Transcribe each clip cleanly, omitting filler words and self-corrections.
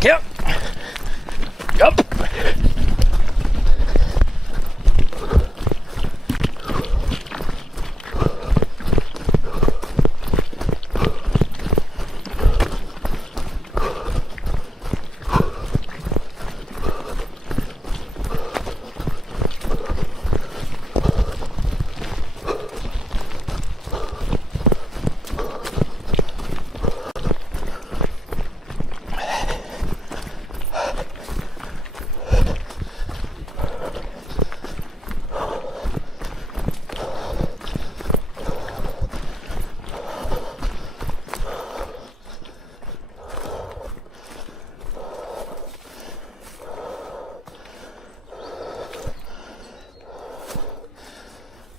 Okay. Up.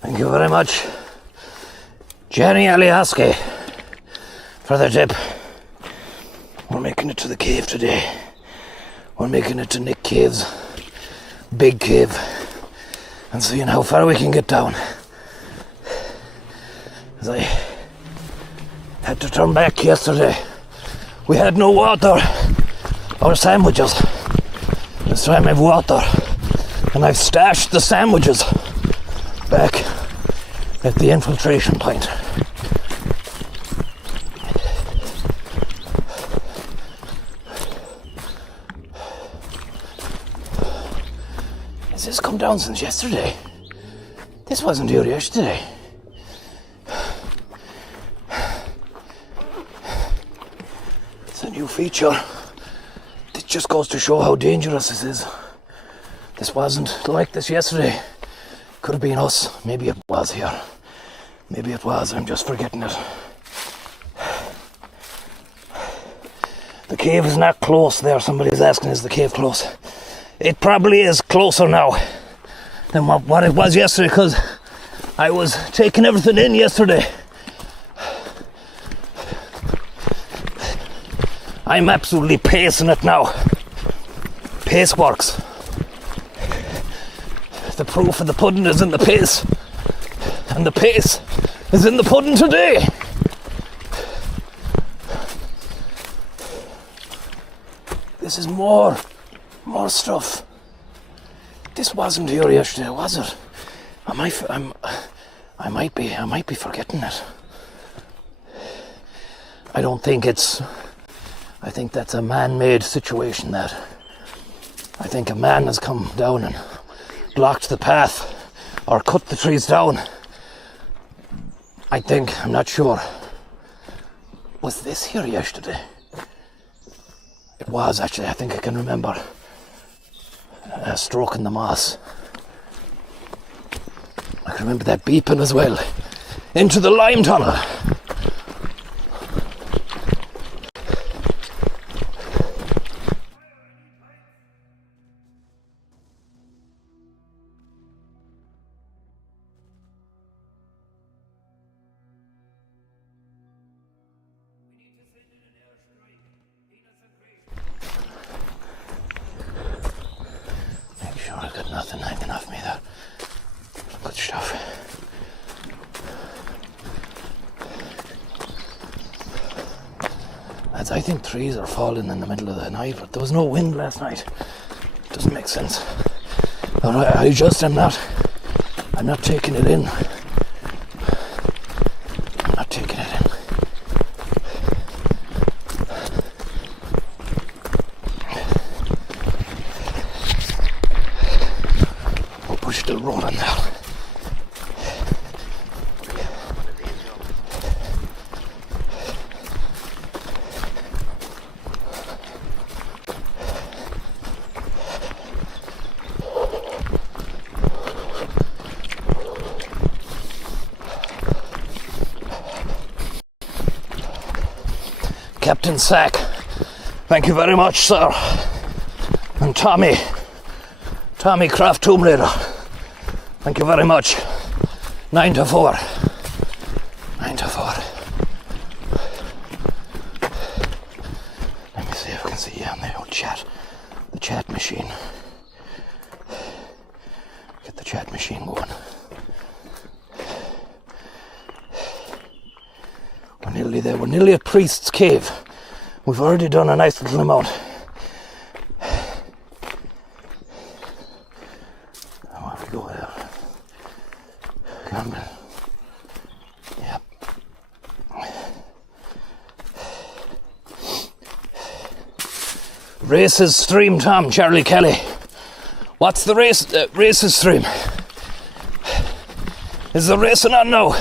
Thank you very much, Jenny Alioski, for the tip. We're making it to the cave today. We're making it to Nick Cave's big cave and seeing how far we can get down. As I had to turn back yesterday, we had no water or sandwiches. This time I've water, and I've stashed the sandwiches back at the infiltration point. Has this come down since yesterday? This wasn't here yesterday. It's a new feature. It just goes to show how dangerous this is. This wasn't like this yesterday. Could have been us. Maybe it was here. Maybe it was. I'm just forgetting it. The cave is not close there. Somebody's asking, is the cave close? It probably is closer now than what it was yesterday, because I was taking everything in yesterday. I'm absolutely pacing it now. Pace works. The proof of the pudding is in the pace, and the pace is in the pudding today. This is more stuff. This wasn't here yesterday, was it? I might be forgetting it. I don't think it's. I think that's a man-made situation. That I think a man has come down and blocked the path or cut the trees down. I'm not sure. Was this here yesterday? It was actually. I think I can remember stroking the moss. I can remember that beeping as well. Into the lime tunnel. I've got nothing hanging off me there. Good stuff. I think trees are falling in the middle of the night, but there was no wind last night. It doesn't make sense. But I just am not taking it in. I'm not taking it in. Oh, we're still rolling now. Captain Sack, thank you very much, sir. And Tommy Craft Tomb Raider, thank you very much. 9 to 4. 9 to 4. Let me see if I can see you on the old chat. The chat machine. Get the chat machine going. We're nearly there. We're nearly at Priest's Cave. We've already done a nice little amount. How have we go there? Come on. Yep. Races stream, Tom, Charlie Kelly. What's the races stream? Is the racing on now?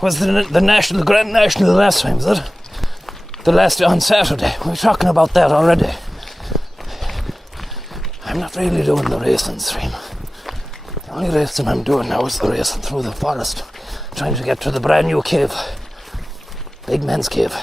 Was the Grand National last time, was it? The last on Saturday. We were talking about that already. I'm not really doing the racing stream. The only racing I'm doing now is the racing through the forest, trying to get to the brand new cave. Big Man's Cave.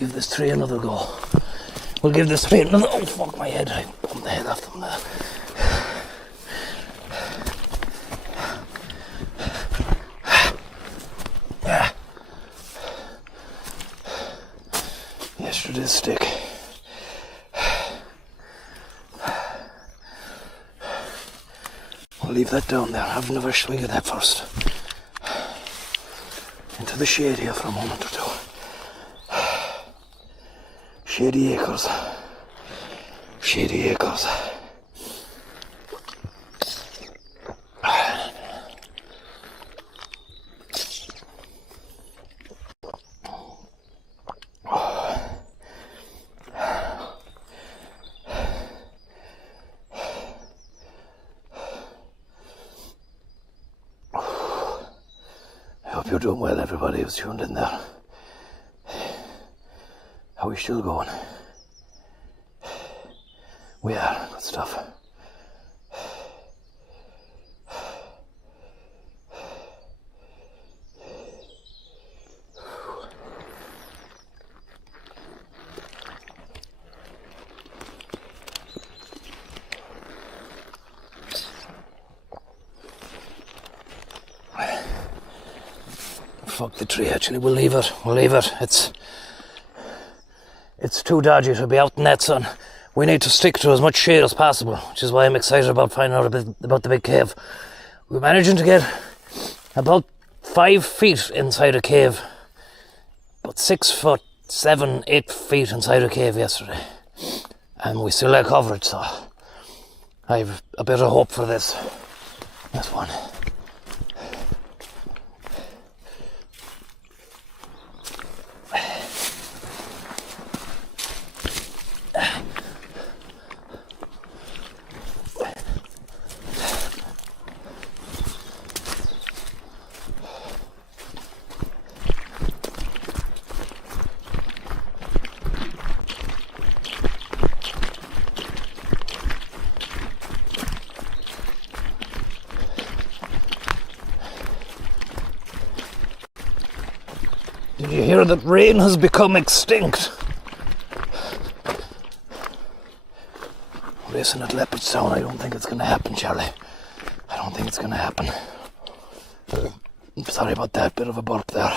Give this tree another go. We'll give this tree another... Oh, fuck my head. I bumped the head off them there. Yesterday's stick. We'll leave that down there. Have another swing of that first. Into the shade here for a moment or two. Shady acres. Shady acres. I hope you're doing well, everybody who's tuned in there. How are we still going? We are. Good stuff. Fuck the tree, actually. We'll leave it. We'll leave it. It's too dodgy to be out in that sun. we need to stick to as much shade as possible, which is why I'm excited about finding out a bit about the big cave. We're managing to get about 5 feet inside a cave, about 6 foot, 7, 8 feet inside a cave yesterday, and we still had coverage, so I've a bit of hope for this one. Did you hear that rain has become extinct? Racing at Leopardstown, I don't think it's going to happen, Charlie. I don't think it's going to happen. Sorry about that, bit of a burp there.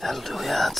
That'll do, yeah.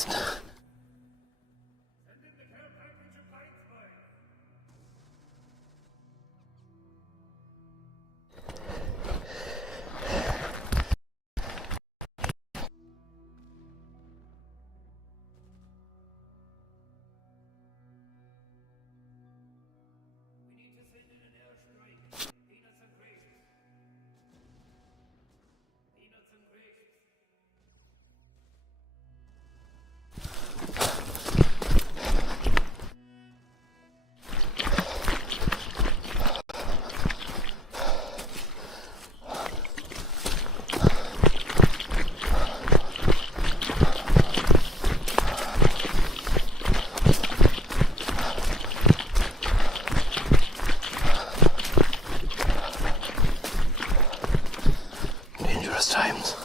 Times.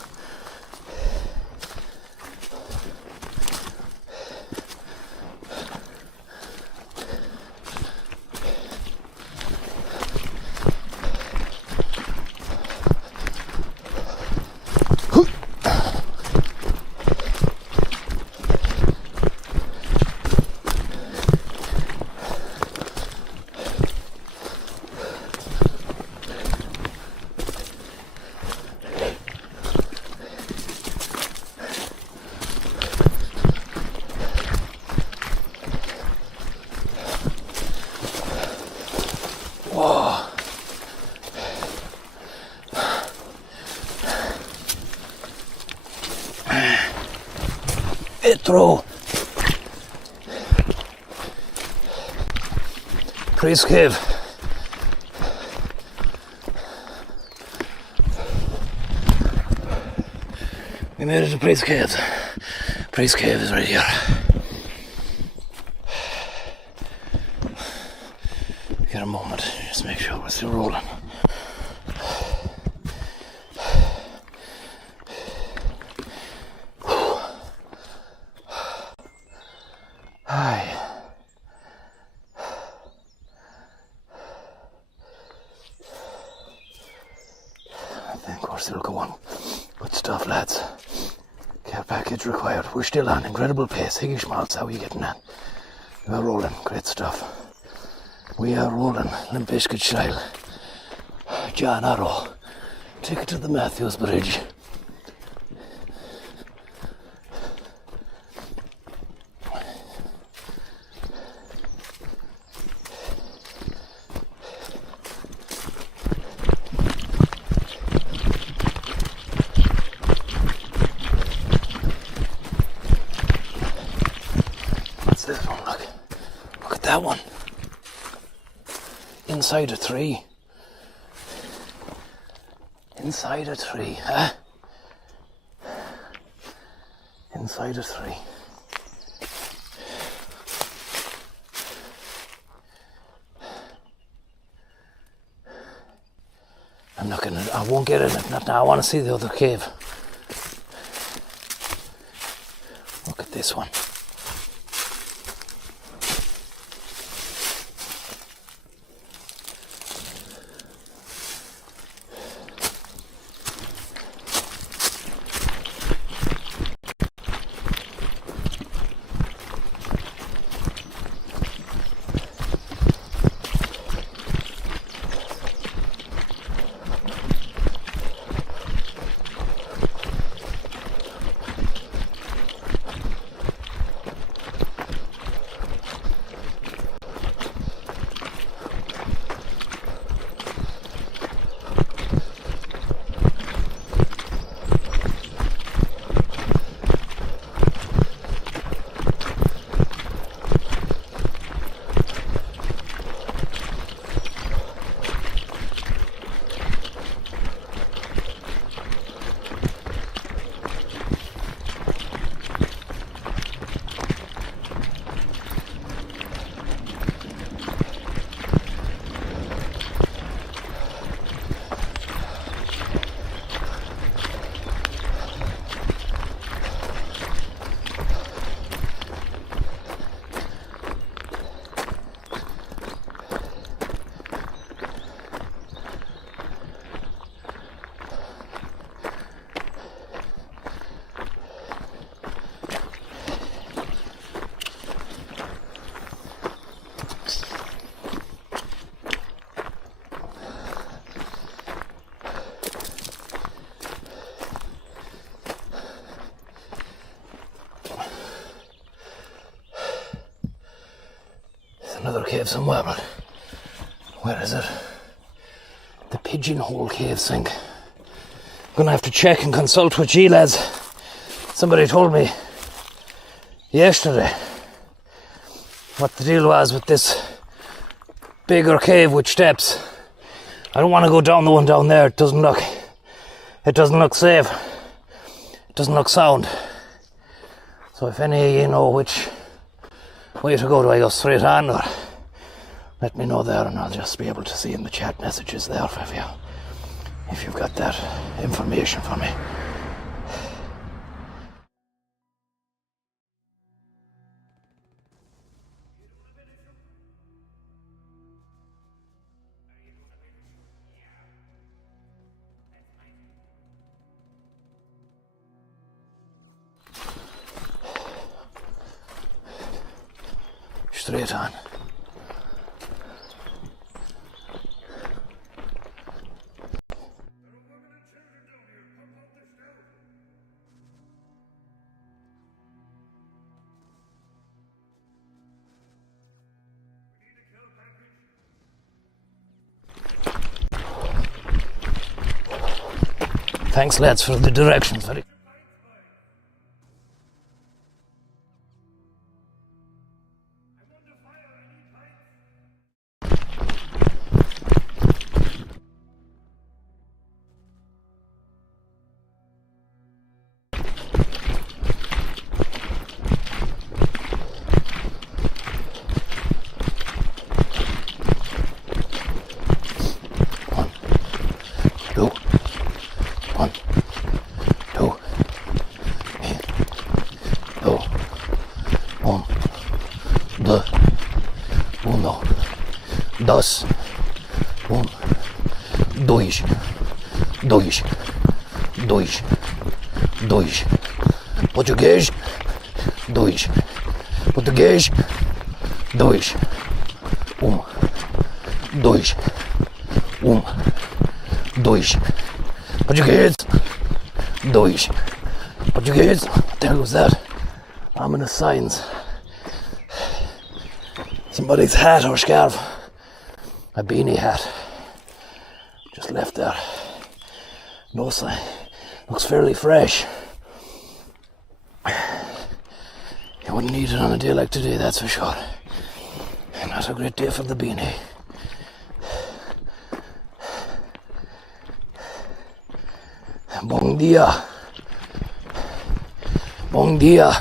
It through. Priest Cave. We made it to Priest Cave. Priest Cave is right here. Get get a moment, just make sure we're still rolling. Aye. I think we're still going. Good stuff, lads. Care package required. We're still on incredible pace. Higgy schmaltz, how are you getting on? You are rolling. Great stuff. We are rolling. Limp Bizkit style. John Arrow. Take it to the Matthews Bridge. What's this one? Look at that one. Inside a tree. Inside a tree, huh? Inside a tree. I'm not gonna, I won't get in it, not now. I want to see the other cave. Look at this one. Another cave somewhere, but where is it? The Pigeonhole Cave sink. I'm gonna have to check and consult with G lads. Somebody told me yesterday what the deal was with this bigger cave with steps. I don't want to go down the one down there. It doesn't look safe. It doesn't look sound. So if any of you know which way to go, do I go straight on, or let me know there and I'll just be able to see in the chat messages there if you've got that information for me. Straight on. Thanks lads for the directions. dos, um, dois, dois, dois, dois. Português, dois. Português, dois. Dois. Dois. Português, dois. Português. What the hell was that? Ominous signs. Somebody's hat or scarf. A beanie hat. Just left there. No sign. Looks fairly fresh. You wouldn't need it on a day like today, that's for sure. Not a great day for the beanie. Bom dia. Bom dia.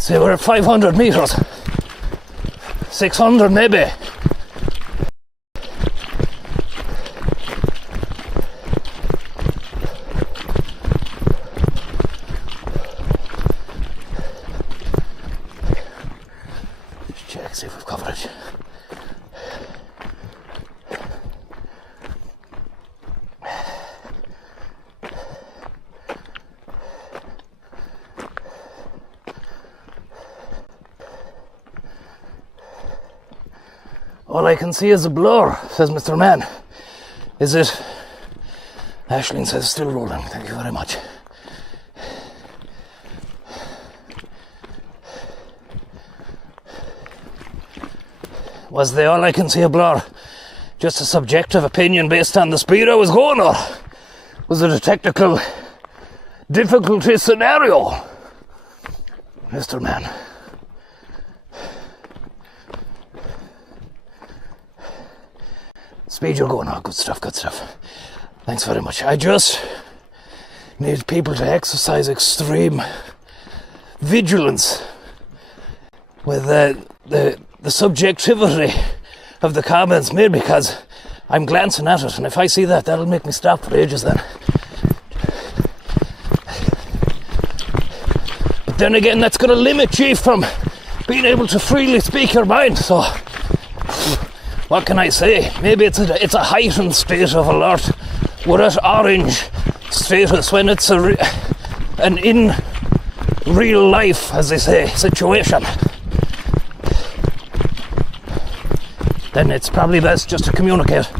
So we're at 500 meters, 600 maybe. Just check, see if we've coverage. All I can see is a blur, says Mr. Mann. Is it? Aisling says still rolling. Thank you very much. Was the all I can see a blur just a subjective opinion based on the speed I was going, or was it a technical difficulty scenario? Mr. Mann. Speed you're going on, good stuff, good stuff. Thanks very much. I just need people to exercise extreme vigilance with the subjectivity of the comments made, because I'm glancing at it, and if I see that, that'll make me stop for ages then. But then again, that's going to limit you from being able to freely speak your mind, so what can I say? Maybe it's a heightened state of alert. We're at orange status when it's an in real life, as they say, situation. Then it's probably best just to communicate.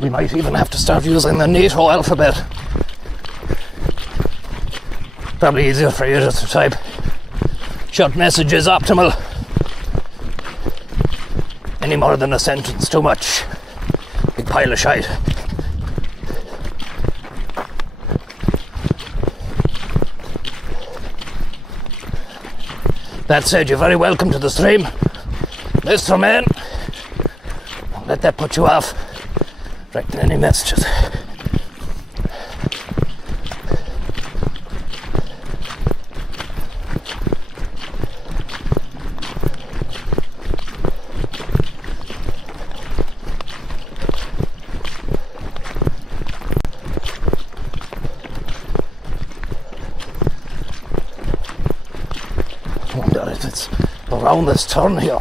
We might even have to start using the NATO alphabet. Probably easier for you just to type. Short message is optimal. Any more than a sentence, too much. Big pile of shite. That said, you're very welcome to the stream, Mr. Man. Don't let that put you off writing any messages. It's around this turn here.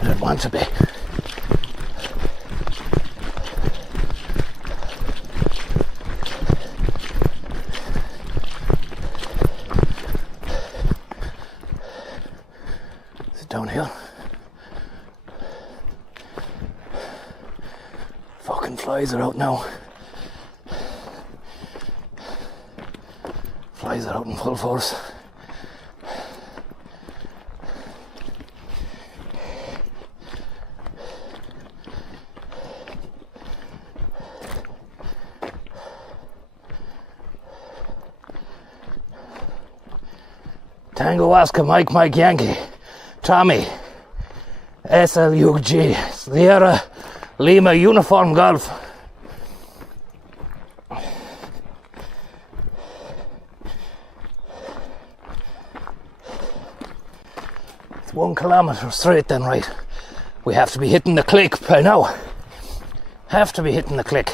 I don't want to be. Is it down here? Fucking flies are out now. Flies are out in full force. Tango Oscar Mike Yankee Tommy SLUG Sierra Lima Uniform Golf. It's 1 kilometre straight then, right? We have to be hitting the click by now. Have to be hitting the click.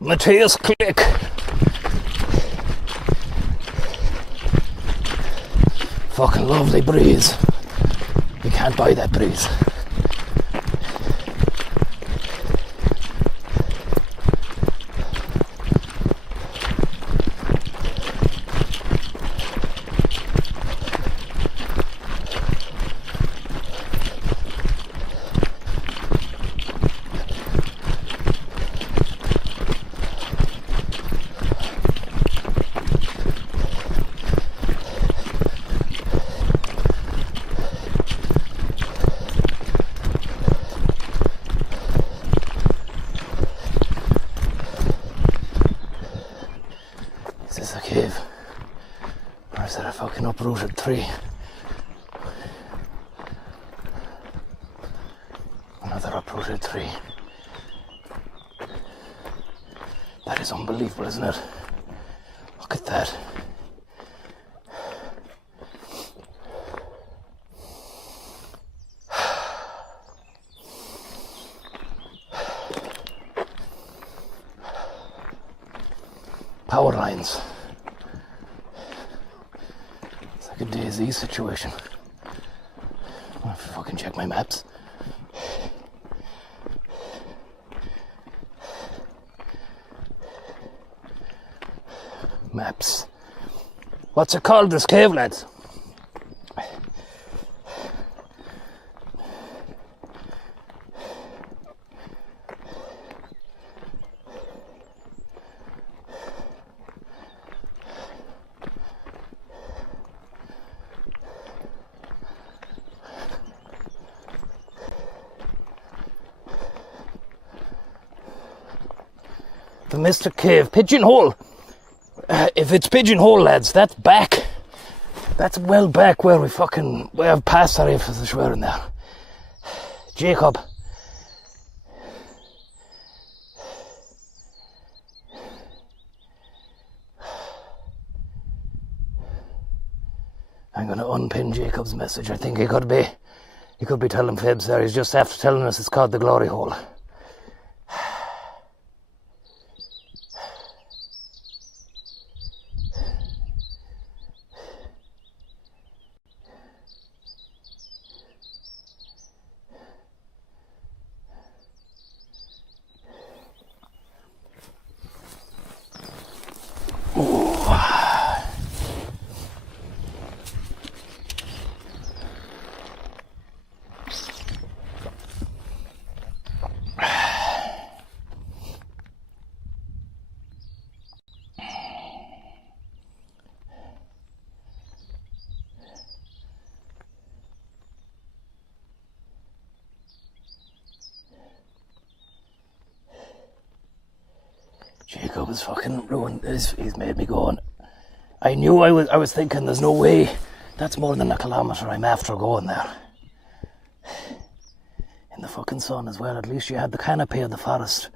Matthias Click. Fucking lovely breeze. You can't buy that breeze. Is this a cave? Or is that a fucking uprooted tree? Another uprooted tree. That is unbelievable, isn't it? Look at that. Power lines. It's like a DayZ situation. I have to fucking check my maps. Maps. What's it called, this cave, lads? The Mystic Cave. Pigeonhole. If it's Pigeonhole, lads, that's back. That's well back where we have passed our for the swearing there. Jacob. I'm going to unpin Jacob's message. I think he could be telling fibs there. He's just after telling us it's called the Glory Hole. Jacob has fucking ruined this. He's made me go on. I knew I was thinking there's no way. That's more than a kilometre I'm after going there. In the fucking sun as well. At least you had the canopy of the forest.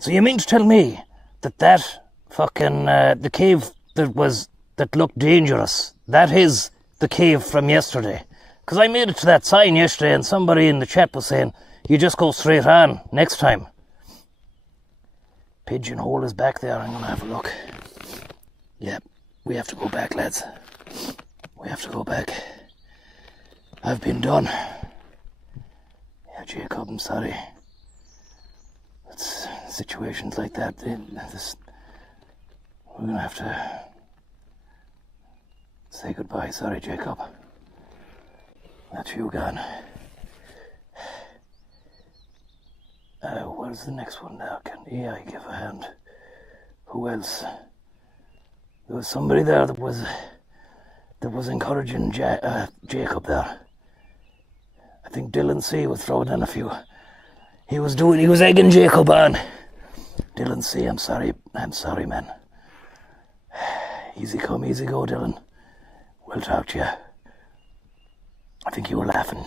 So you mean to tell me that fucking the cave that looked dangerous, that is the cave from yesterday? Because I made it to that sign yesterday and somebody in the chat was saying, you just go straight on next time. Pigeonhole is back there. I'm going to have a look. Yep, we have to go back, lads. We have to go back. I've been done. Yeah, Jacob, I'm sorry. It's situations like that. We're going to have to say goodbye. Sorry, Jacob. That's you gone. Where's the next one now? Can AI give a hand? Who else? There was somebody there that was encouraging Jacob there. I think Dylan C was throwing in a few. He was egging Jacob on. Dylan C, I'm sorry, man. Easy come, easy go, Dylan. We'll talk to you. I think you were laughing.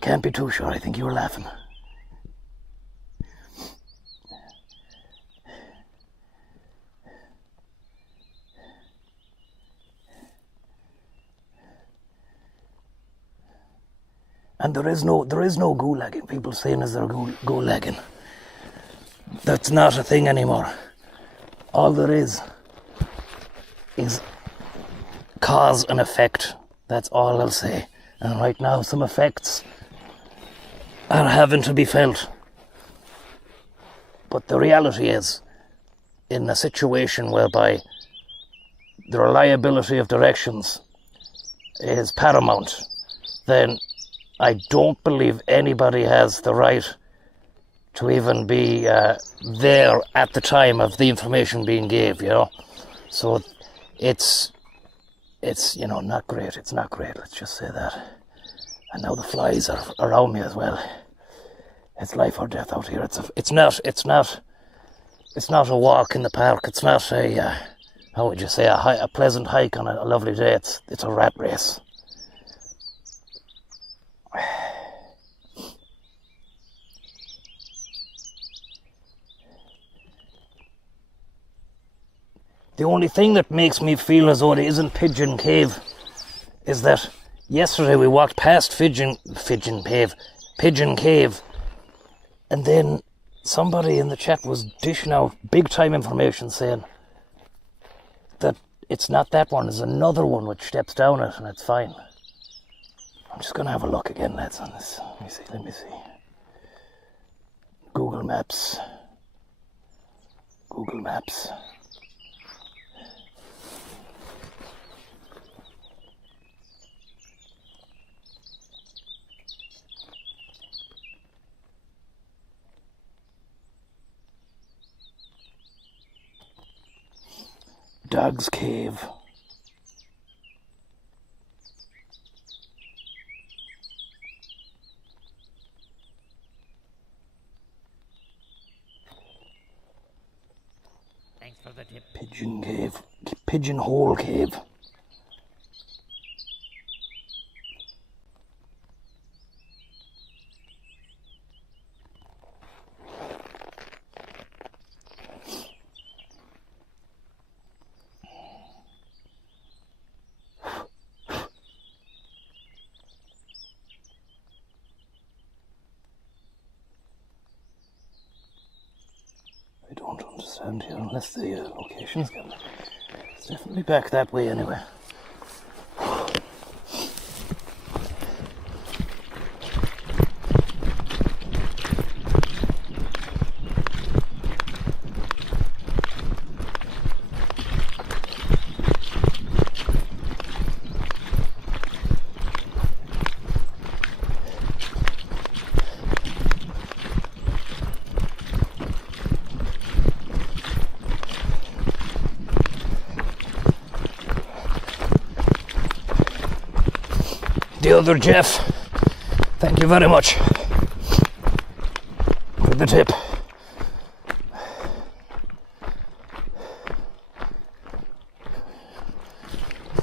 Can't be too sure, I think you were laughing. And there is no gulagging. People saying is there gulagging. That's not a thing anymore. All there is cause and effect. That's all I'll say. And right now some effects are having to be felt. But the reality is, in a situation whereby the reliability of directions is paramount, then I don't believe anybody has the right to even be there at the time of the information being gave, you know. So it's not great. It's not great, let's just say that. And now the flies are around me as well. It's life or death out here. It's not a walk in the park. It's not a how would you say, a pleasant hike on a lovely day. It's a rat race. The only thing that makes me feel as though it isn't Pigeon Cave is that yesterday we walked past Pigeon Cave, and then somebody in the chat was dishing out big time information saying that it's not that one, there's another one which steps down it and it's fine. I'm just going to have a look again, lads, on this. Let me see. Google Maps. Dog's Cave. Thanks for the tip. Pigeon Cave. Pigeonhole Cave. I don't understand here unless the location's given. It's definitely back that way anyway. The other Jeff, thank you very much for the tip.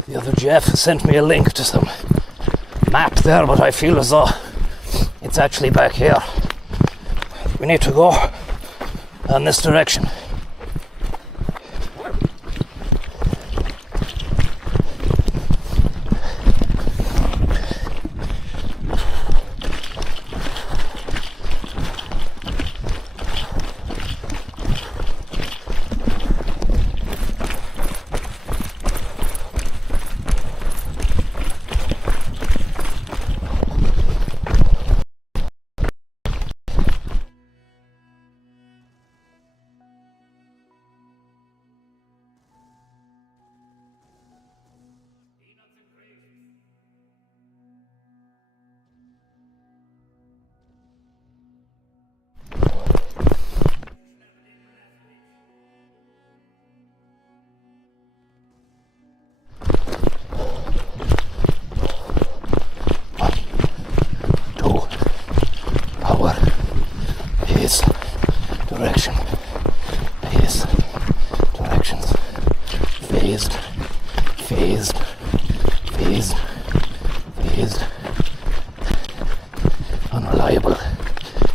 The other Jeff sent me a link to some map there, but I feel as though it's actually back here. We need to go on this direction.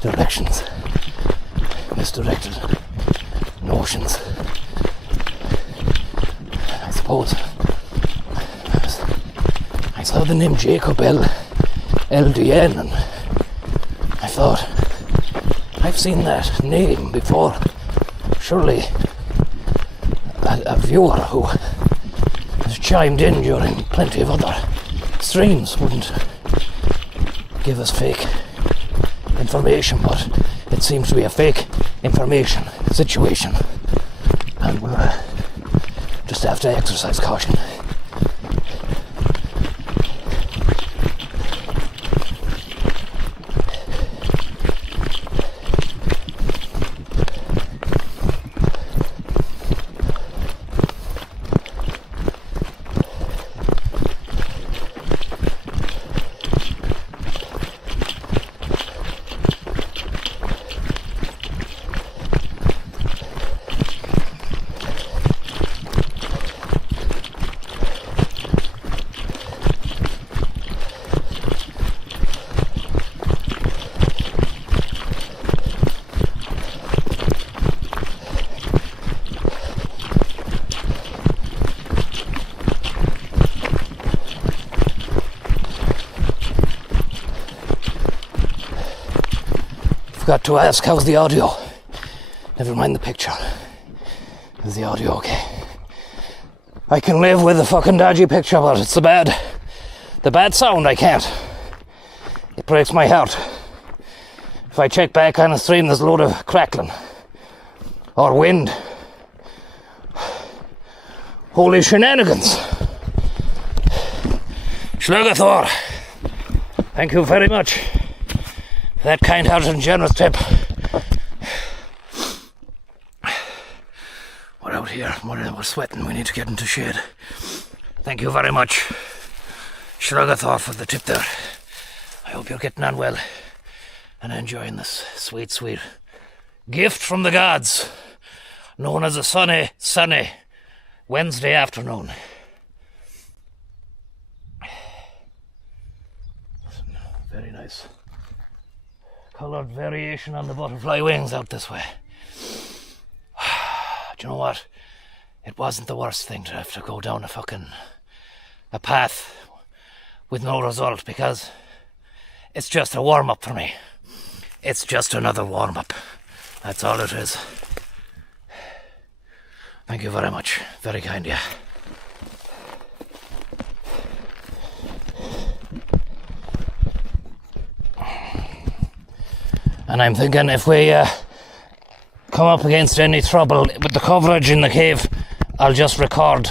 directions, misdirected notions. I suppose I saw the name Jacob LDN and I thought, I've seen that name before. Surely a viewer who has chimed in during plenty of other streams wouldn't give us fake information, but it seems to be a fake information situation, and we'll just have to exercise caution. Forgot to ask, how's the audio? Never mind the picture. Is the audio okay? I can live with the fucking dodgy picture, but it's the bad sound I can't. It breaks my heart. If I check back on the stream, there's a load of crackling. Or wind. Holy shenanigans. ShlugLife, thank you very much. That kind-hearted and generous tip. We're out here, we're sweating, we need to get into shade. Thank you very much, ShlugLife, for the tip there. I hope you're getting on well and enjoying this sweet, sweet gift from the gods, known as a sunny Wednesday afternoon. Very nice coloured variation on the butterfly wings out this way. Do you know what? It wasn't the worst thing to have to go down a path with no result, because it's just a warm-up for me. It's just another warm-up. That's all it is. Thank you very much. Very kind of you. And I'm thinking, if we come up against any trouble with the coverage in the cave, I'll just record.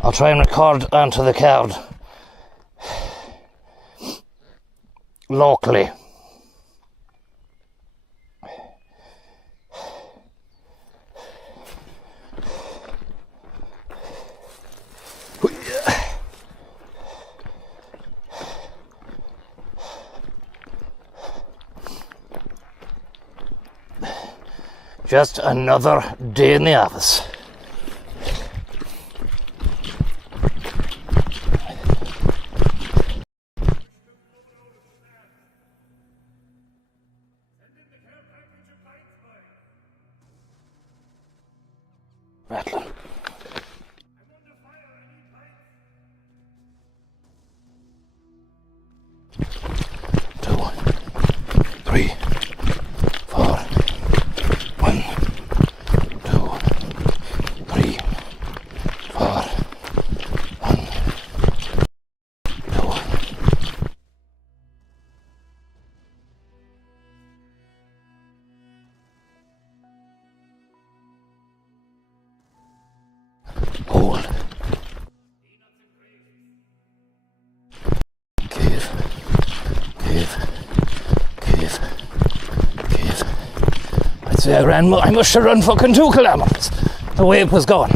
I'll try and record onto the card locally. Just another day in the office. Rattler. 2, 3, 4. 1, 2, 3, 4. 1, 2. Hold. Cave. I'd say I must have run fucking 2 kilometers the way it was going.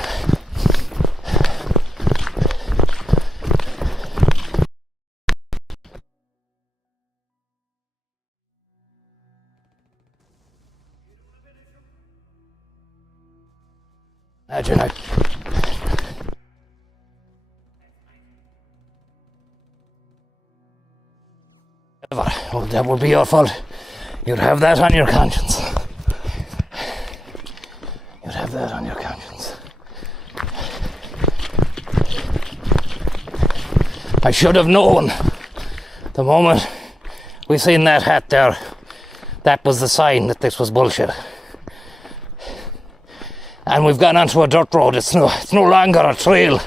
Imagine well, that would be your fault. You'd have that on your conscience. You'd have that on your conscience. I should have known the moment we seen that hat there. That was the sign that this was bullshit. And we've gone onto a dirt road. It's no longer a trail.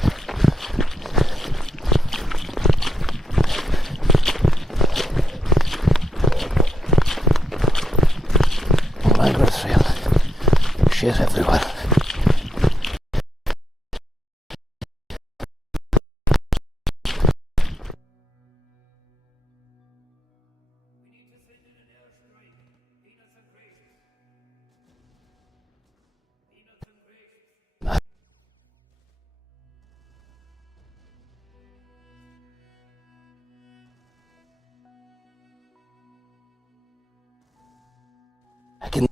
No longer a trail. Shit everywhere. I can.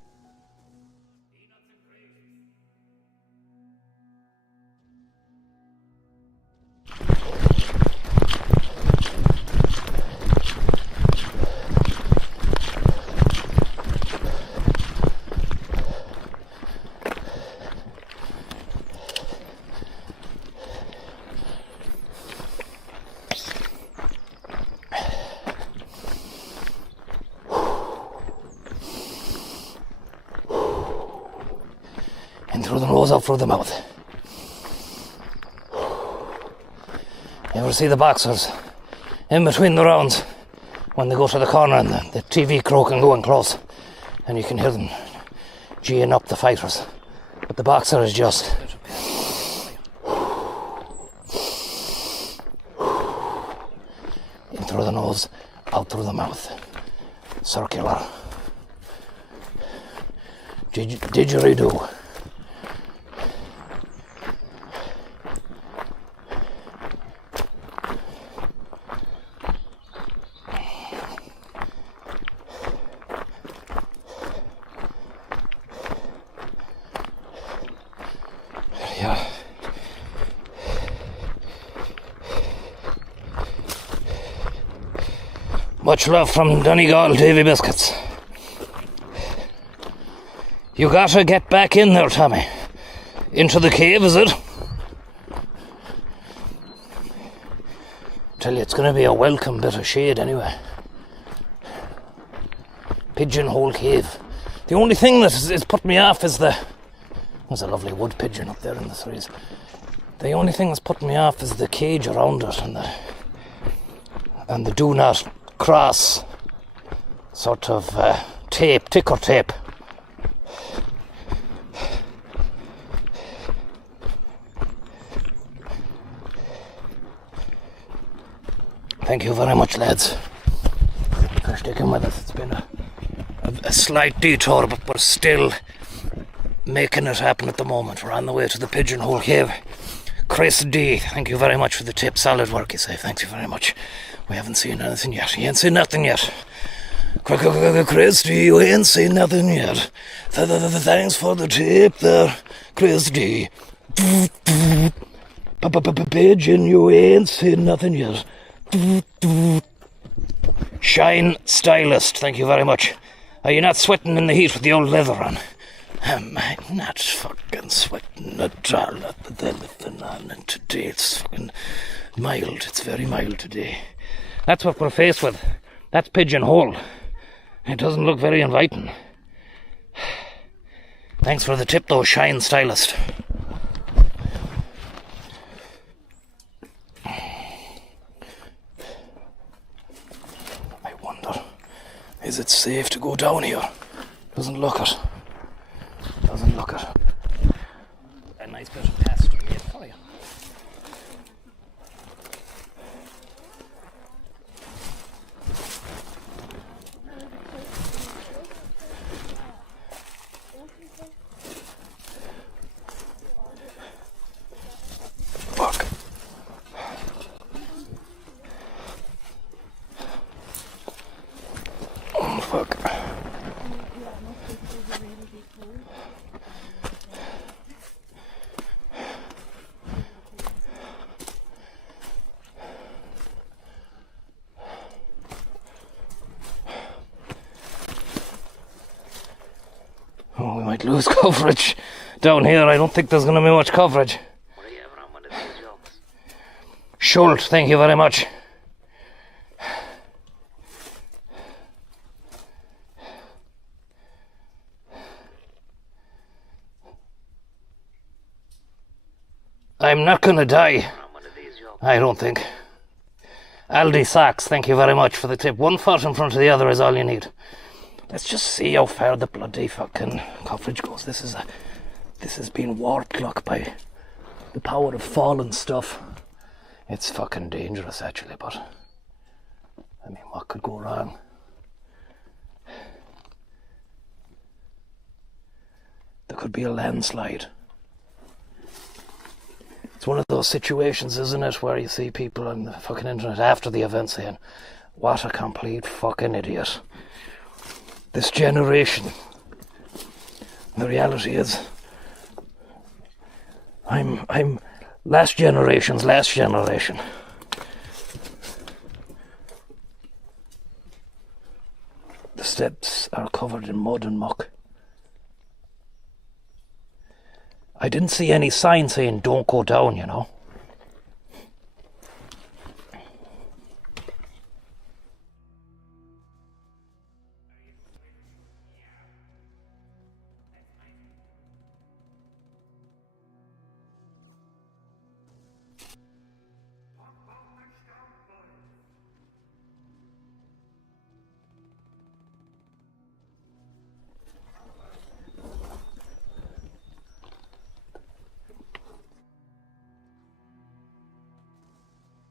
In through the nose, out through the mouth. You ever see the boxers in between the rounds when they go to the corner and the TV crew can go in close and you can hear them geeing up the fighters, but the boxer is just in through the nose, out through the mouth, circular. Didgeridoo. Yeah. Much love from Donegal, Davy Biscuits. You gotta get back in there, Tommy. Into the cave, is it? Tell you, it's gonna be a welcome bit of shade anyway. Pigeonhole Cave. The only thing that has put me off is there's a lovely wood pigeon up there in the trees. The only thing that's put me off is the cage around it and the do not cross sort of tape, ticker tape. Thank you very much, lads, for sticking with us. It's been a slight detour, but we're still making it happen at the moment. We're on the way to the Pigeonhole Cave. Chris D, thank you very much for the tip. Solid work, you say. Thank you very much. We haven't seen anything yet. You ain't seen nothing yet. Chris D, you ain't seen nothing yet. Thanks for the tip there, Chris D. Pigeon, you ain't seen nothing yet. Shine Stylist, thank you very much. Are you not sweating in the heat with the old leather on? Am I not fucking sweating at all with anything on? And today it's fucking mild. It's very mild today. That's what we're faced with. That's Pigeonhole. It doesn't look very inviting. Thanks for the tip though, Shine Stylist. I wonder, is it safe to go down here? Doesn't look it. Doesn't look it. A nice bit of pasture made for you. Fuck. Oh, fuck. Oh, we might lose coverage down here. I don't think there's going to be much coverage. What are you having on one of these jokes? Schult, thank you very much. I'm not going to die. I don't think. Aldi Sachs, thank you very much for the tip. 1 foot in front of the other is all you need. Let's just see how far the bloody fucking coverage goes. This has been warped, look, by the power of fallen stuff. It's fucking dangerous, actually, but I mean, what could go wrong? There could be a landslide. It's one of those situations, isn't it, where you see people on the fucking internet after the event saying, what a complete fucking idiot. This generation. The reality is, I'm last generation's last generation. The steps are covered in mud and muck. I didn't see any sign saying don't go down, you know.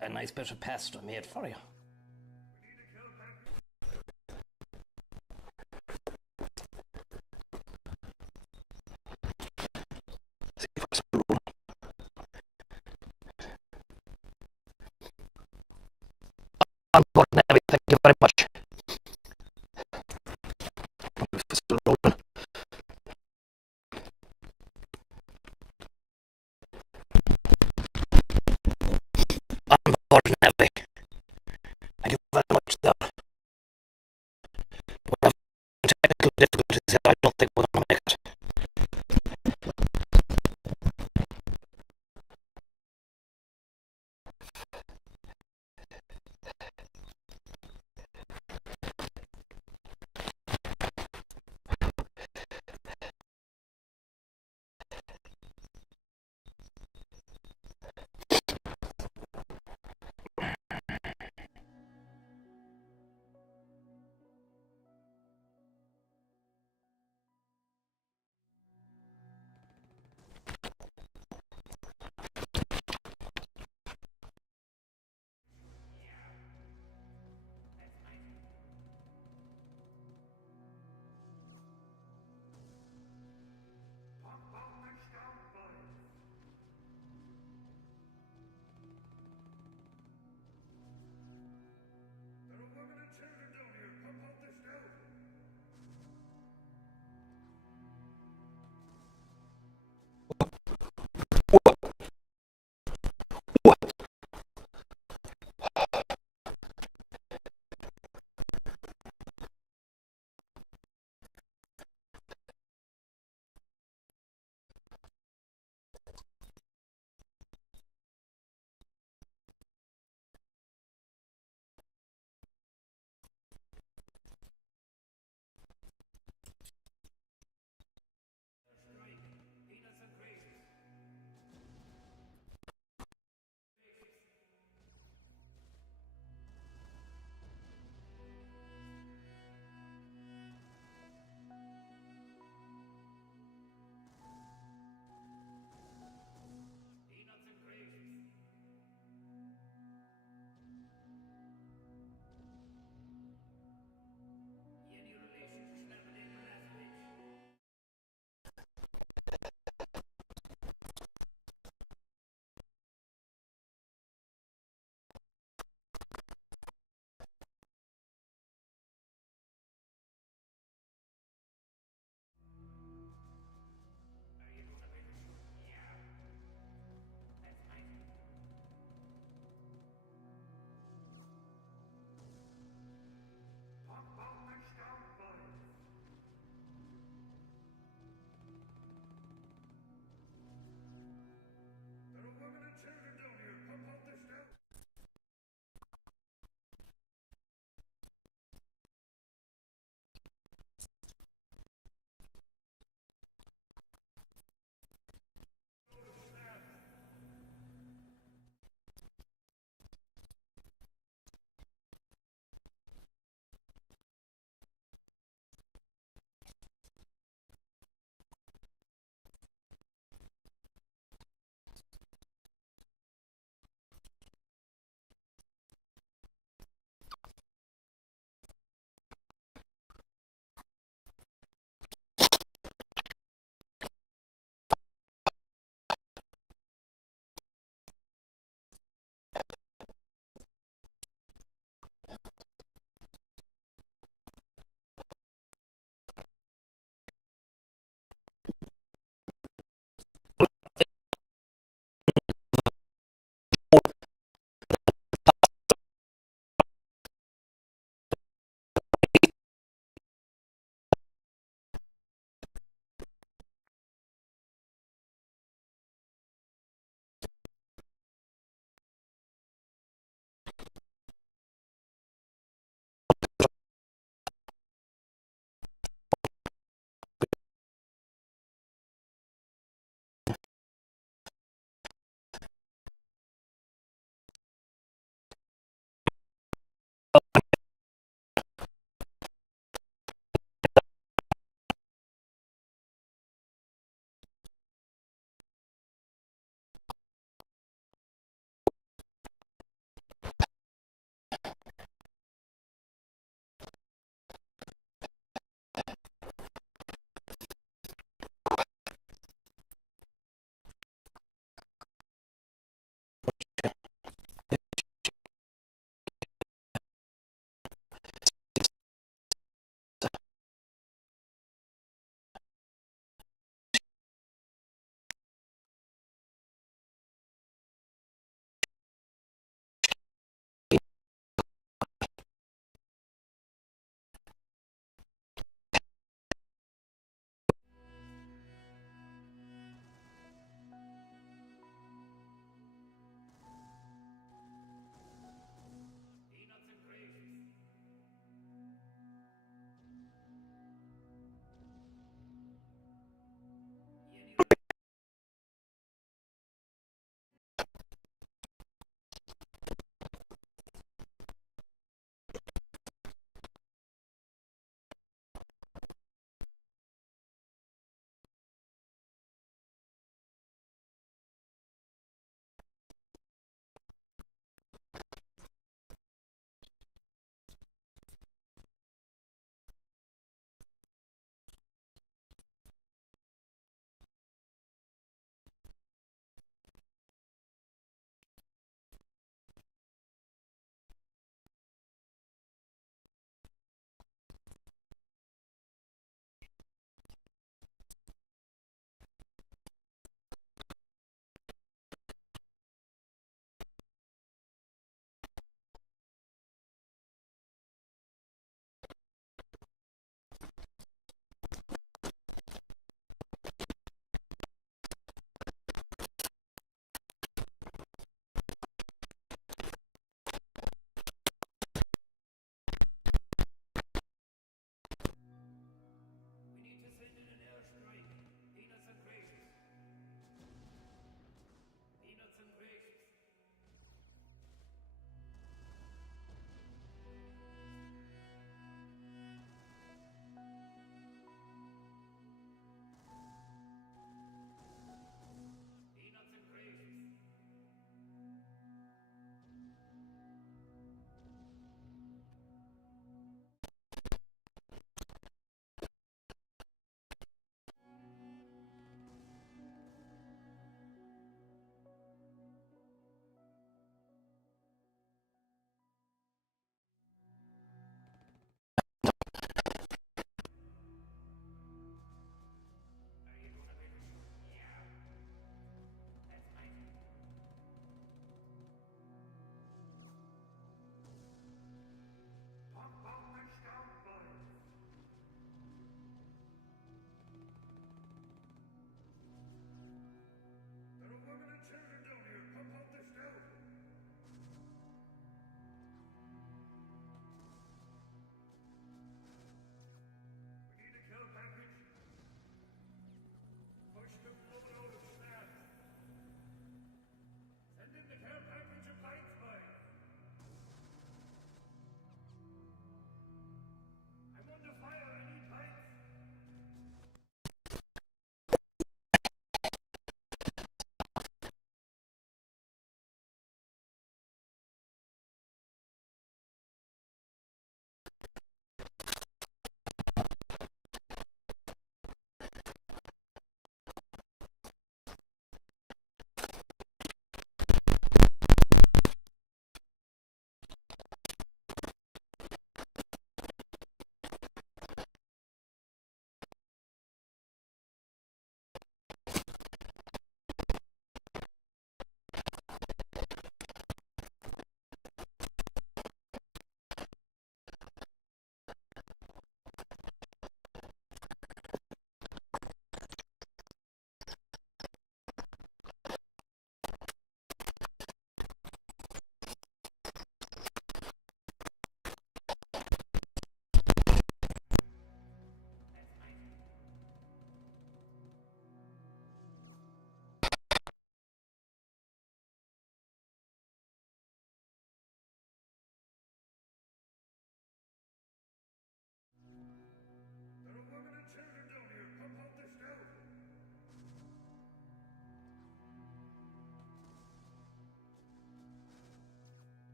A nice bit of pasta made for you. Thank you very much. Unfortunately. Thank you very much, though. We're having technical difficulties here. I don't think we're going to make it.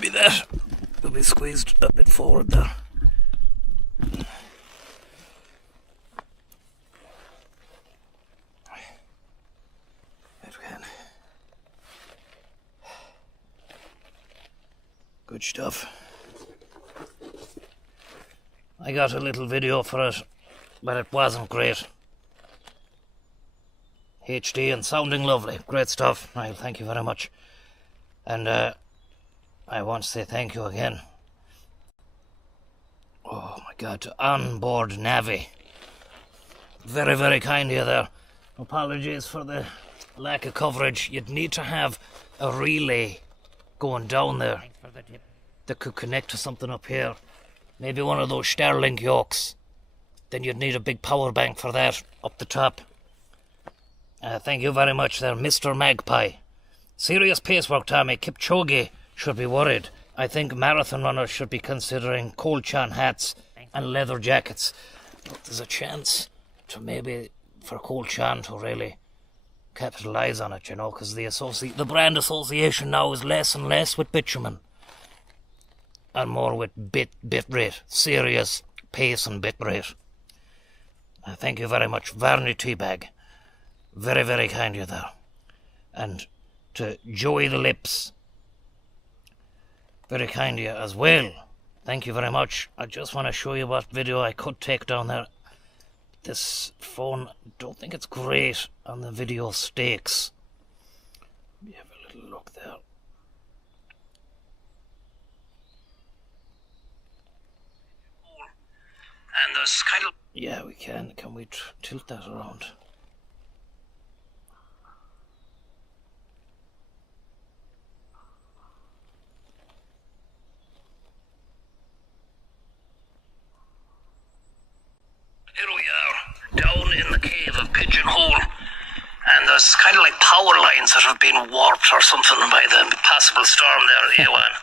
Maybe that will be squeezed a bit forward there. Good stuff. I got a little video for it, but it wasn't great. HD and sounding lovely. Great stuff. Niall, thank you very much. And I want to say thank you again. Oh my God, to Onboard Navy. Very, very kind of you there. Apologies for the lack of coverage. You'd need to have a relay going down there that could connect to something up here. Maybe one of those Starlink yokes. Then you'd need a big power bank for that up the top. Thank you very much there, Mr. Magpie. Serious pacework, Tommy. Kipchoge should be worried. I think marathon runners should be considering Colchan hats and leather jackets. But there's a chance to maybe for Colchan to really capitalise on it, you know, because the brand association now is less and less with bitumen and more with bit rate, serious pace and bit rate. Thank you very much, Varney Teabag. Very, very kind of you there. And to Joey the Lips, very kind of you as well. Thank you very much. I just want to show you what video I could take down there. This phone, don't think it's great on the video stakes. Let me have a little look there. And there's kind of... Yeah, we can. Can we tilt that around? Here we are, down in the cave of Pigeonhole, and there's kind of like power lines that have been warped or something by the possible storm there, Heron.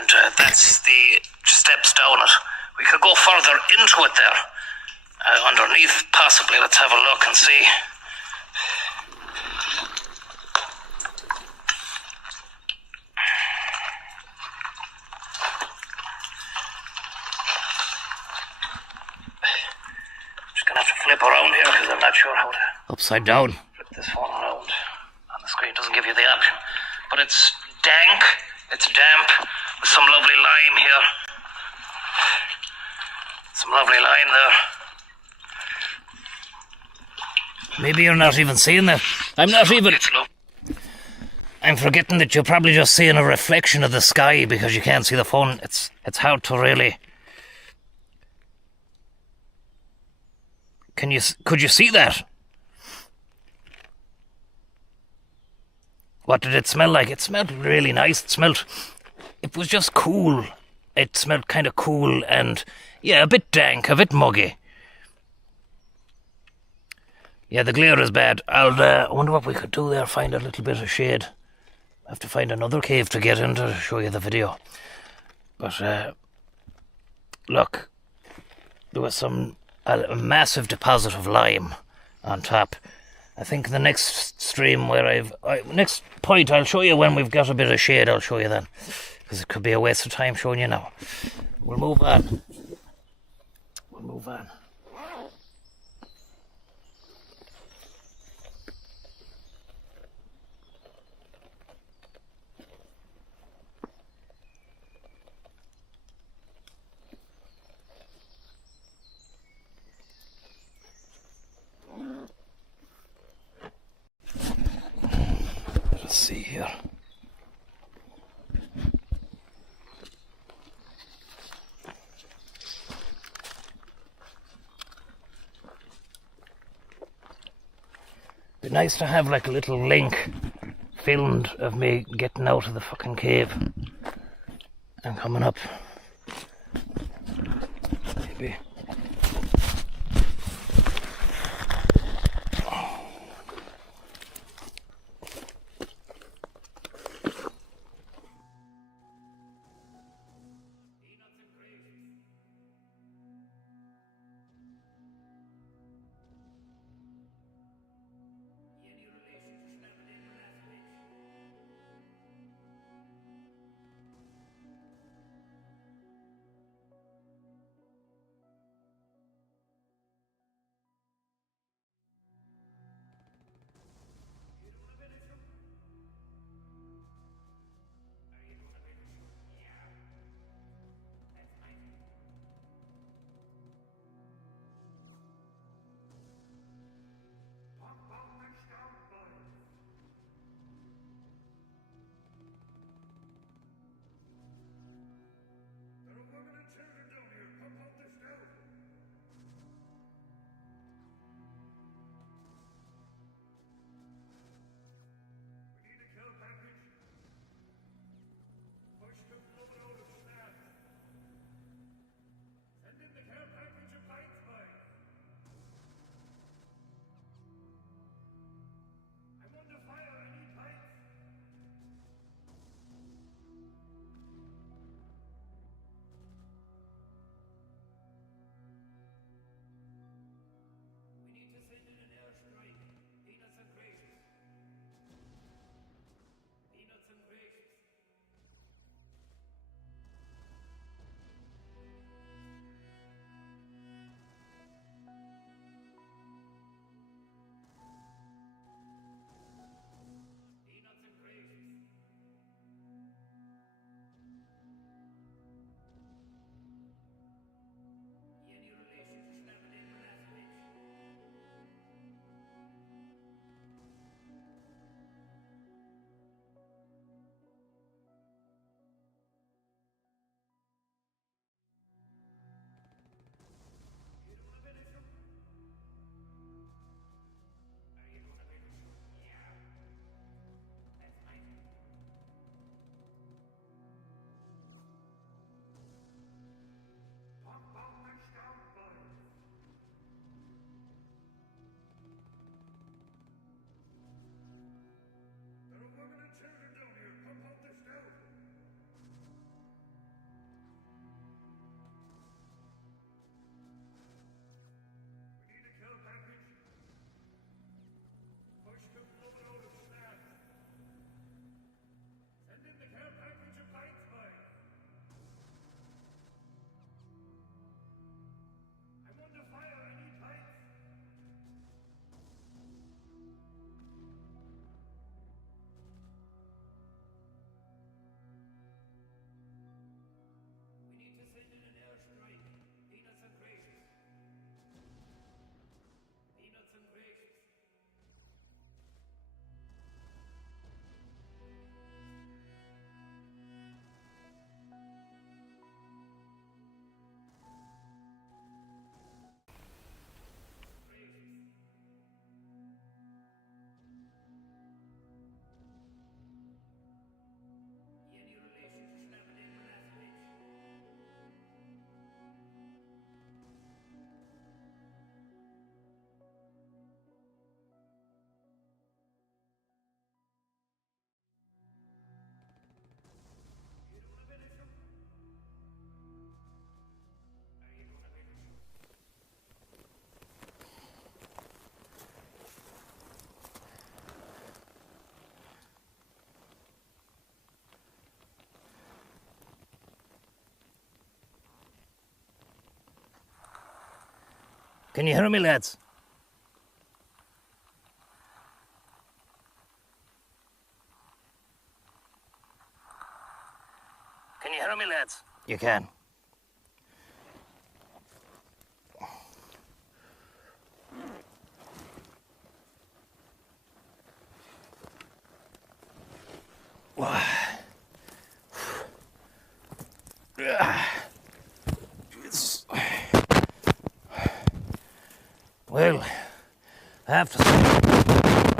And that's the steps down it. We could go further into it there, underneath possibly. Let's have a look and see. Flip around here because I'm not sure how to upside down flip this phone around on the screen. Doesn't give you the option, but it's dank, it's damp, with some lovely lime here, some lovely lime there. Maybe you're not even seeing that. I'm forgetting that you're probably just seeing a reflection of the sky because you can't see the phone. It's hard to really. Could you see that? What did it smell like? It smelled really nice. It was just cool. It smelled kind of cool and, yeah, a bit dank, a bit muggy. Yeah, the glare is bad. I wonder what we could do there, find a little bit of shade. I have to find another cave to get into to show you the video. But, look, there was a massive deposit of lime on top. I think the next stream where next point I'll show you when we've got a bit of shade. I'll show you then, because it could be a waste of time showing you now. We'll move on. Let's see here. Be nice to have like a little link filmed of me getting out of the fucking cave and coming up. Maybe. Can you hear me, lads? Can you hear me, lads? You can. Well, I have to say,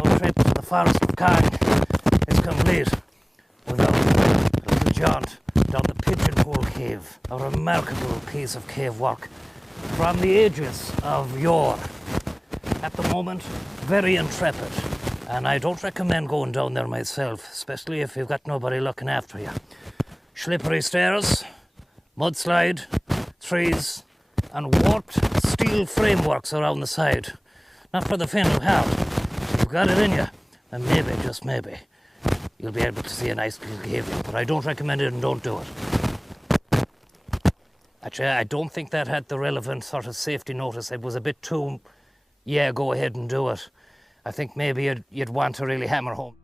our trip to the forest of Carn is complete without a little jaunt down the Pigeonhole Cave, a remarkable piece of cave work from the ages of yore. At the moment, very intrepid, and I don't recommend going down there myself, especially if you've got nobody looking after you. Slippery stairs, mudslide, trees, and warped steel frameworks around the side. Not for the faint of heart. If you've got it in you, then maybe, just maybe, you'll be able to see a nice little cave. But I don't recommend it and don't do it. Actually, I don't think that had the relevant sort of safety notice. It was a bit too, yeah, go ahead and do it. I think maybe you'd want to really hammer home.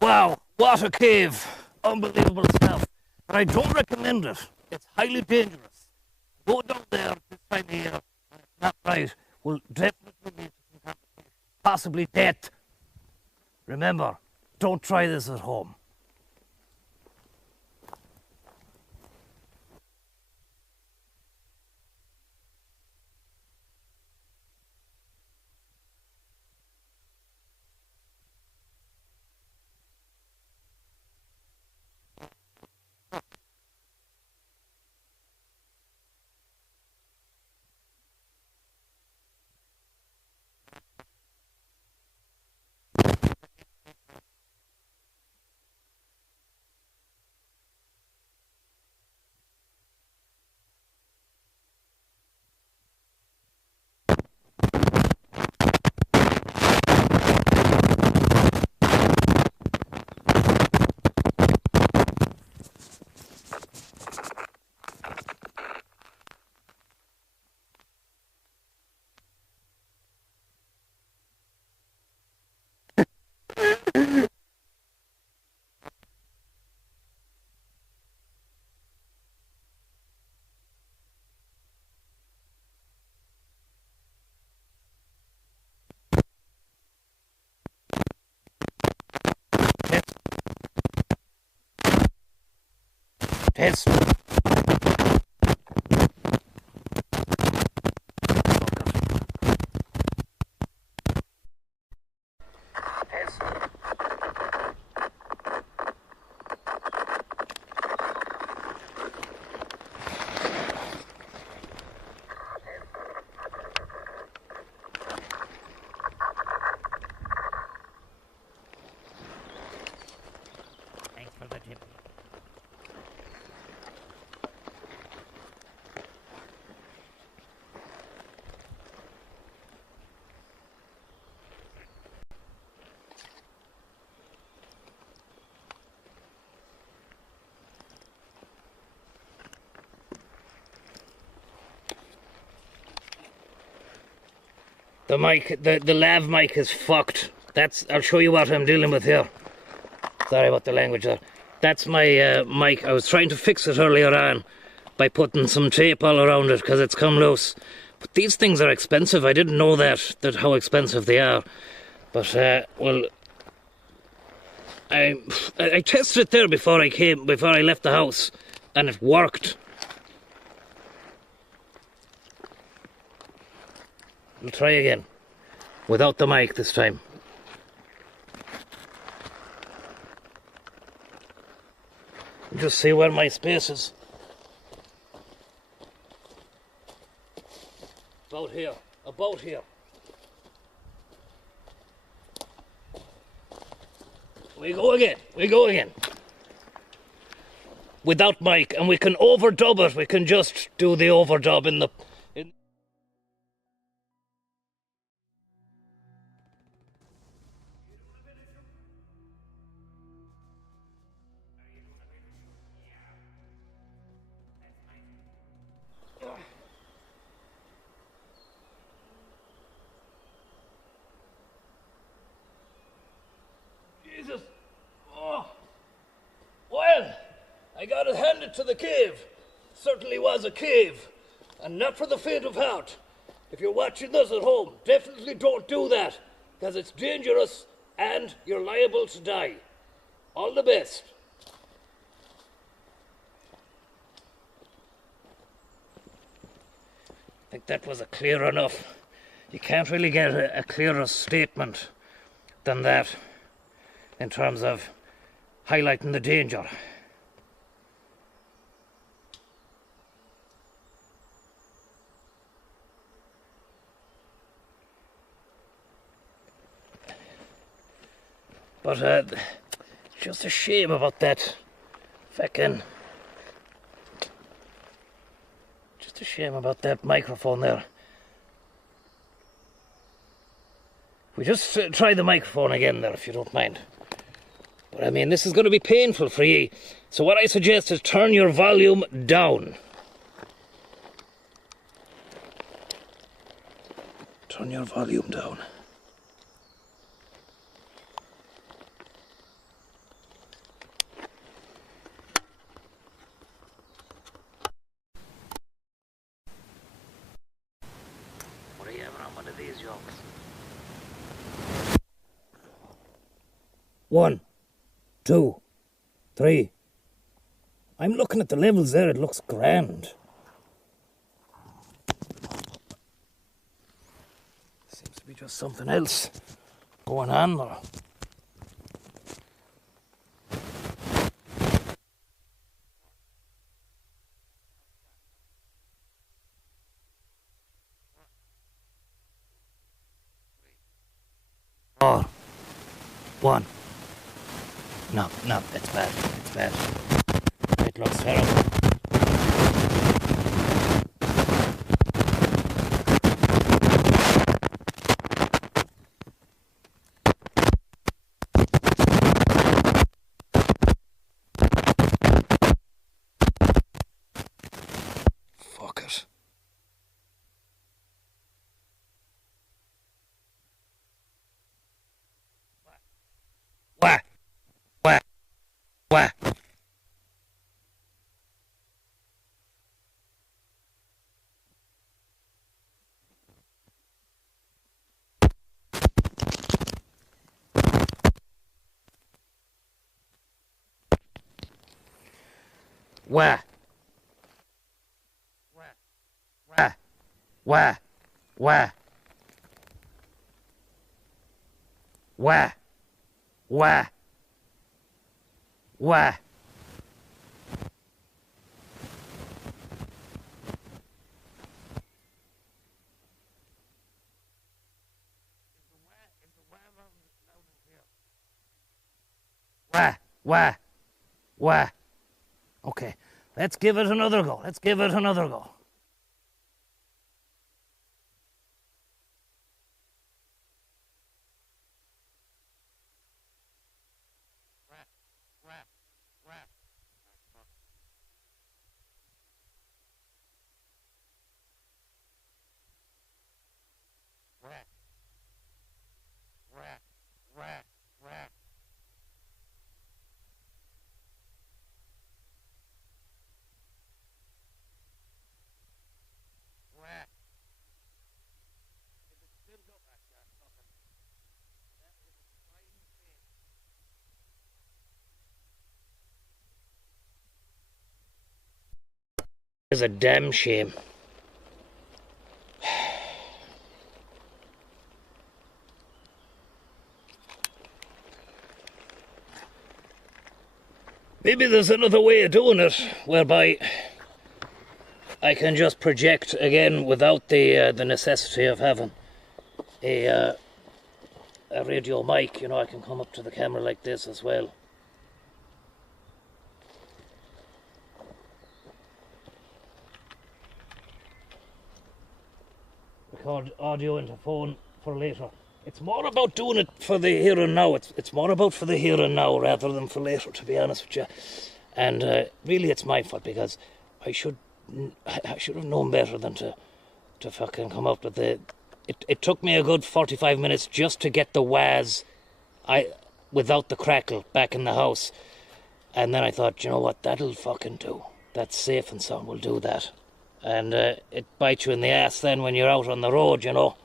Wow, what a cave. Unbelievable stuff. But I don't recommend it. It's highly dangerous. Go down there this time of year, and it's not right, will definitely lead to some complications, possibly death. Remember, don't try this at home. Test. Thanks for the tip. The mic, the lav mic is fucked. I'll show you what I'm dealing with here. Sorry about the language there. That's my mic. I was trying to fix it earlier on by putting some tape all around it because it's come loose. But these things are expensive. I didn't know that how expensive they are. But well, I tested it there before I left the house, and it worked. We'll try again, without the mic this time. Just see where my space is. About here. About here. We go again. We go again. Without mic, and we can overdub it. We can just do the overdub in the... Jesus. Oh. Well, I got it handed to the cave. Certainly was a cave. And not for the faint of heart. If you're watching this at home, definitely don't do that. Because it's dangerous and you're liable to die. All the best. I think that was clear enough. You can't really get a clearer statement than that in terms of highlighting the danger. But just a shame about that fucking... Just a shame about that microphone there. We just try the microphone again there, if you don't mind. But I mean, this is going to be painful for you. So what I suggest is turn your volume down. Turn your volume down. What are you having on one of these yokes? 1, 2, 3. I'm looking at the levels there, it looks grand. Seems to be just something else going on there. Oh, 1. No, it's bad. It's bad. It looks terrible. Fuck it. Wah! Wah! Wah! Wah! Wah! Wah! Wah! Wah! Wah! Wah! Wah! Wah! Wah! Okay, let's give it another go. Let's give it another go. Wah! It's a damn shame. Maybe there's another way of doing it, whereby I can just project again without the necessity of having a radio mic. You know, I can come up to the camera like this as well. Record audio into phone for later. It's more about doing it for the here and now. It's more about for the here and now rather than for later, to be honest with you. And really, it's my fault, because I should have known better than to fucking come up with the. It took me a good 45 minutes just to get the waz, without the crackle, back in the house, and then I thought, you know what, that'll fucking do. That's safe and sound. We'll do that, and it bites you in the ass then when you're out on the road, you know.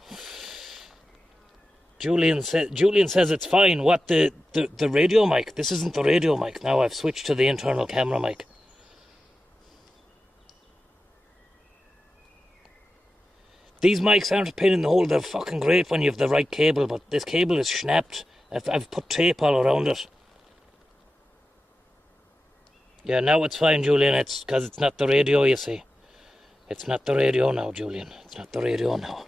Julian says it's fine. What, the radio mic? This isn't the radio mic. Now I've switched to the internal camera mic. These mics aren't a pain in the hole. They're fucking great when you have the right cable, but this cable is snapped. I've put tape all around it. Yeah, now it's fine, Julian. It's because it's not the radio, you see. It's not the radio now, Julian. It's not the radio now.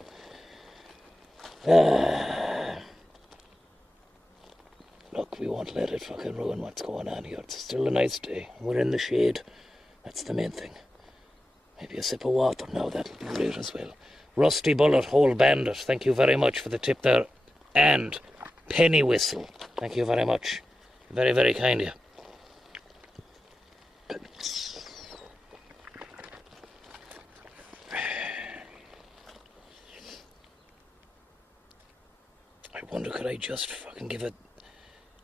Look, we won't let it fucking ruin what's going on here. It's still a nice day. We're in the shade. That's the main thing. Maybe a sip of water now. That'll be great as well. Rusty Bullet, Whole Bandit. Thank you very much for the tip there. And Penny Whistle. Thank you very much. Very, very kind of you. I wonder, could I just fucking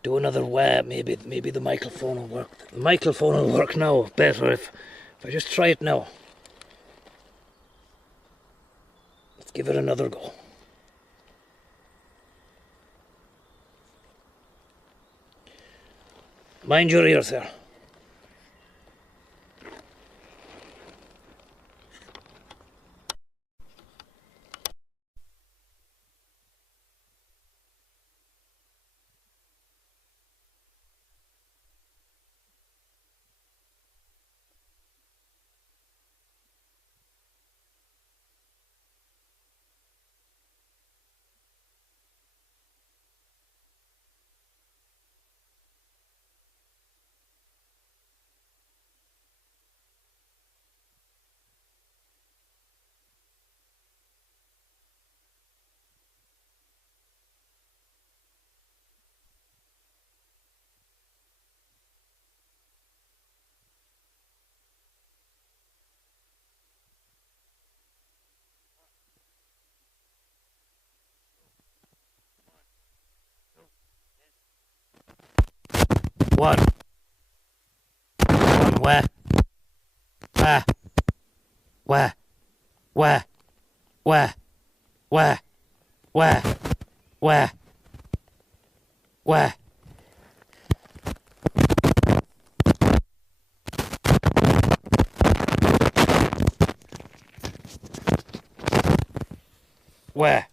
do another wah? Maybe the microphone will work. The microphone will work now better if I just try it now. Let's give it another go. Mind your ears there. One. Where? Where? Where? Where? Where? Where? Where? Where? Where? Where?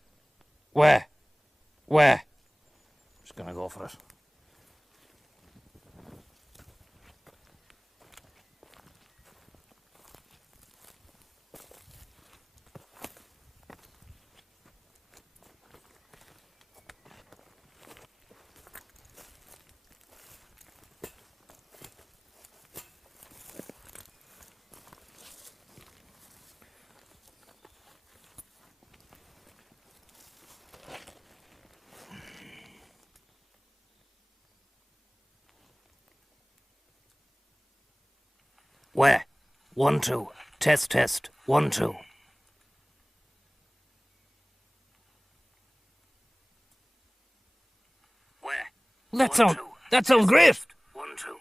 Where? Where? Just gonna go for it. Where? 1, 2. Test, test. 1, 2. Where? That sounds great. 1, 2.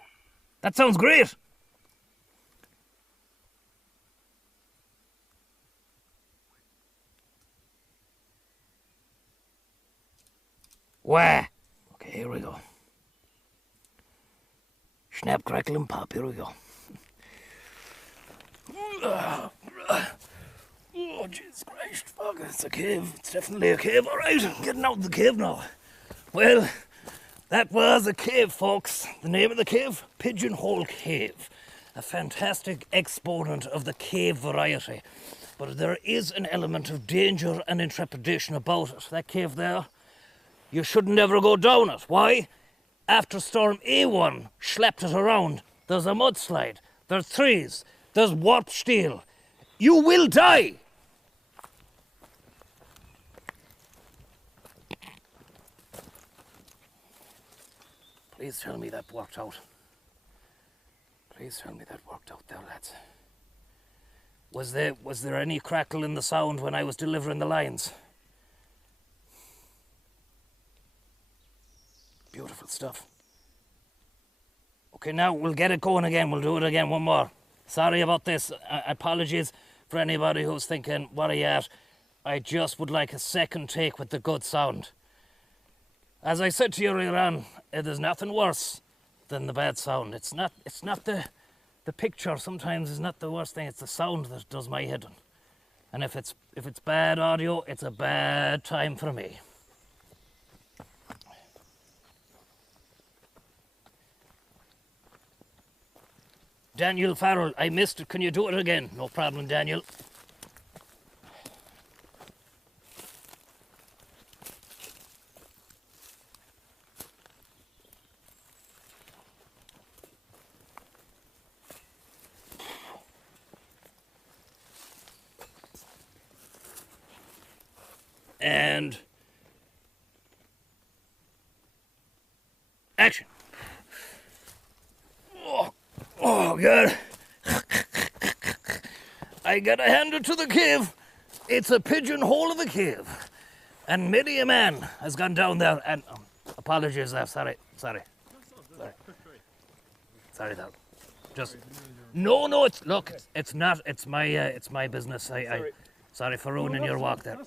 That sounds great. Where? Okay, here we go. Snap, crackle, and pop. Here we go. It's a cave. It's definitely a cave. All right, I'm getting out of the cave now. Well, that was a cave, folks. The name of the cave? Pigeonhole Cave. A fantastic exponent of the cave variety. But there is an element of danger and intrepidation about it. That cave there, you shouldn't ever go down it. Why? After Storm A1 schlepped it around, there's a mudslide, there's trees, there's warped steel. You will die! Please tell me that worked out. Please tell me that worked out there, lads. Was there any crackle in the sound when I was delivering the lines? Beautiful stuff. Okay, now we'll get it going again. We'll do it again one more. Sorry about this. Apologies for anybody who's thinking, what are you at? I just would like a second take with the good sound. As I said to you earlier on, there's nothing worse than the bad sound. It's not the picture sometimes is not the worst thing, it's the sound that does my head in. And if it's bad audio, it's a bad time for me. Daniel Farrell, I missed it. Can you do it again? No problem, Daniel. And action. Oh, God. I gotta hand it to the cave. It's a pigeonhole of a cave. And many a man has gone down there and... apologies there, sorry. Sorry, there. Just... No, it's not. It's my business. Sorry for ruining your walk there.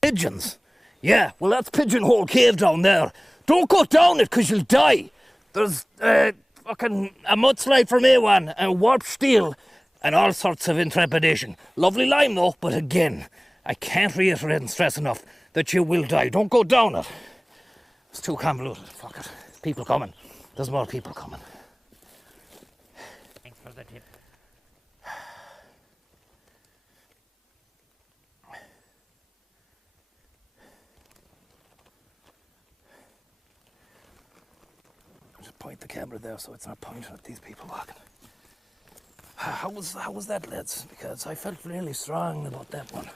Pigeons? Yeah, well that's Pigeonhole Cave down there. Don't go down it because you'll die. There's fucking a mudslide from A1 and warped steel and all sorts of intrepidation. Lovely lime though, but again, I can't reiterate and stress enough that you will die. Don't go down it. It's too convoluted. Fuck it. People coming. There's more people coming. Thanks for the tip. Point the camera there so it's not pointing at these people walking. How was that, lads? Because I felt really strong about that one.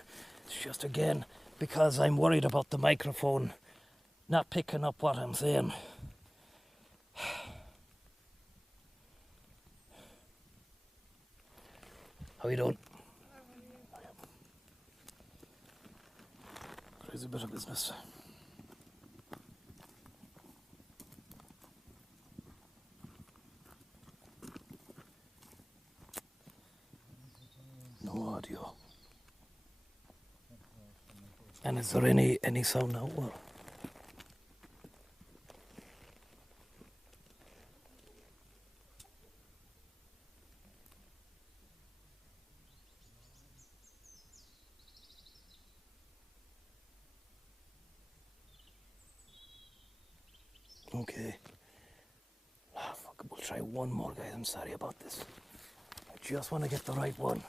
It's just again because I'm worried about the microphone not picking up what I'm saying. How you doing? Crazy bit of business. No audio. And is there any sound now? Or? Okay. Ah, fuck, we'll try one more, guys. I'm sorry about this. I just want to get the right one.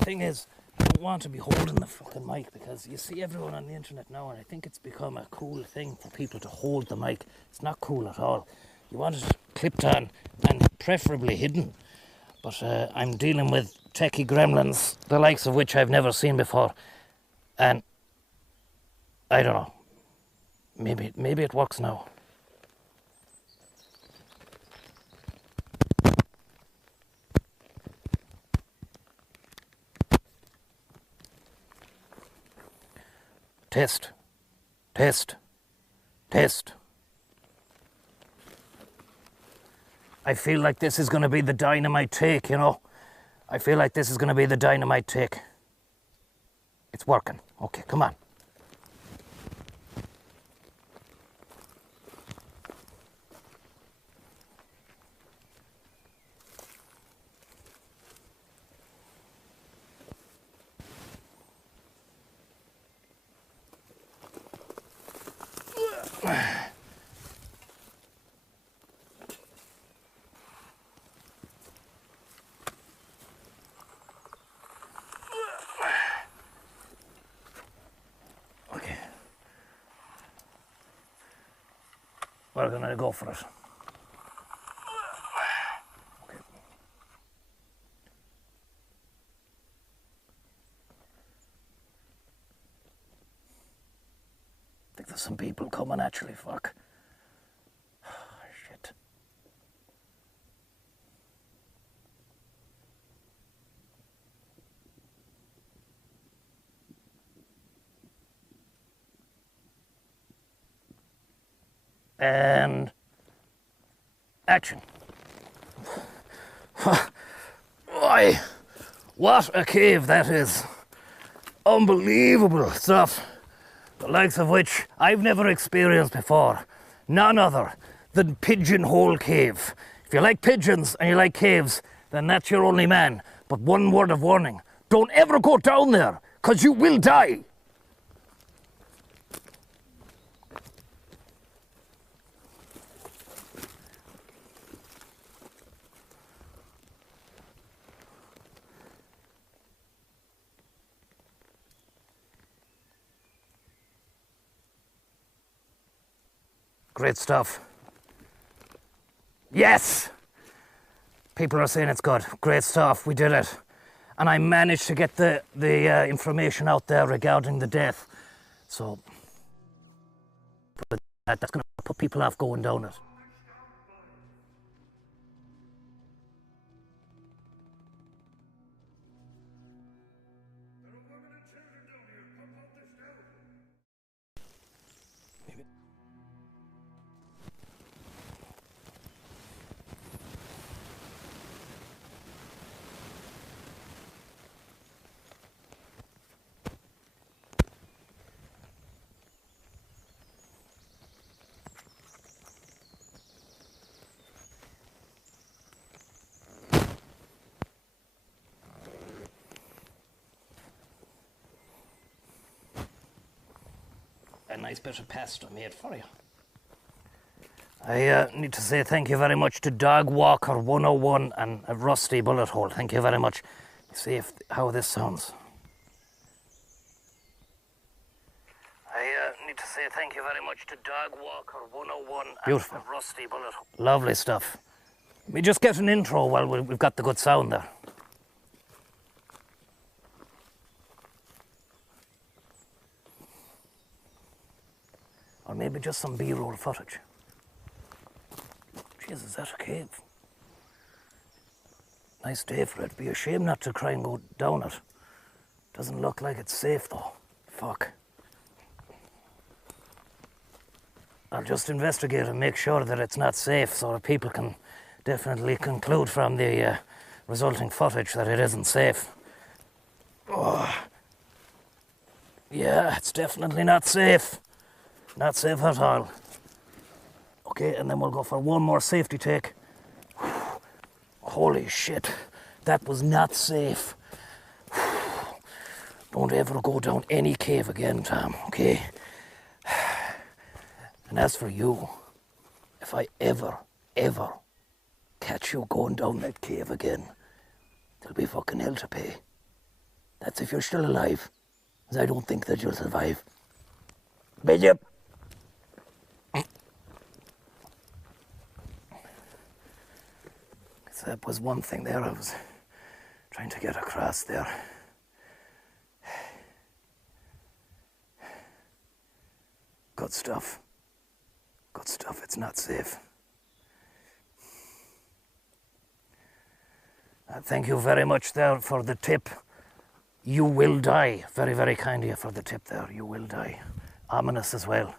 The thing is, I don't want to be holding the fucking mic because you see everyone on the internet now, and I think it's become a cool thing for people to hold the mic. It's not cool at all. You want it clipped on and preferably hidden. But I'm dealing with techie gremlins, the likes of which I've never seen before. And I don't know. Maybe it works now. Test. Test. Test. I feel like this is going to be the dynamite take, you know. I feel like this is going to be the dynamite take. It's working. Okay, come on. Okay. We're gonna go for it. Okay. I think there's some people coming actually, fuck. Shit. And action. Why, what a cave that is. Unbelievable stuff. The likes of which I've never experienced before. None other than Pigeonhole Cave. If you like pigeons and you like caves, then that's your only man. But one word of warning, don't ever go down there, because you will die. Great stuff. Yes! People are saying it's good. Great stuff. We did it. And I managed to get the information out there regarding the death. So, that's going to put people off going down it. A nice bit of pasta made for you. I need to say thank you very much to Dog Walker 101 and a Rusty Bullet Hole. Thank you very much. See how this sounds. need to say thank you very much to Dog Walker 101 Beautiful. and the Rusty Bullet. Lovely stuff. We just get an intro while we've got the good sound there. Or maybe just some B-roll footage. Jeez, is that a cave? Nice day for it. Be a shame not to try and go down it. Doesn't look like it's safe though. Fuck. I'll just investigate and make sure that it's not safe so that people can definitely conclude from the resulting footage that it isn't safe. Oh. Yeah, it's definitely not safe. Not safe at all. Okay, and then we'll go for one more safety take. Holy shit, that was not safe. Don't ever go down any cave again, Tom, okay? And as for you, if I ever catch you going down that cave again, there'll be fucking hell to pay. That's if you're still alive, because I don't think that you'll survive. Bishop! So that was one thing there I was trying to get across there. Good stuff. Good stuff, it's not safe. Thank you very much there for the tip. You will die. Very, very kind of you for the tip there. You will die. Ominous as well.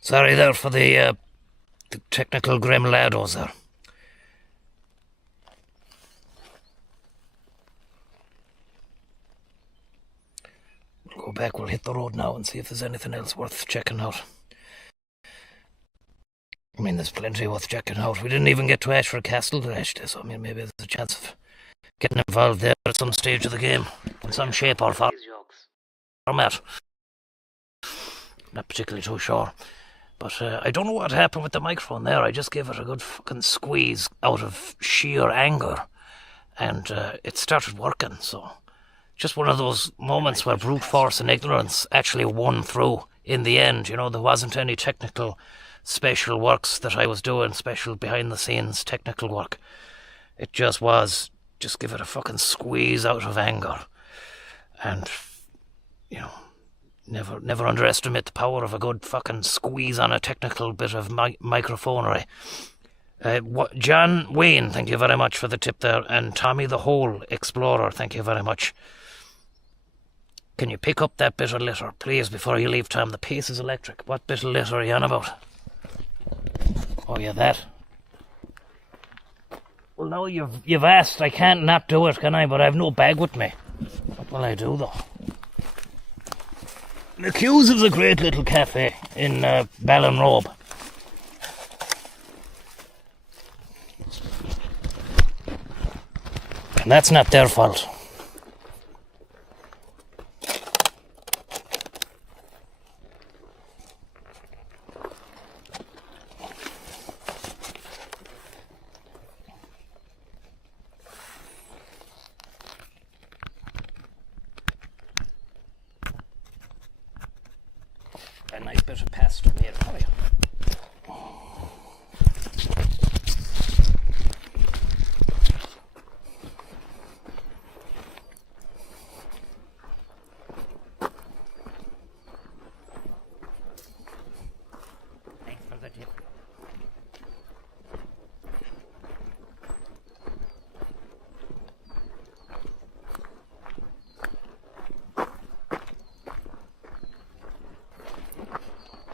Sorry there for the technical gremlados there. We'll go back, we'll hit the road now and see if there's anything else worth checking out. I mean, there's plenty worth checking out. We didn't even get to Ashford Castle today, so I mean, maybe there's a chance of getting involved there at some stage of the game, in some shape or format. Not particularly too sure. But I don't know what happened with the microphone there. I just gave it a good fucking squeeze out of sheer anger. And it started working, so... Just one of those moments where brute force and ignorance actually won through in the end. You know, there wasn't any technical special works that I was doing, special behind-the-scenes technical work. It just was, just give it a fucking squeeze out of anger. And, you know... Never underestimate the power of a good fucking squeeze on a technical bit of microphonery. John Wayne, thank you very much for the tip there. And Tommy the Hole Explorer, thank you very much. Can you pick up that bit of litter, please, before you leave, Tom? The pace is electric. What bit of litter are you on about? Oh, yeah, that. Well, now you've asked. I can't not do it, can I? But I have no bag with me. What will I do, though? McHugh's is a great little cafe in Ballinrobe. And that's not their fault. A nice bit of pasta made for you. Thanks for the tip.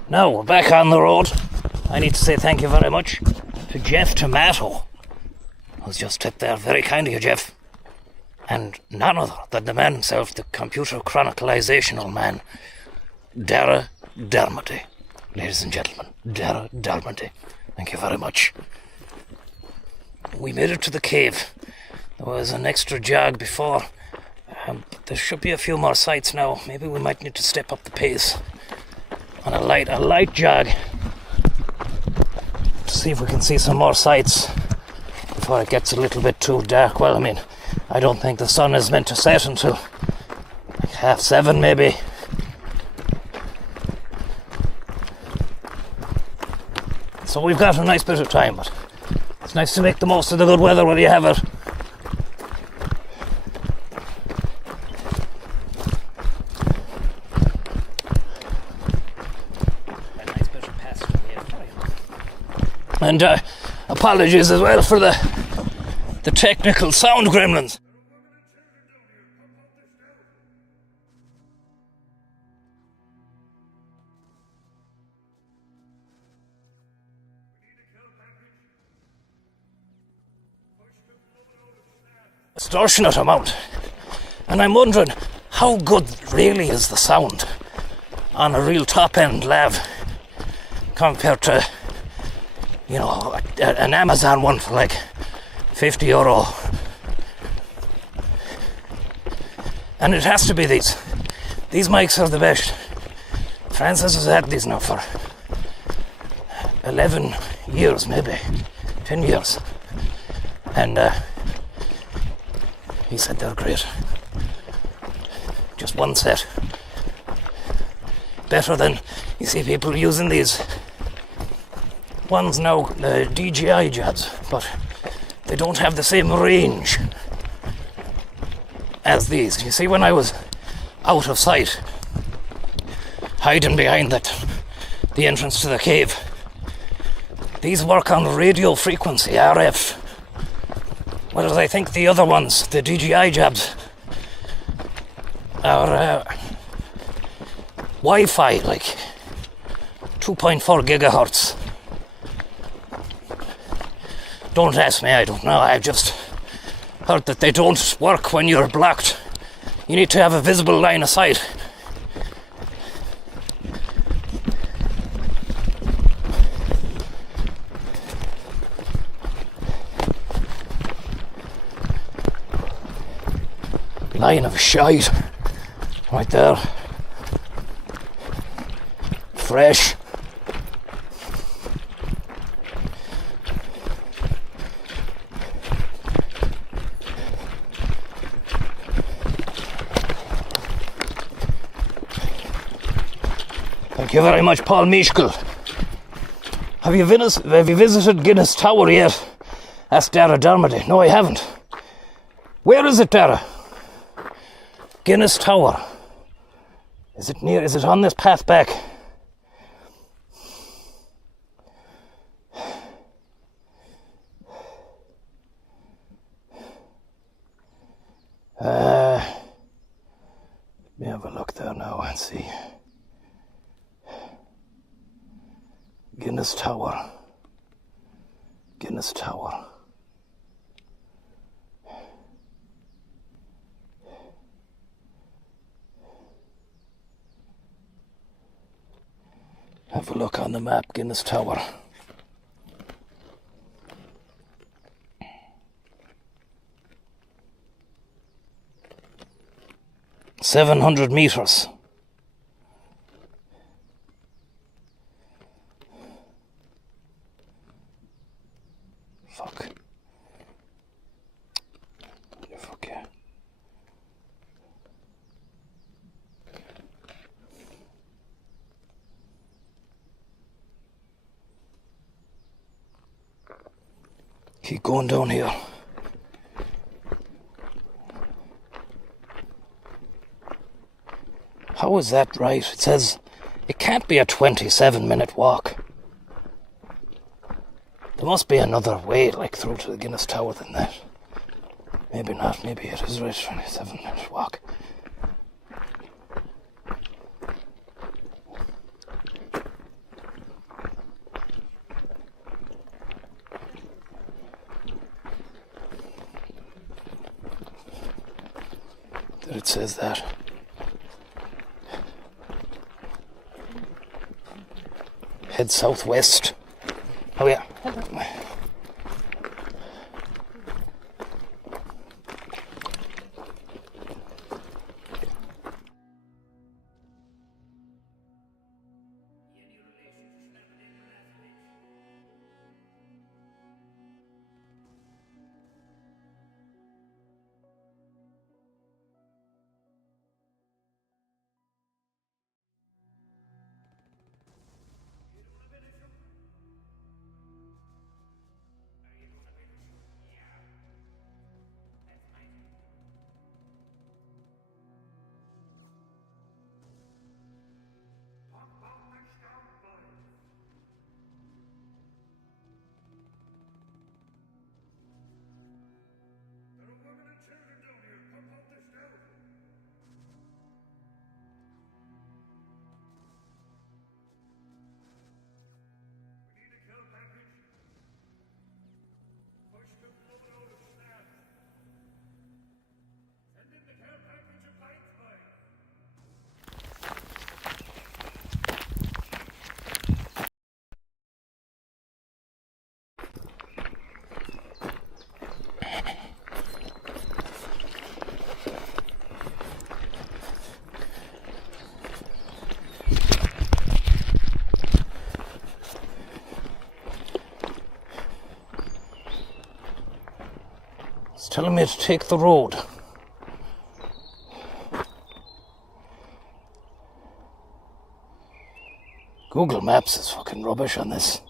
Now we're back on the road. I need to say thank you very much to Jeff Tomato, who's just tipped there. Very kind of you, Jeff. And none other than the man himself, the computer chronicalizational man, Dara Dermody. Ladies and gentlemen, Dara Dermody. Thank you very much. We made it to the cave. There was an extra jog before. There should be a few more sights now. Maybe we might need to step up the pace on a light jog to see if we can see some more sights before it gets a little bit too dark. Well, I mean, I don't think the sun is meant to set until like 7:30 maybe. So we've got a nice bit of time, but it's nice to make the most of the good weather while you have it. And apologies as well for the technical sound gremlins. Extortionate amount. And I'm wondering, how good really is the sound on a real top-end lav compared to, you know, an Amazon one for like €50. And it has to be these. These mics are the best. Francis has had these now for 11 years, maybe 10 years. And he said they're great. Just one set. Better than, you see people using these ones now, DJI jabs, but they don't have the same range as these. You see, when I was out of sight, hiding behind the entrance to the cave, these work on radio frequency, RF, What do they think the other ones, the DGI jabs, are Wi-Fi, like 2.4 gigahertz. Don't ask me, I don't know. I've just heard that they don't work when you're blocked. You need to have a visible line of sight. Line of shite. Right there. Fresh. Thank you very much, Paul Mischkel. Have you visited Guinness Tower yet? Asked Dara Dermody. No, I haven't. Where is it, Dara? Guinness Tower. Is it on this path back? Let me have a look there now and see. Guinness Tower. Guinness Tower. Have a look on the map, Guinness Tower. $700 meters. Fuck. Fuck yeah. Keep going down here. How is that right? It says it can't be a 27-minute walk. There must be another way, like through to the Guinness Tower than that. Maybe not, maybe it is right, 27-minute walk. There it says that. Head southwest. Oh yeah. It's telling me to take the road. Google Maps is fucking rubbish on this.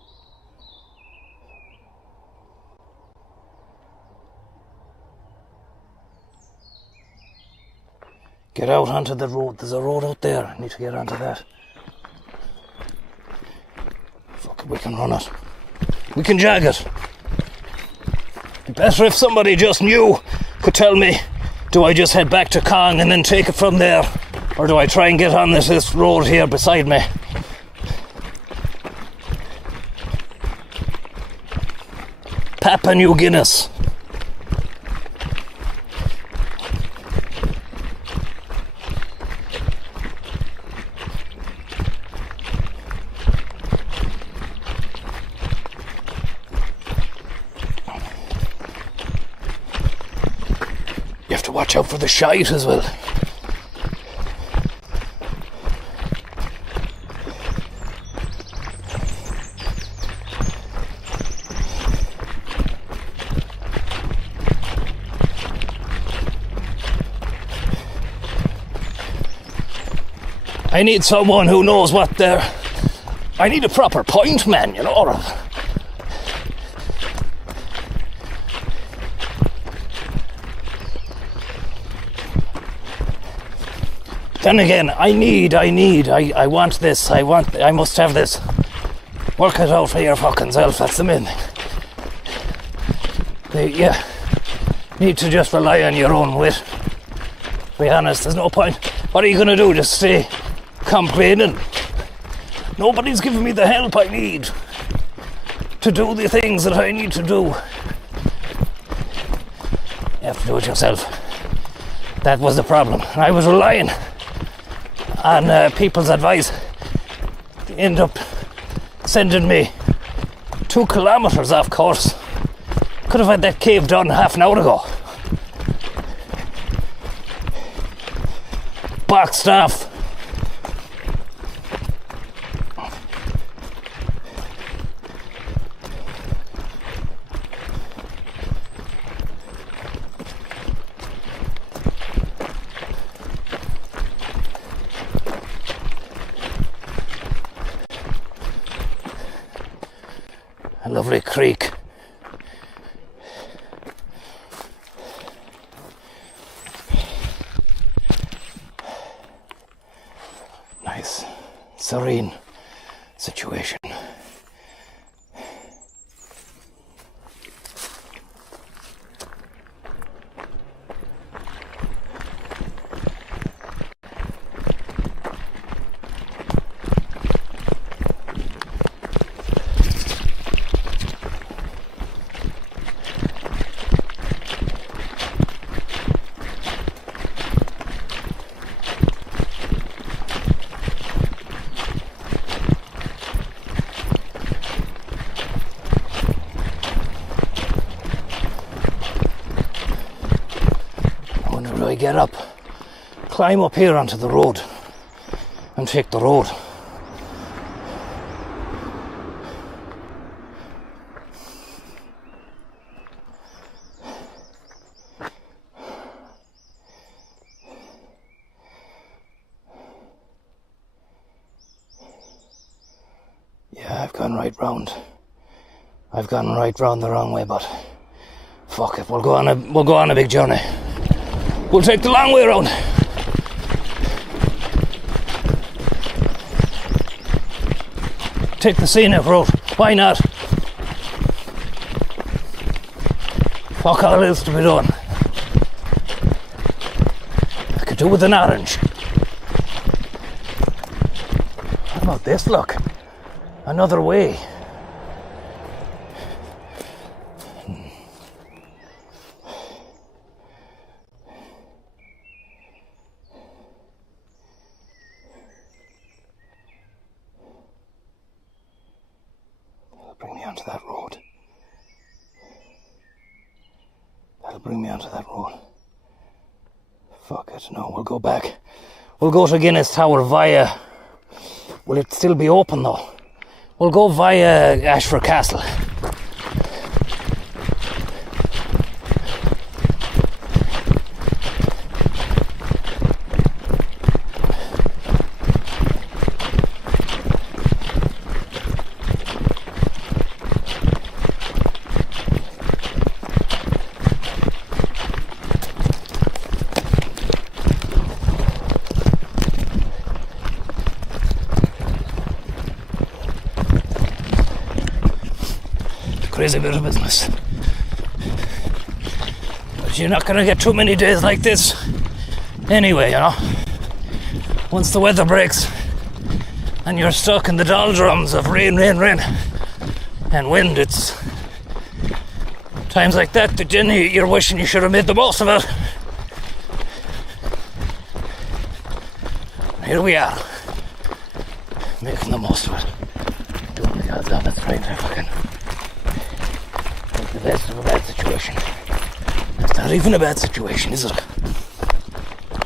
Get out onto the road. There's a road out there. I need to get onto that. Fuck it, we can run it. We can jog it. Better if somebody just knew, could tell me, do I just head back to Kong and then take it from there? Or do I try and get on this road here beside me? Papua New Guinea. You have to watch out for the shite as well. I need someone who knows what they're... I need a proper point man, you know. Then again, I want this, I must have this. Work it out for your fucking self, that's the main thing. You need to just rely on your own wit. To be honest, there's no point. What are you gonna do, just stay complaining? Nobody's giving me the help I need to do the things that I need to do. You have to do it yourself. That was the problem. I was relying on people's advice. They end up sending me 2 kilometers off course. Could have had that cave done half an hour ago. Boxed off. A lovely creek. Nice, serene situation. I get up, climb up here onto the road and take the road. Yeah, I've gone right round. I've gone right round the wrong way, but fuck it, we'll go on a big journey. We'll take the long way around. Take the scenic route. Why not? Fuck all else to be done. I could do with an orange. What about this? Look, another way. Bring me onto that road. That'll bring me onto that road. Fuck it, no, we'll go back. We'll go to Guinness Tower via... Will it still be open though? We'll go via Ashford Castle. Crazy bit of business. But you're not gonna get too many days like this anyway, you know. Once the weather breaks and you're stuck in the doldrums of rain, rain, rain and wind, it's times like that that you're wishing you should have made the most of it. Here we are, making the most of it. Doing the God's honest trying to fucking make the best of a bad situation. It's not even a bad situation, is it?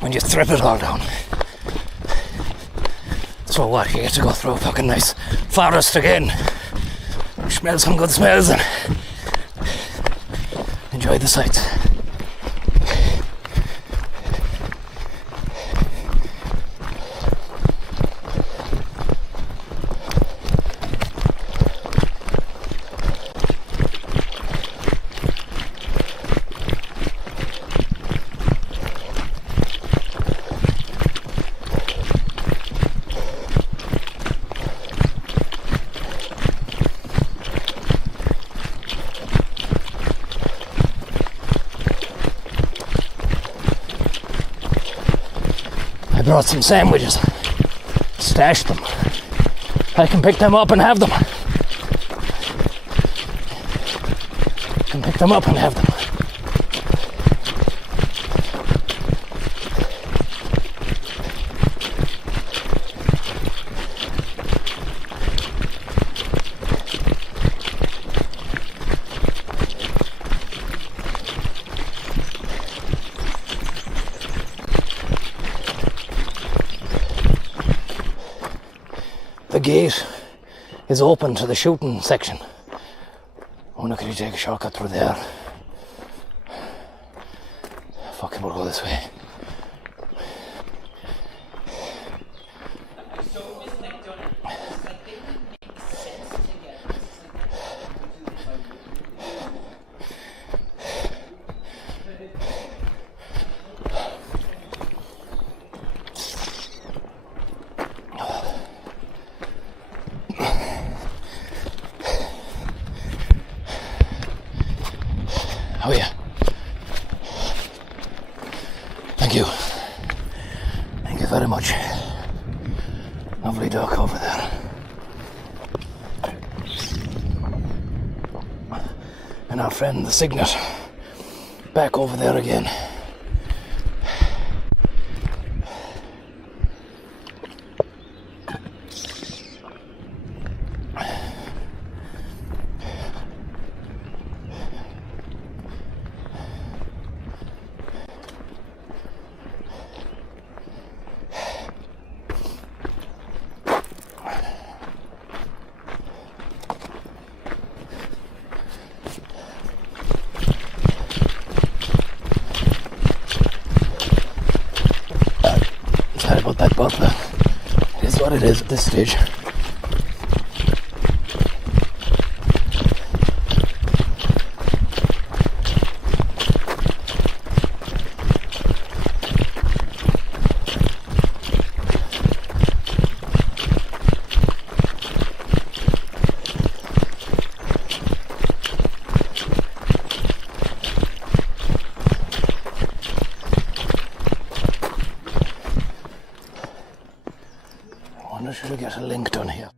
When you strip it all down. So what, you get to go through a fucking nice forest again, smell some good smells and enjoy the sights. I brought some sandwiches, stashed them. I can pick them up and have them. I can pick them up and have them. The gate is open to the shooting section. I wonder could you take a shortcut through there? Fucking we'll go this way. Oh yeah. Thank you. Thank you very much. Lovely duck over there. And our friend the Cygnet back over there again. Sorry about that, but it is what it is at this stage. I wonder should we get a link done here.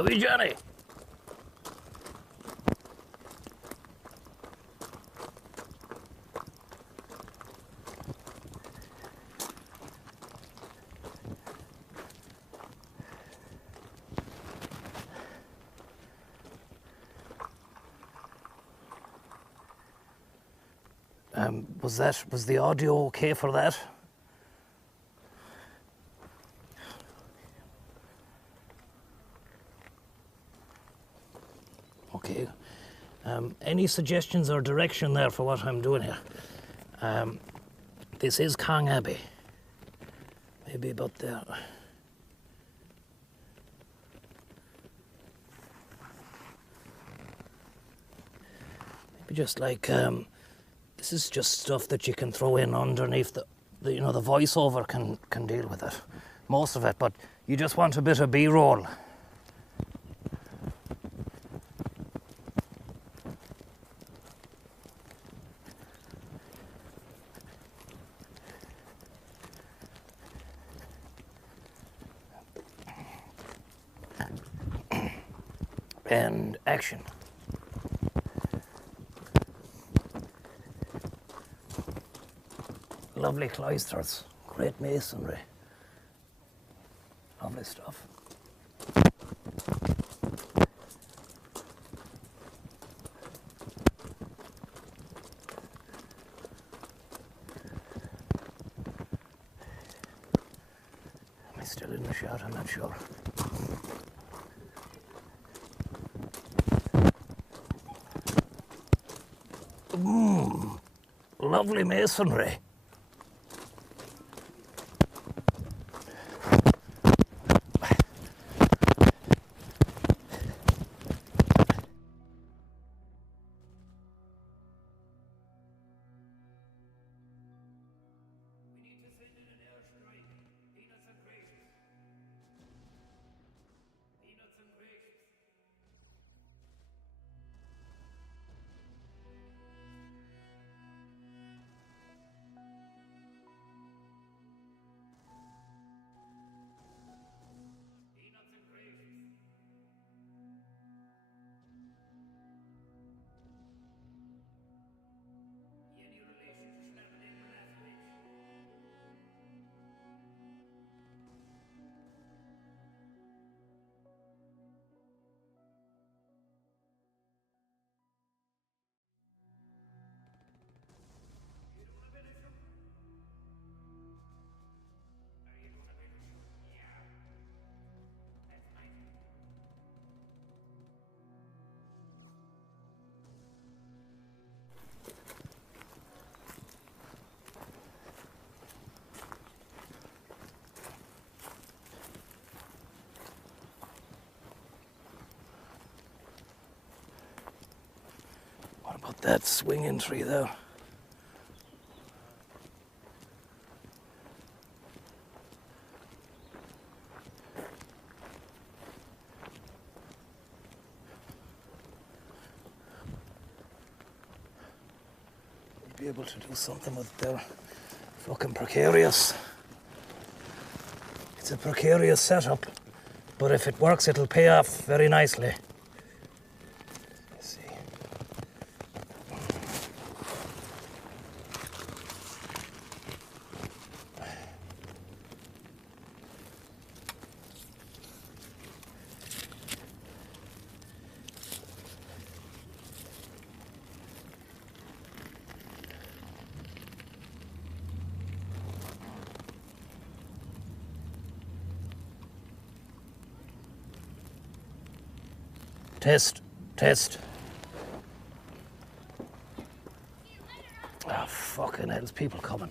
Are we, Johnny? Was the audio okay for that? Okay. Any suggestions or direction there for what I'm doing here? This is Kong Abbey. Maybe about there. Maybe just like this is just stuff that you can throw in underneath the voiceover can deal with it, most of it, but you just want a bit of B-roll. And action. Lovely cloisters, great masonry. Lovely stuff. Am I still in the shot? I'm not sure. Lovely masonry. What about that swinging tree there? Be able to do something with their fucking precarious. It's a precarious setup, but if it works, it'll pay off very nicely. Let's see. Test. Ah, fucking hell, there's people coming.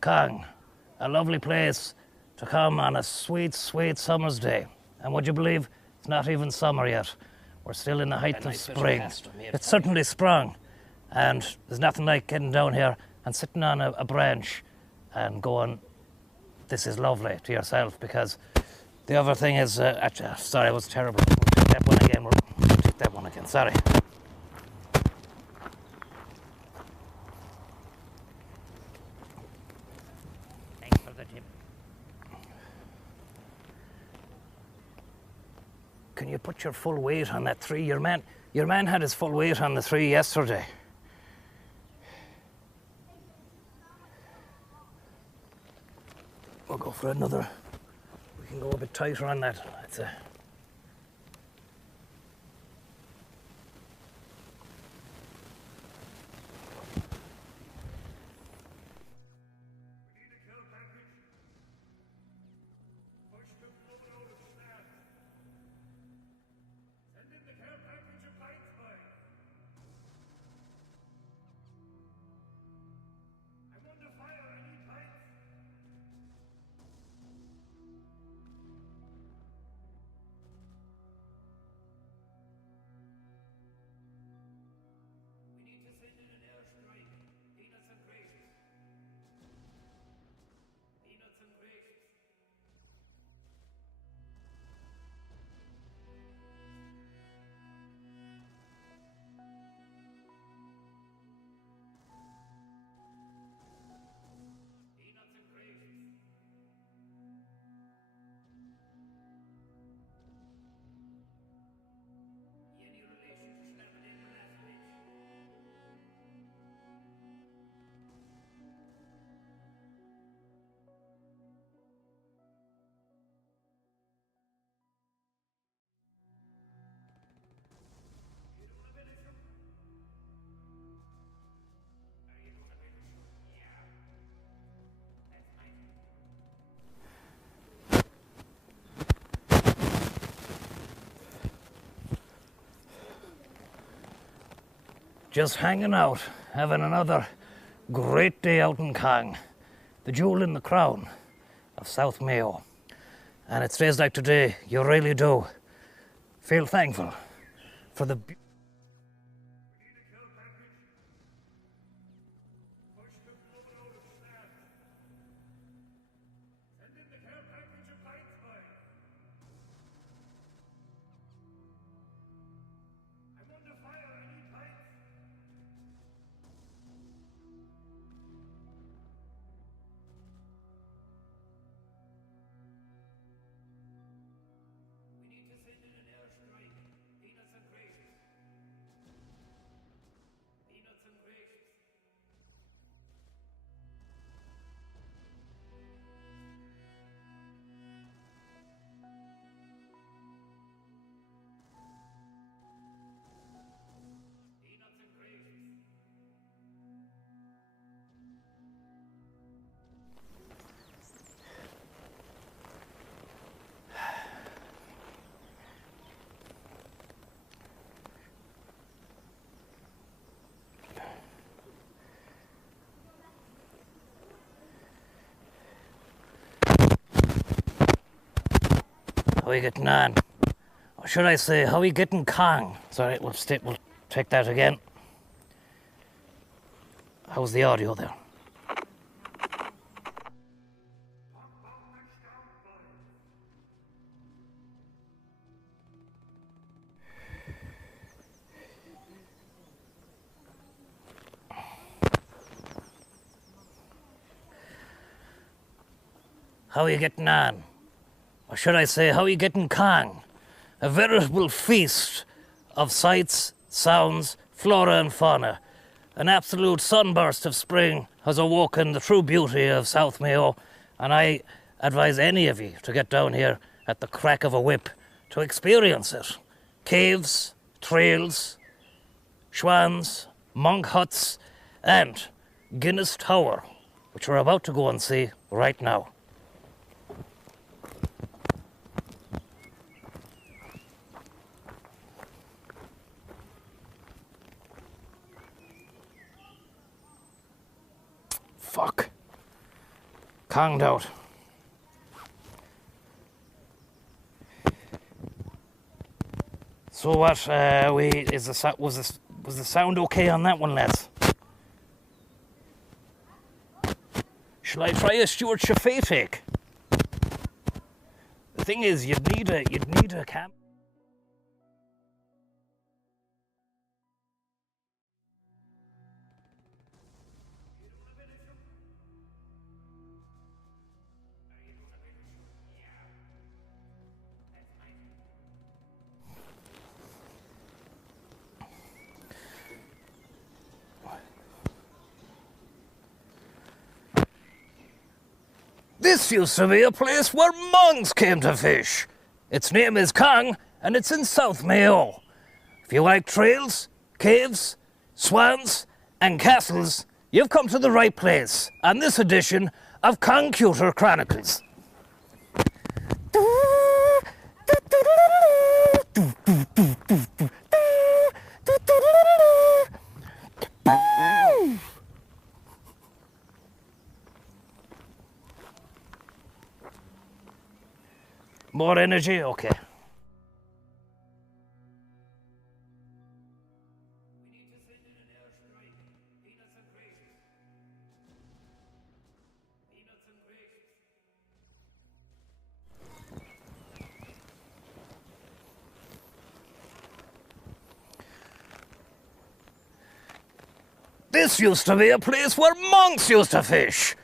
Kang, a lovely place to come on a sweet, sweet summer's day. And would you believe it's not even summer yet? We're still in the height of spring. It's certainly sprung, and there's nothing like getting down here and sitting on a branch and going, this is lovely to yourself, because the other thing is, sorry, it was terrible. We'll take that one again. We'll take that one again, sorry. Thanks for the tip. Can you put your full weight on that 3? Your man had his full weight on the 3 yesterday. We'll go for another. We can go a bit tighter on that. That's a... Just hanging out, having another great day out in Kang, the jewel in the crown of South Mayo. And it's days like today, you really do feel thankful for the... How are you getting on? Or should I say, how are you getting Kang? Sorry, we'll take that again. How's the audio there? How are you getting on? Or should I say, how are you getting Kang? A veritable feast of sights, sounds, flora and fauna. An absolute sunburst of spring has awoken the true beauty of South Mayo, and I advise any of you to get down here at the crack of a whip to experience it. Caves, trails, schwans, monk huts, and Guinness Tower, which we're about to go and see right now. Fuck. Conged out. So what? Was the sound okay on that one, lads? Shall I try a Stuart Chaffee take? The thing is, you'd need a cam. This used to be a place where monks came to fish. Its name is Kong, and it's in South Mayo. If you like trails, caves, swans, and castles, you've come to the right place on this edition of Concuter Chronicles. More energy? Okay. This used to be a place where monks used to fish.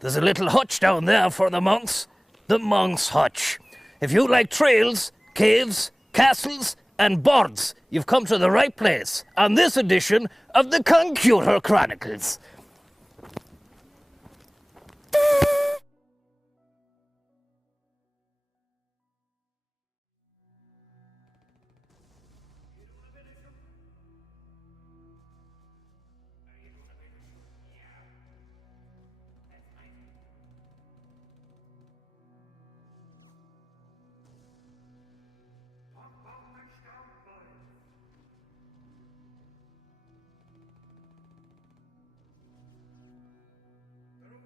There's a little hutch down there for the monks, the monks' hutch. If you like trails, caves, castles, and birds, you've come to the right place on this edition of the Concuter Chronicles.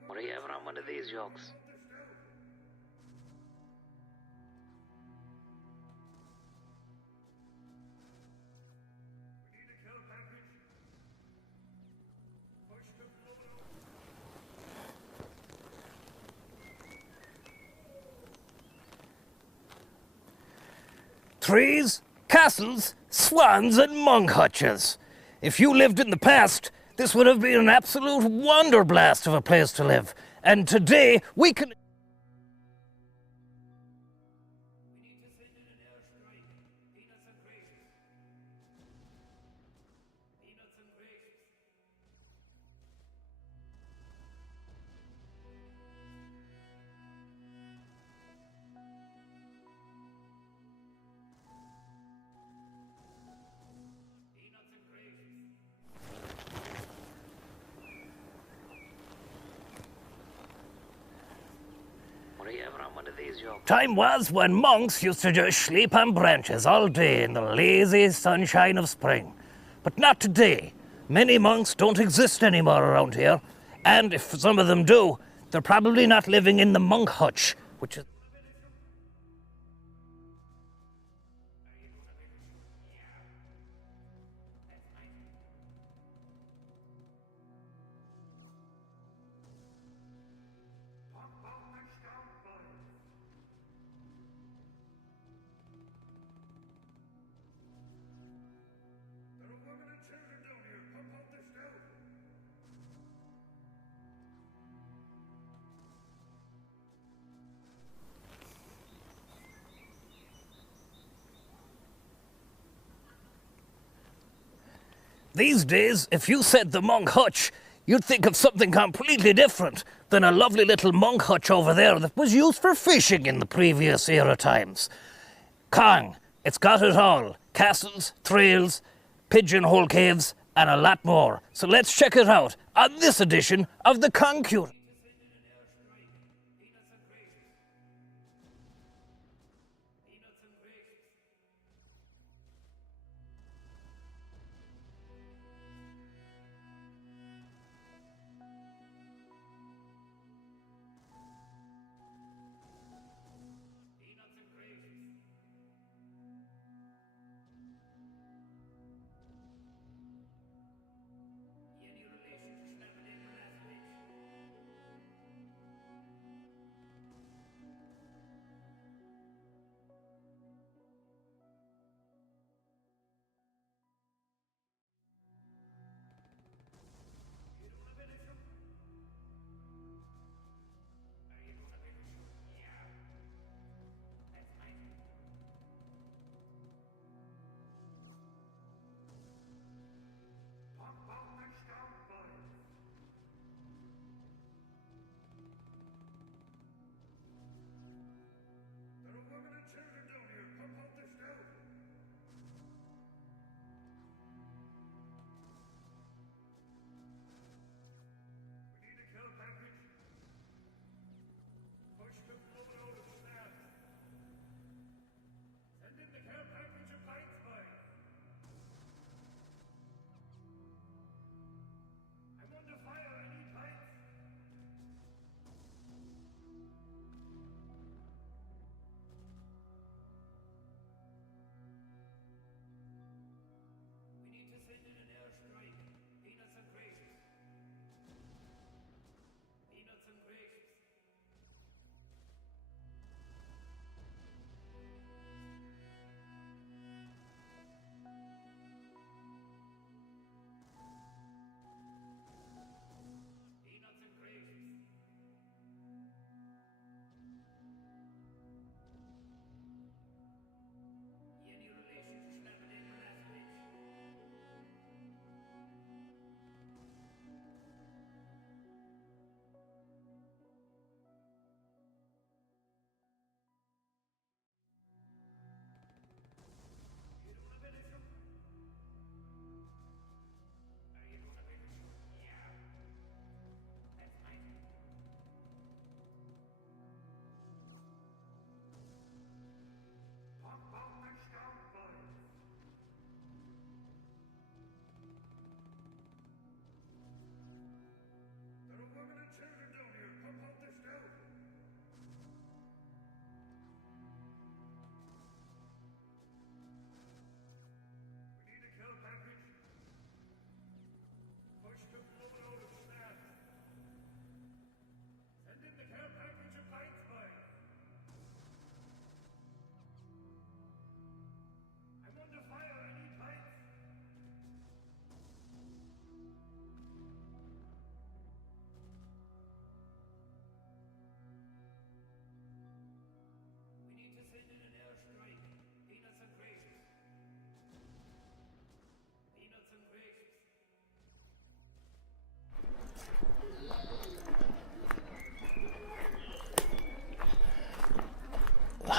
What are you having on one of these yokes? Trees, castles, swans, and monk hutches. If you lived in the past, this would have been an absolute wonderblast of a place to live. And today, we can... Time was when monks used to just sleep on branches all day in the lazy sunshine of spring. But not today. Many monks don't exist anymore around here. And if some of them do, they're probably not living in the monk hutch, which is... These days, if you said the monk hutch, you'd think of something completely different than a lovely little monk hutch over there that was used for fishing in the previous era times. Kong, it's got it all. Castles, trails, pigeonhole caves, and a lot more. So let's check it out on this edition of the Concuter.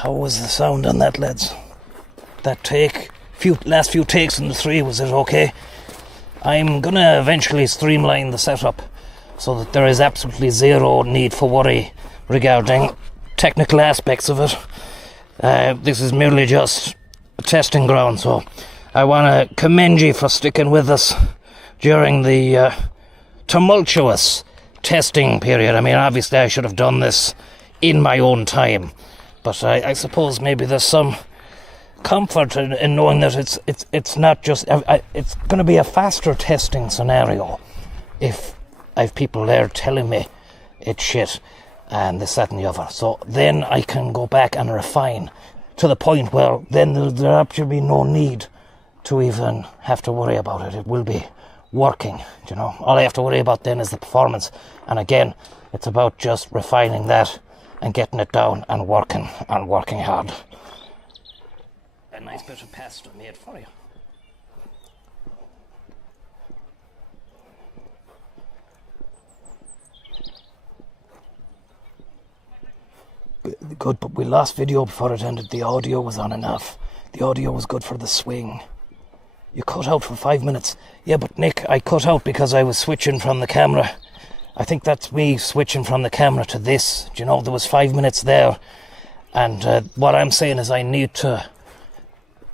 How was the sound on that, lads? That take, last few takes in the 3, was it okay? I'm gonna eventually streamline the setup so that there is absolutely zero need for worry regarding technical aspects of it. This is merely just a testing ground, so I want to commend you for sticking with us during the tumultuous testing period. I mean, obviously I should have done this in my own time, but I suppose maybe there's some comfort in knowing that it's not just... it's going to be a faster testing scenario if I've people there telling me it's shit and this, that and the other. So then I can go back and refine to the point where then there'll actually be no need to even have to worry about it. It will be working, you know. All I have to worry about then is the performance. And again, it's about just refining that and getting it down and working hard. A nice bit of pasta made for you. Good, but we lost video before it ended. The audio was on and off. The audio was good for the swing. You cut out for 5 minutes. Yeah, but Nick, I cut out because I was switching from the camera. I think that's me switching from the camera to this. Do you know, there was 5 minutes there. And what I'm saying is I need to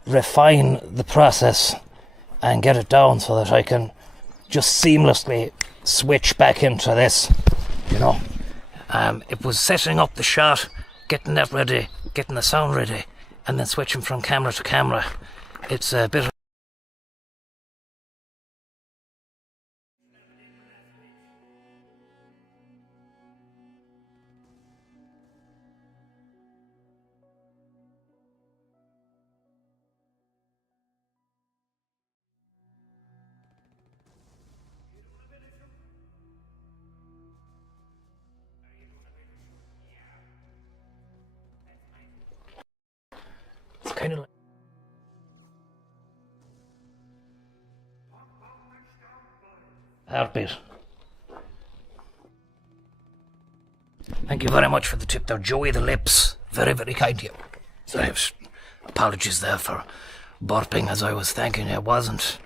refine the process and get it down so that I can just seamlessly switch back into this, you know. It was setting up the shot, getting that ready, getting the sound ready, and then switching from camera to camera. It's a bit of... It's kind of like... Heartbeat. Thank you very much for the tip there, Joey the Lips. Very, very kind to you. So I have apologies there for burping as I was thanking you. It wasn't.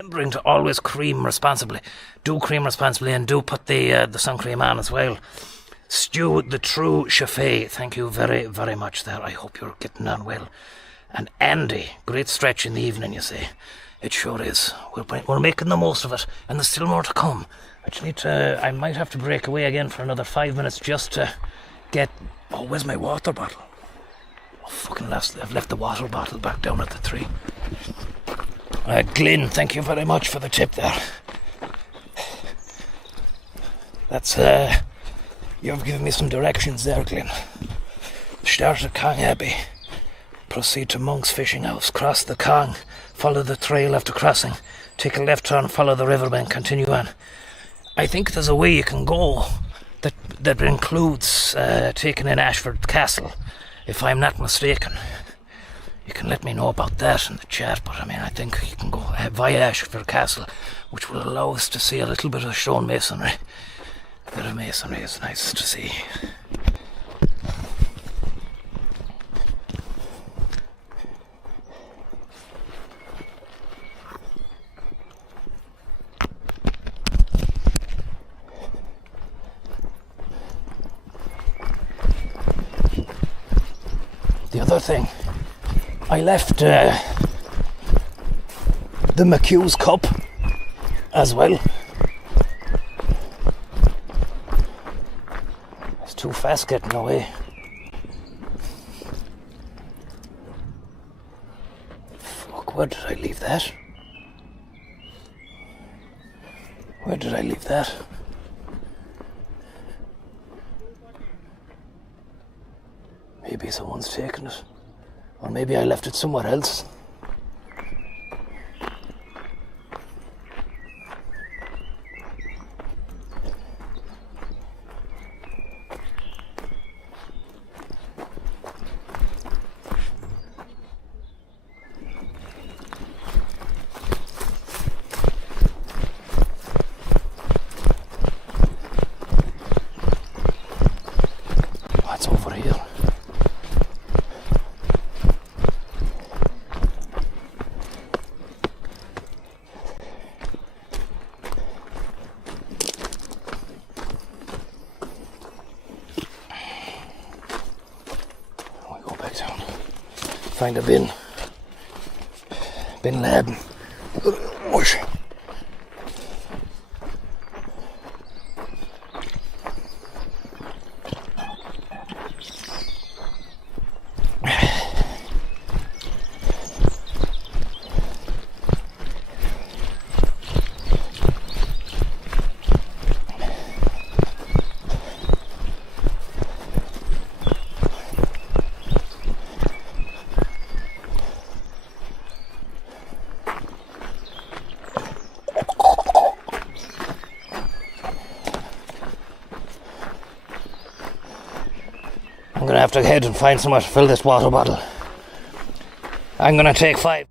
Remembering to always cream responsibly. Do cream responsibly and do put the sun cream on as well. Stu, the true Chaffee, thank you very, very much there. I hope you're getting on well. And Andy, great stretch in the evening, you see. It sure is. We're making the most of it, and there's still more to come. I might have to break away again for another 5 minutes just to get... Oh, where's my water bottle? Oh, fucking I've left the water bottle back down at the tree. Glyn, thank you very much for the tip there. That's, you've given me some directions there, Glyn. Start at Kong Abbey. Proceed to Monk's Fishing House. Cross the Kong. Follow the trail after crossing. Take a left turn, follow the riverbank, continue on. I think there's a way you can go that includes taking in Ashford Castle, if I'm not mistaken. You can let me know about that in the chat, but I mean, I think you can go via Ashford Castle, which will allow us to see a little bit of stone masonry. A bit of masonry is nice to see. The other thing, I left the McHugh's cup as well. It's too fast getting away. Fuck, where did I leave that? Where did I leave that? Maybe someone's taken it. Or maybe I left it somewhere else. find a bin. Bin laden. Mush. I'm gonna have to head and find somewhere to fill this water bottle. I'm gonna take 5.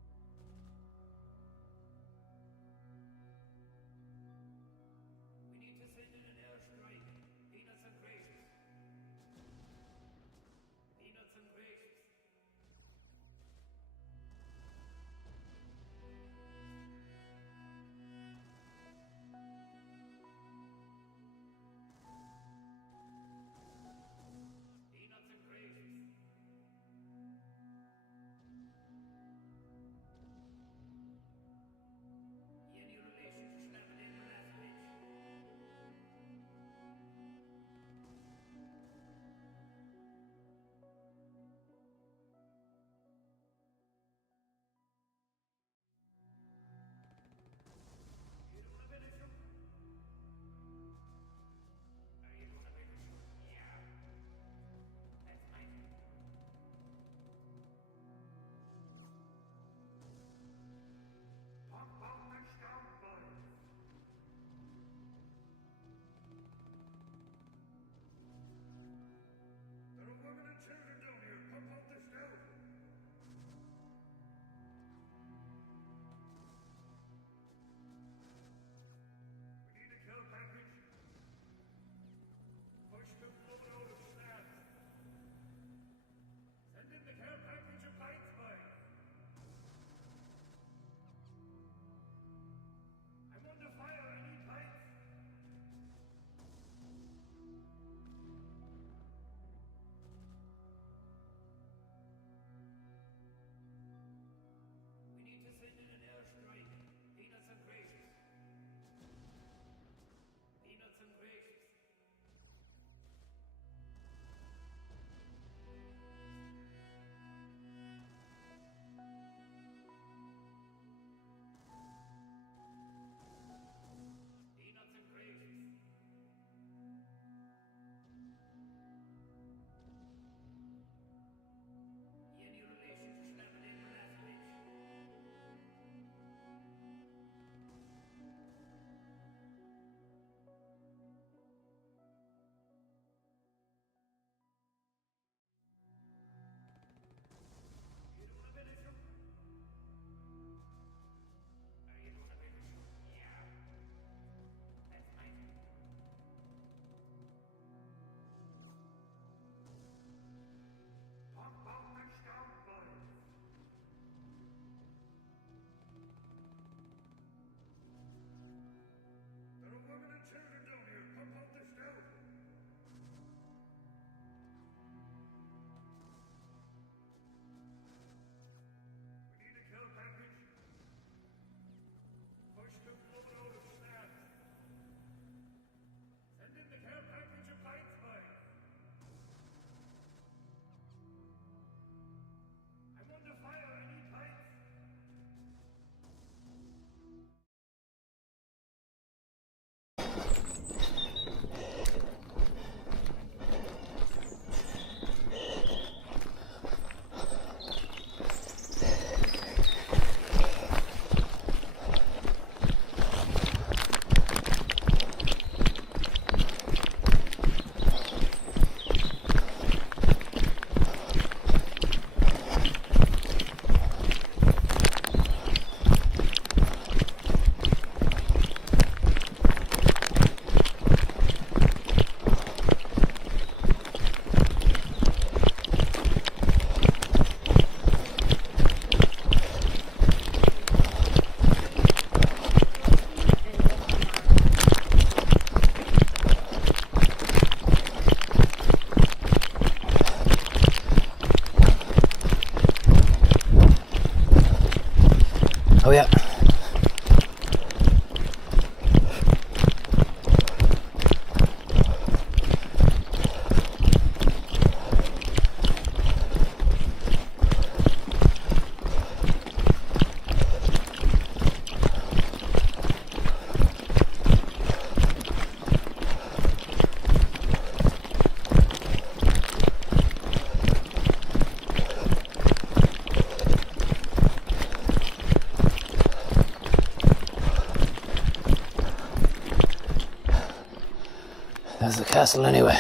There's the castle anyway.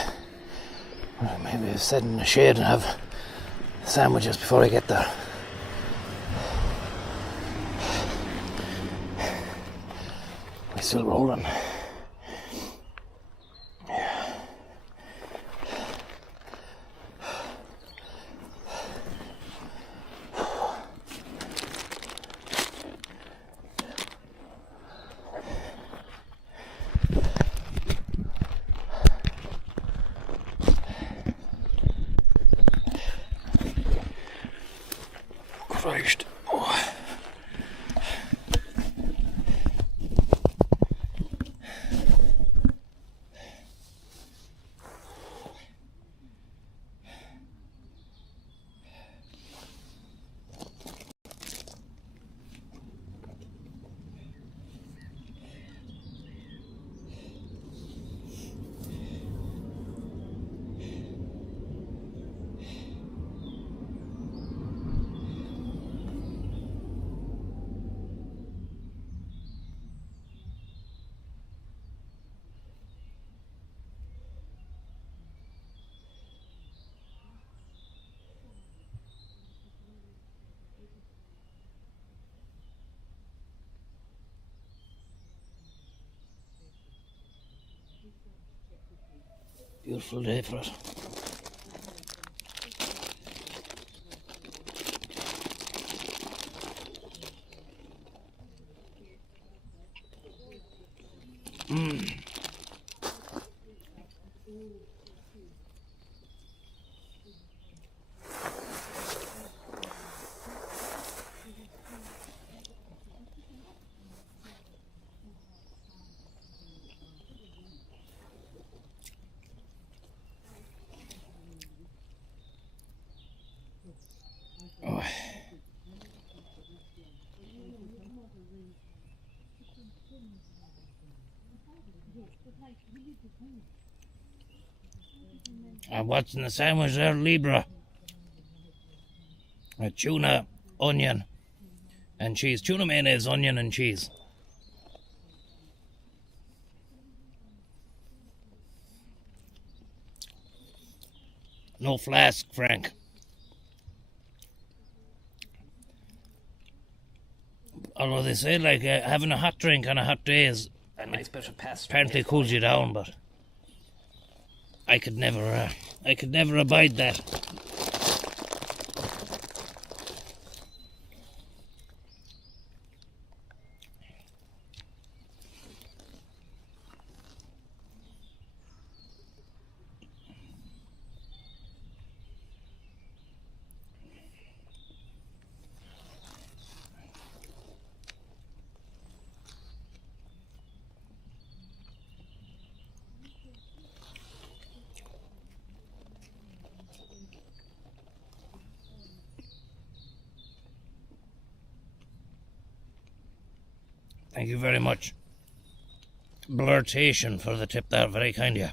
Well, maybe I'll sit in the shade and have sandwiches before I get there. We're still rolling. Christ. Oh. Beautiful day for it. Oh. I'm watching the sandwich there, Libra. A tuna, onion, and cheese. Tuna mayonnaise, onion, and cheese. No flask, Frank. Although they say like having a hot drink on a hot day is A nice bit of pasta. apparently cools you down, but I could never abide that. Thank you very much. Blurtation for the tip there, very kind of you.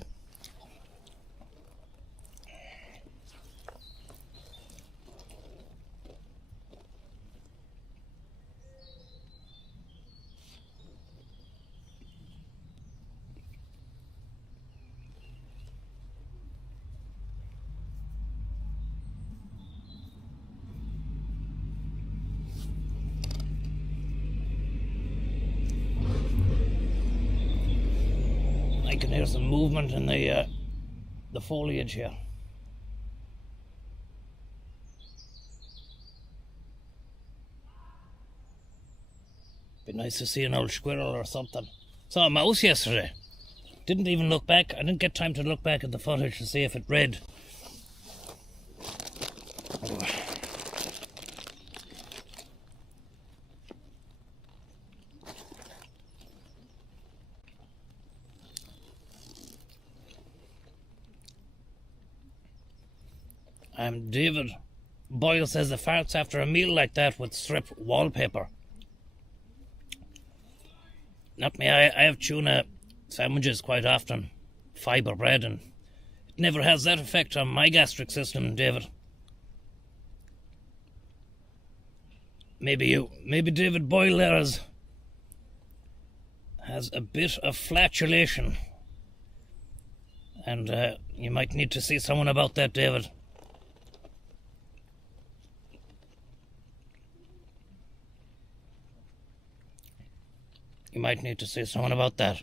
I can hear some movement in the foliage here. Be nice to see an old squirrel or something. Saw a mouse yesterday. Didn't even look back. I didn't get time to look back at the footage to see if it read. Oh. David Boyle says the farts after a meal like that would strip wallpaper. Not me. I have tuna sandwiches quite often, fibre bread, and it never has that effect on my gastric system, David. Maybe David Boyle there has a bit of flatulation And you might need to see someone about that, David. You might need to see someone about that.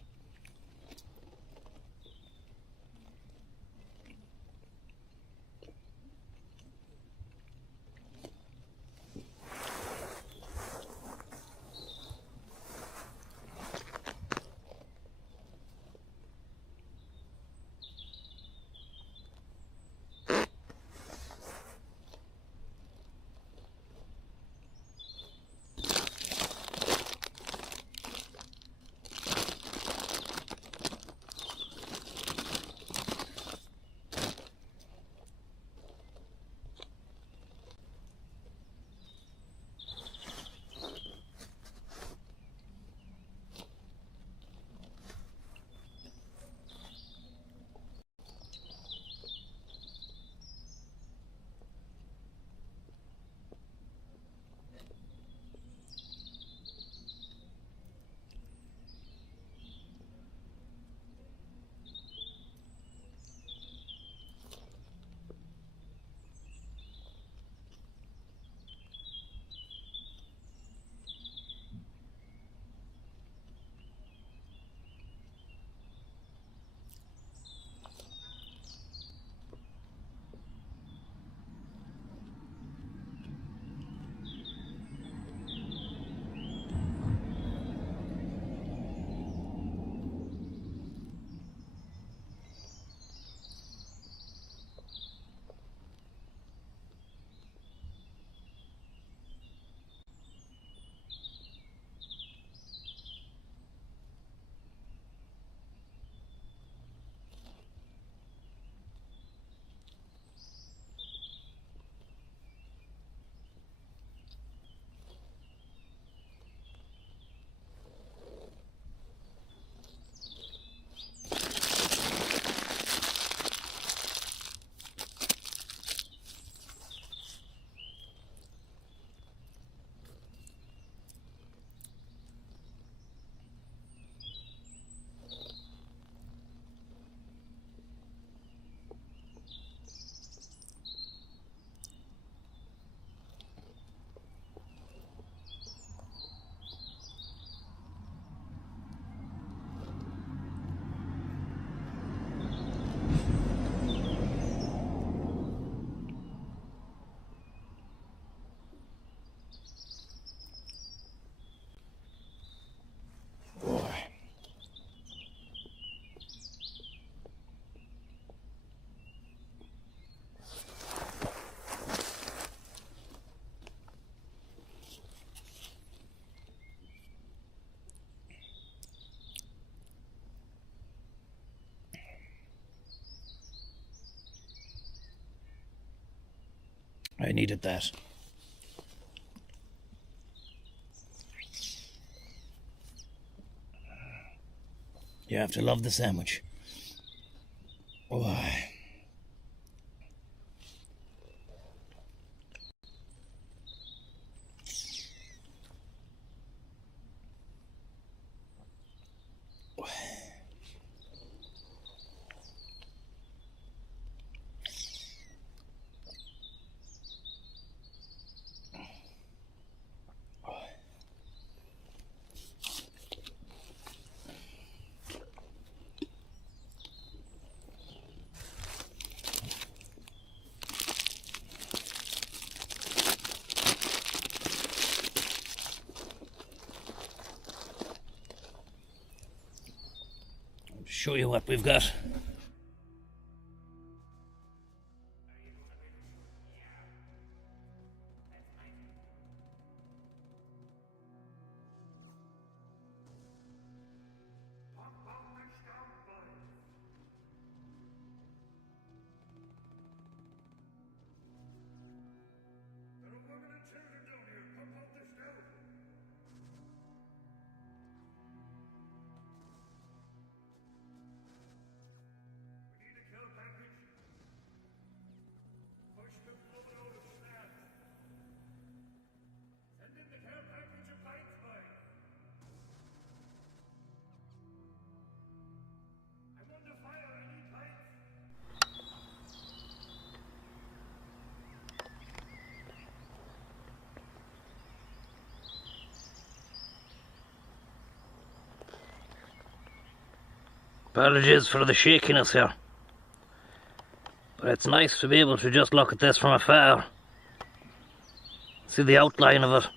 I needed that. You have to love the sandwich. Oh. Show you what we've got. Apologies for the shakiness here. But it's nice to be able to just look at this from afar. See the outline of it.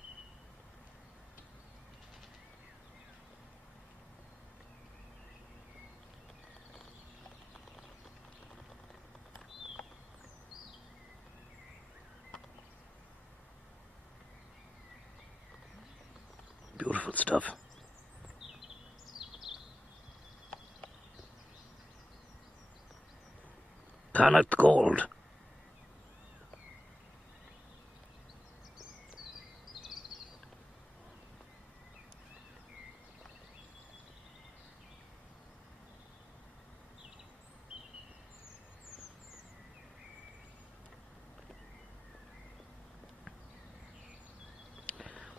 Beautiful stuff. Planet gold.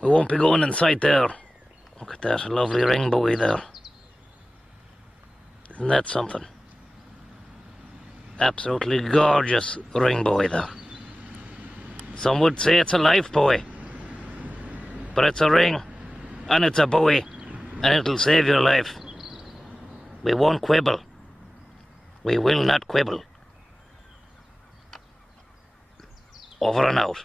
We won't be going inside there. Look at that lovely ring buoy there. Isn't that something? Absolutely gorgeous ring buoy there. Some would say it's a life buoy, but it's a ring and it's a buoy and it'll save your life. We won't quibble. We will not quibble. Over and out.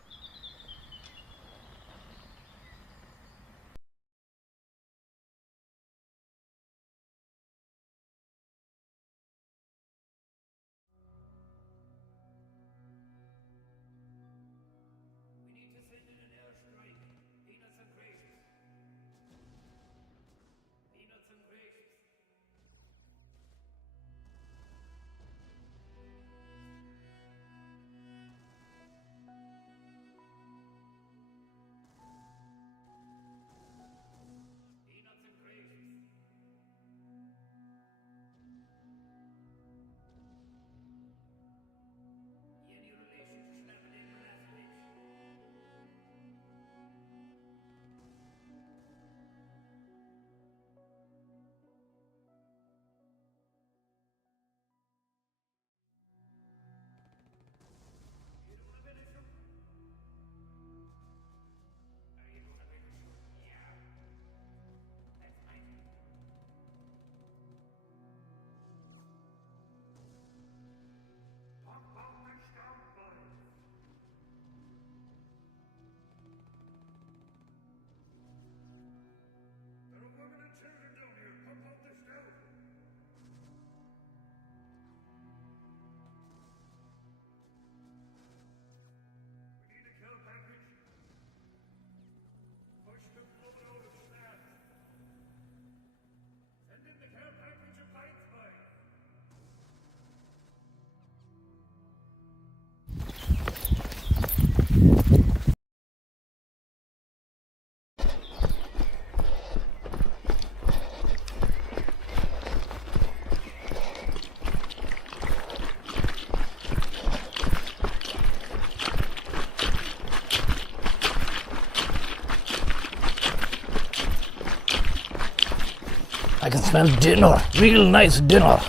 I can smell dinner, real nice dinner,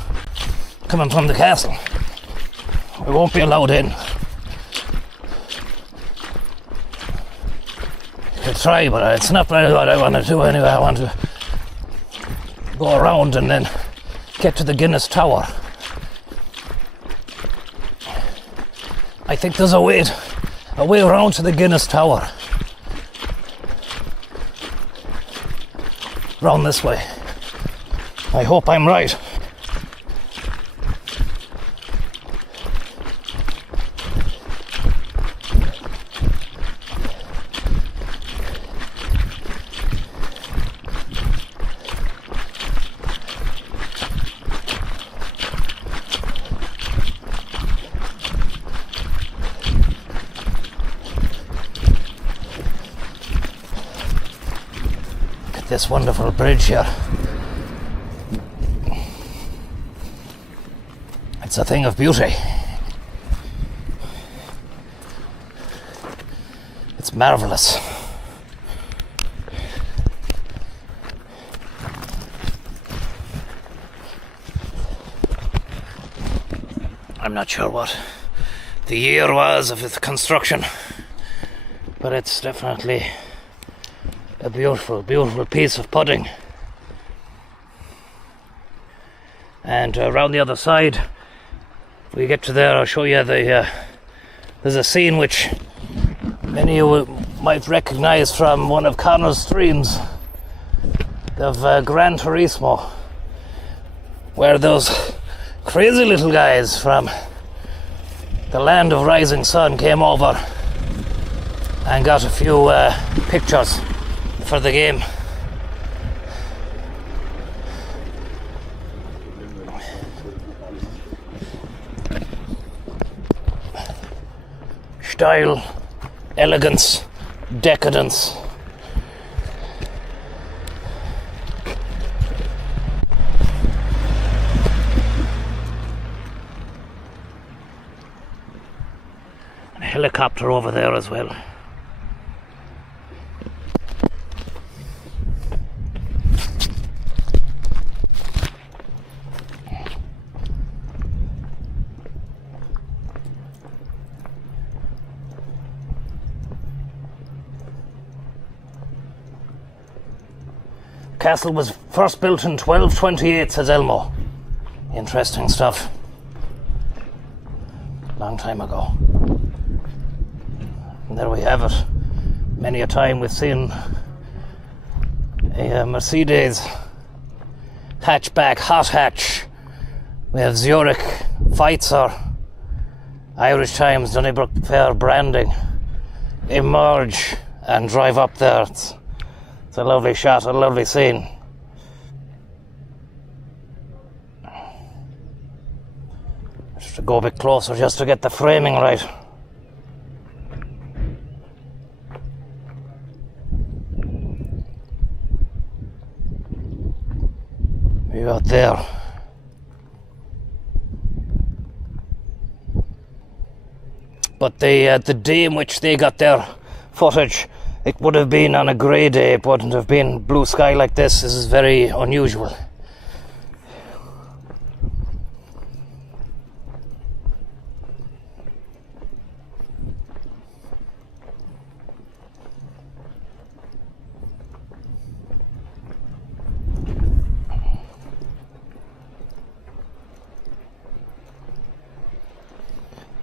coming from the castle. We won't be allowed in. You could try, but it's not really what I want to do anyway. I want to go around and then get to the Guinness Tower. I think there's a way around to the Guinness Tower. Round this way. I hope I'm right. Look at this wonderful bridge here. It's a thing of beauty. It's marvelous. I'm not sure what the year was of its construction, but it's definitely a beautiful, beautiful piece of pudding. And around the other side, if we get to there, I'll show you there's a scene which many of you might recognise from one of Connor's streams of Gran Turismo, where those crazy little guys from the land of rising sun came over and got a few pictures for the game. Style, elegance, decadence. And a helicopter over there as well. Castle was first built in 1228, says Elmo. Interesting stuff. Long time ago. And there we have it. Many a time we've seen a Mercedes hatchback, hot hatch. We have Zurich, Pfizer, Irish Times, Donnybrook Fair branding. Emerge and drive up there. It's a lovely shot, a lovely scene. Just to go a bit closer just to get the framing right. Maybe out there. But the day in which they got their footage, it would have been on a grey day. It wouldn't have been blue sky like this. This is very unusual.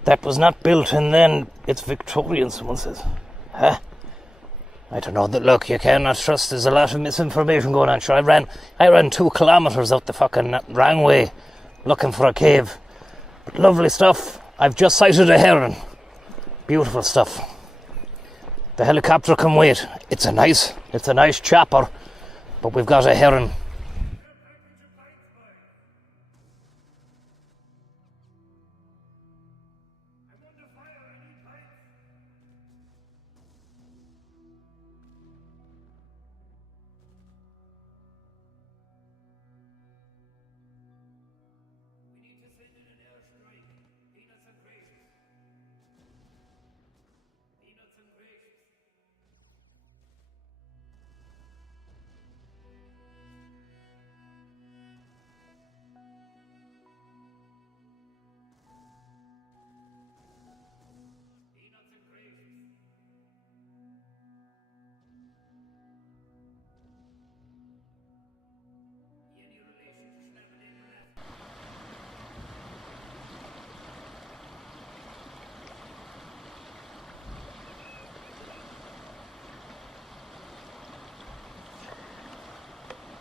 That was not built and then it's Victorian, someone says. Huh? I don't know. Look, you cannot trust. There's a lot of misinformation going on. Sure, I ran 2 kilometres out the fucking wrong way looking for a cave. But lovely stuff. I've just sighted a heron. Beautiful stuff. The helicopter can wait. It's a nice chopper, but we've got a heron.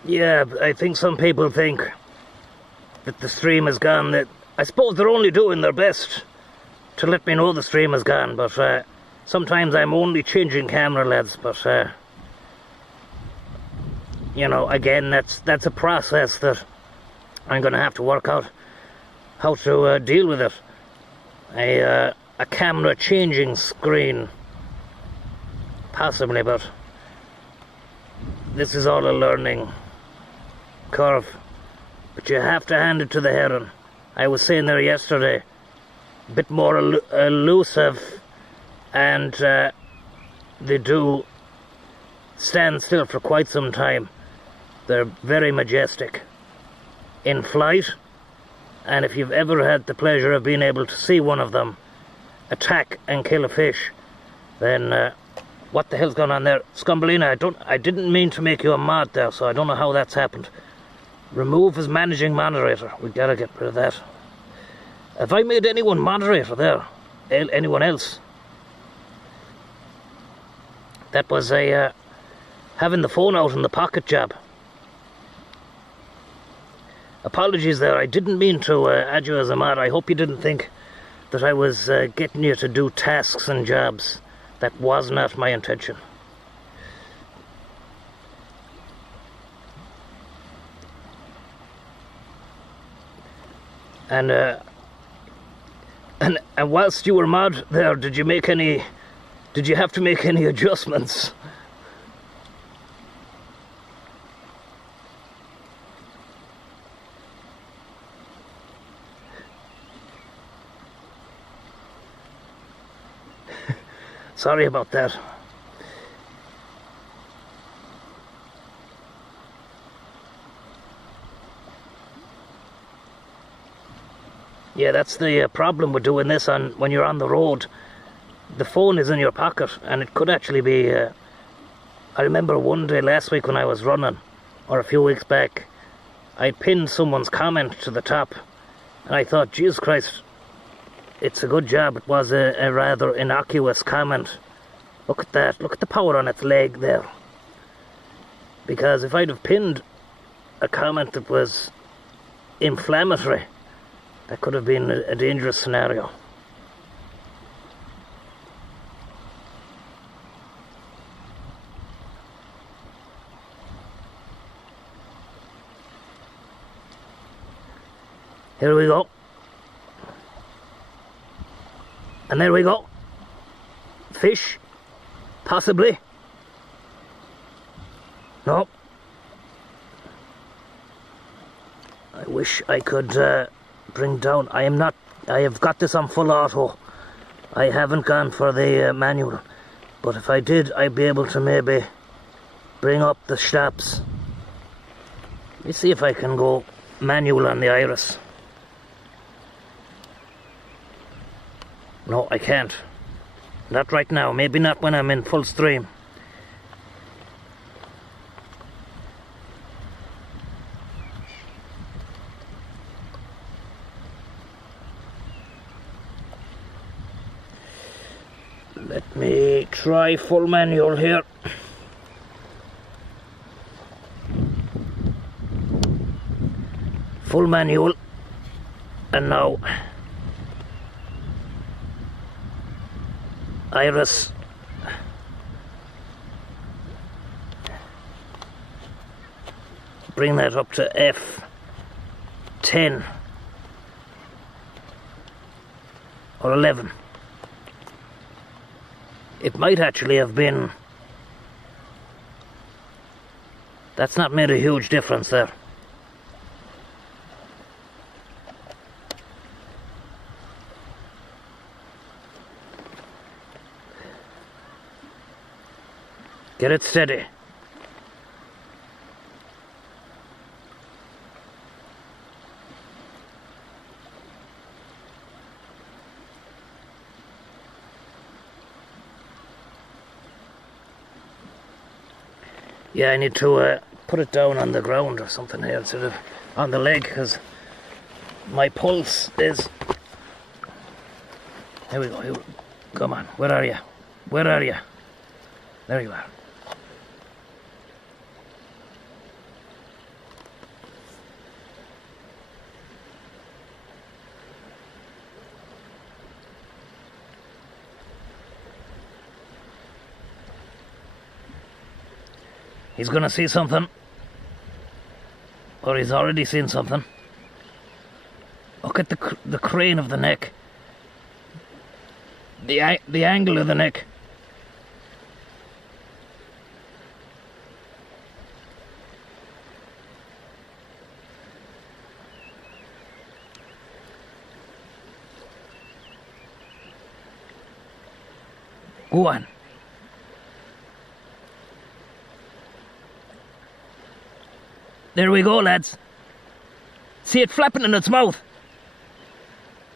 Yeah, I think some people think that the stream is gone. That I suppose they're only doing their best to let me know the stream is gone, but sometimes I'm only changing camera, lads. But you know, again, that's a process that I'm going to have to work out how to deal with it. A camera changing screen, possibly, but this is all a learning curve. But you have to hand it to the heron. I was saying there yesterday, a bit more elusive, and they do stand still for quite some time. They're very majestic in flight, and if you've ever had the pleasure of being able to see one of them attack and kill a fish, then what the hell's going on there? Scumbelina, I didn't mean to make you a mod there, so I don't know how that's happened. Remove as managing moderator. We gotta get rid of that. Have I made anyone moderator there? Anyone else? That was a having the phone out in the pocket job. Apologies there. I didn't mean to add you as a mod. I hope you didn't think that I was getting you to do tasks and jobs. That was not my intention. And whilst you were mod there, did you have to make any adjustments? Sorry about that. Yeah, that's the problem with doing this when you're on the road. The phone is in your pocket, and it could actually be... I remember one day last week when I was running, or a few weeks back, I pinned someone's comment to the top, and I thought, Jesus Christ, it's a good job. It was a rather innocuous comment. Look at that. Look at the power on its leg there. Because if I'd have pinned a comment that was inflammatory, that could have been a dangerous scenario. Here we go. And there we go. Fish. Possibly. No. I wish I could bring down. I have got this on full auto. I haven't gone for the manual. But if I did, I'd be able to maybe bring up the straps. Let me see if I can go manual on the iris. No, I can't. Not right now. Maybe not when I'm in full stream. Let me try full manual here. Full manual. And now iris. Bring that up to F10 or 11. It might actually have been... That's not made a huge difference there. Get it steady. Yeah, I need to put it down on the ground or something here instead of on the leg, because my pulse is... Here we go, here we... Come on, where are you? Where are you? There you are. He's gonna see something. Or he's already seen something. Look at the crane of the neck. The angle of the neck. Go on. There we go, lads. See it flapping in its mouth?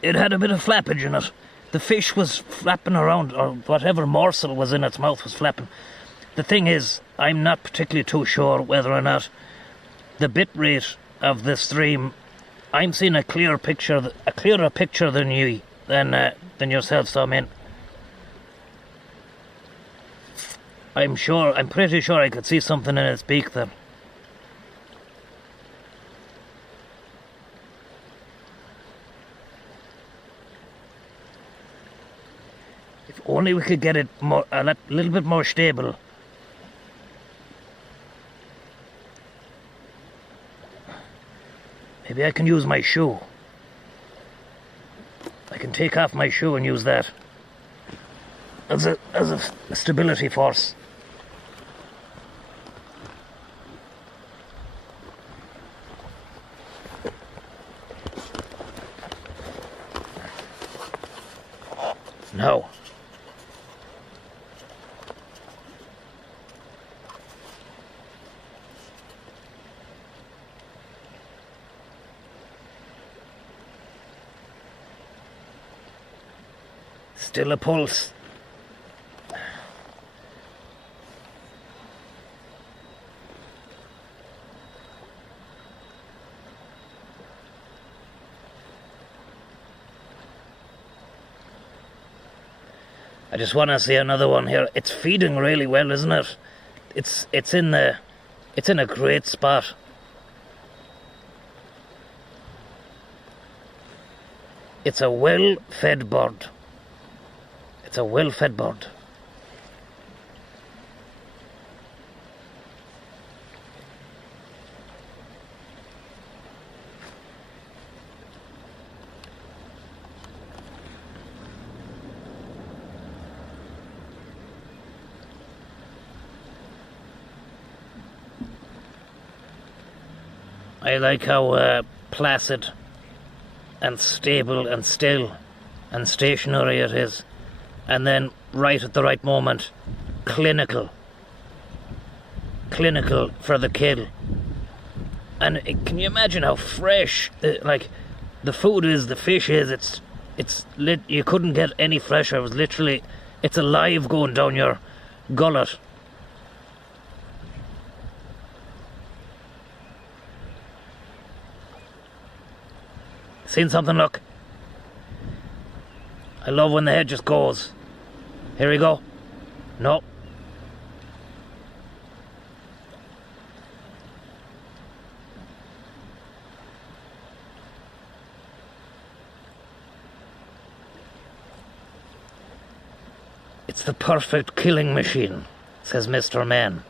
It had a bit of flappage in it. The fish was flapping around, or whatever morsel was in its mouth was flapping. The thing is, I'm not particularly too sure whether or not the bit rate of the stream, I'm seeing a clearer picture than you, than yourself. So I mean, I'm pretty sure I could see something in its beak there. If only we could get it a little bit more stable. Maybe I can use my shoe. I can take off my shoe and use that as a stability force. No. Still a pulse. I just want to see another one here. It's feeding really well, isn't it? It's in a great spot. It's a well-fed bird. It's a well-fed bird. I like how placid and stable and still and stationary it is. And then, right at the right moment, clinical for the kill. And can you imagine how fresh, the food is, the fish is? You couldn't get any fresher. It was literally, it's alive going down your gullet. Seen something? Look. I love when the head just goes. Here we go. No. It's the perfect killing machine, says Mr. Man.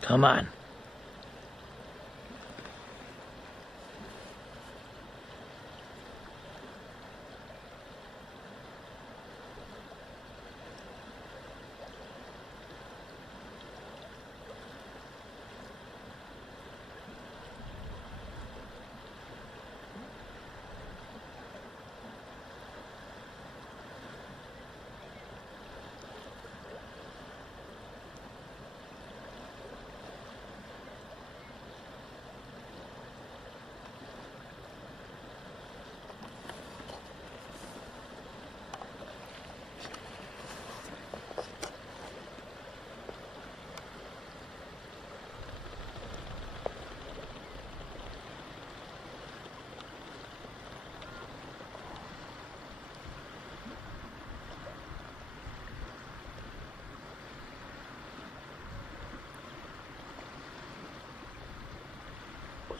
Come on.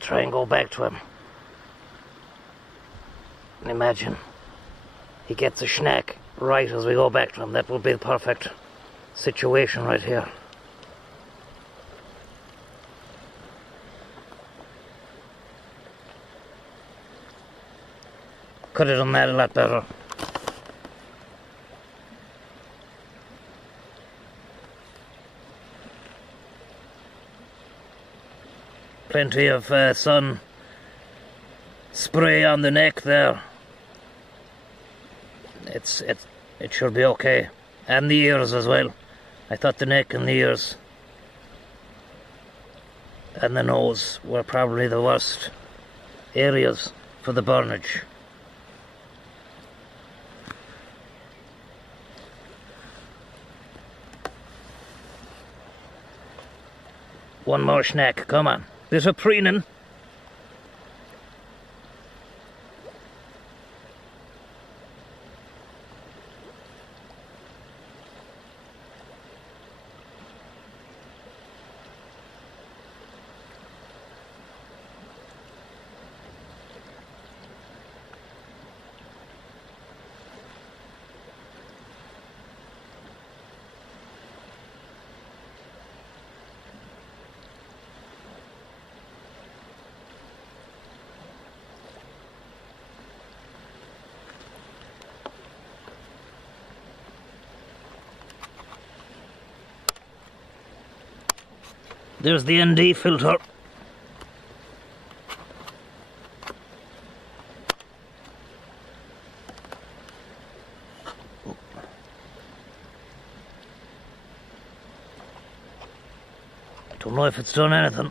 Try and go back to him. And imagine he gets a snack right as we go back to him. That would be the perfect situation right here. Could have done that a lot better. Plenty of sun spray on the neck there. It should be okay. And the ears as well. I thought the neck and the ears and the nose were probably the worst areas for the burnage. One more snack, come on. Bit of preening. There's the ND filter. Don't know if it's done anything.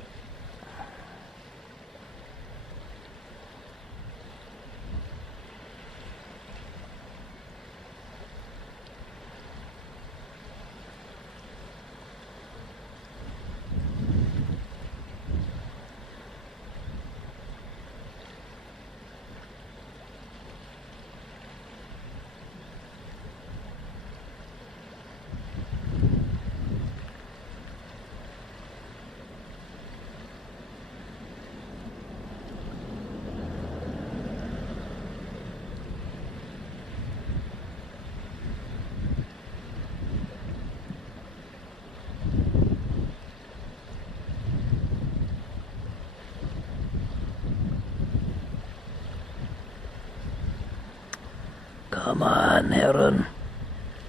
Come on, Heron.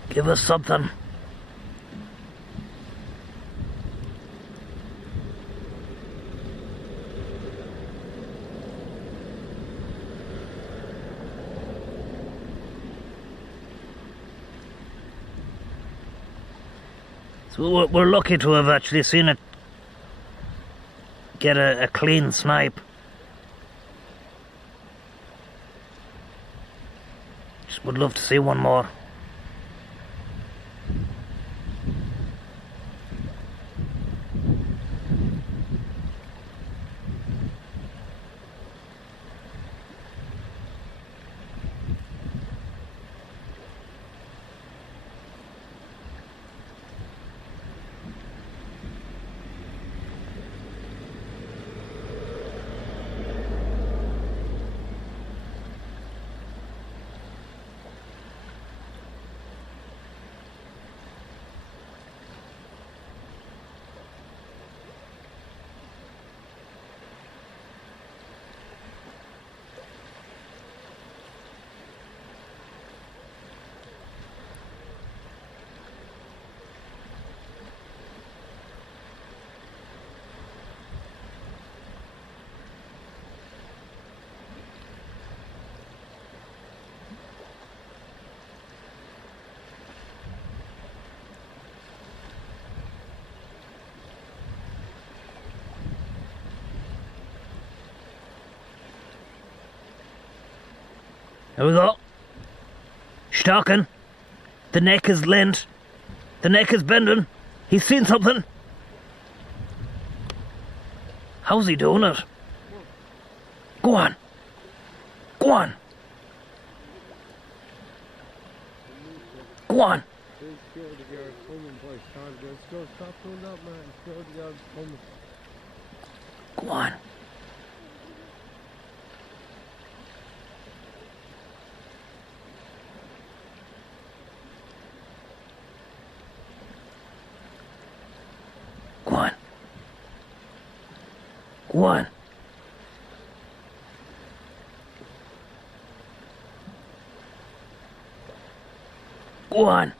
Give us something. So we're lucky to have actually seen it get a clean snipe. Just would love to see one more. There we go. Stalking. The neck is lent. The neck is bending. He's seen something. How's he doing it? Go on. Go on. Go on. Go on. Go on. Go on. Go on.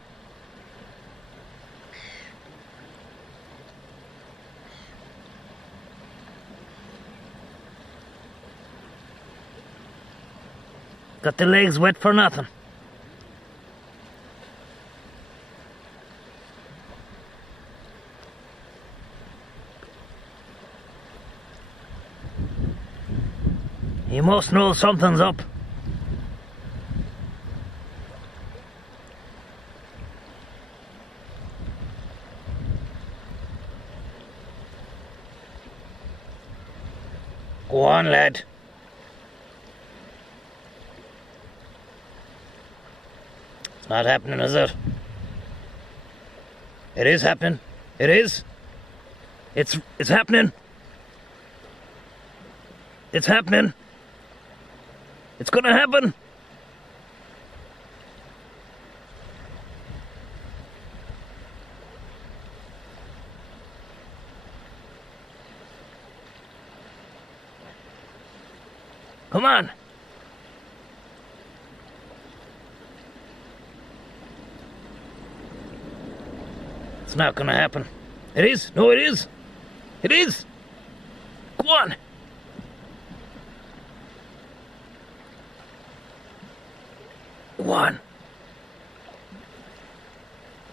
Got the legs wet for nothing. You must know something's up. Go on, lad. It's not happening, is it? It is happening. It is. It's happening. It's happening. It's gonna happen. Come on. It's not gonna happen. It is. No, it is. It is. Go on. Go on.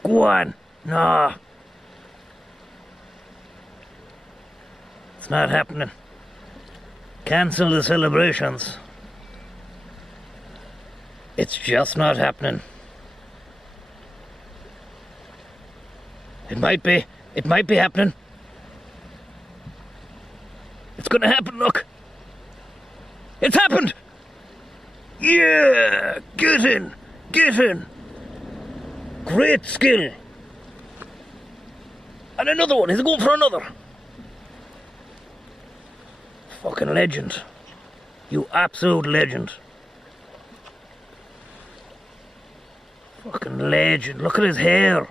Go on. No. It's not happening. Cancel the celebrations. It's just not happening. It might be. It might be happening. It's gonna happen, look. It's happened! Yeah! Get in! Get in! Great skill! And another one. He's going for another. Fucking legend. You absolute legend. Fucking legend. Look at his hair.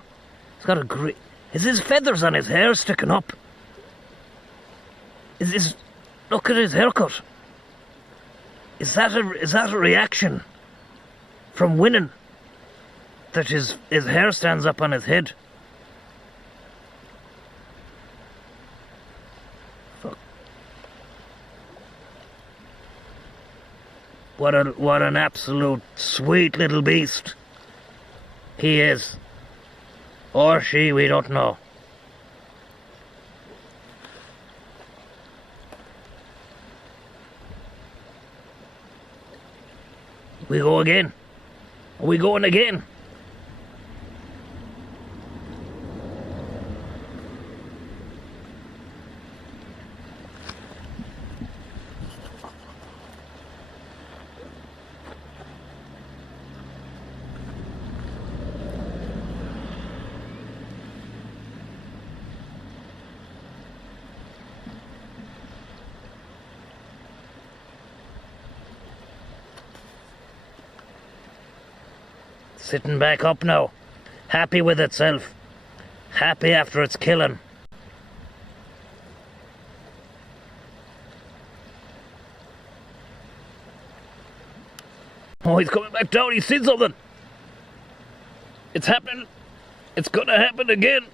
He's got a great... Is his feathers on his hair sticking up? Is this... Look at his haircut. Is that a reaction from winning? That his hair stands up on his head? Fuck. What an absolute sweet little beast he is. Or she, we don't know. We go again. Are we going again? Sitting back up now, happy with itself, happy after its killing. Oh, he's coming back down, he's seen something. It's happening. It's gonna happen again.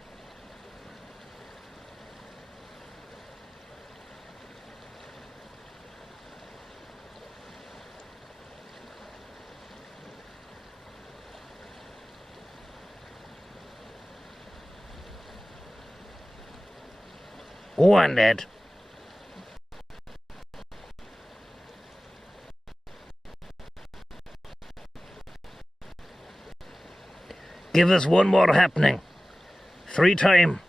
Go on, Dad. Give us one more happening. Three time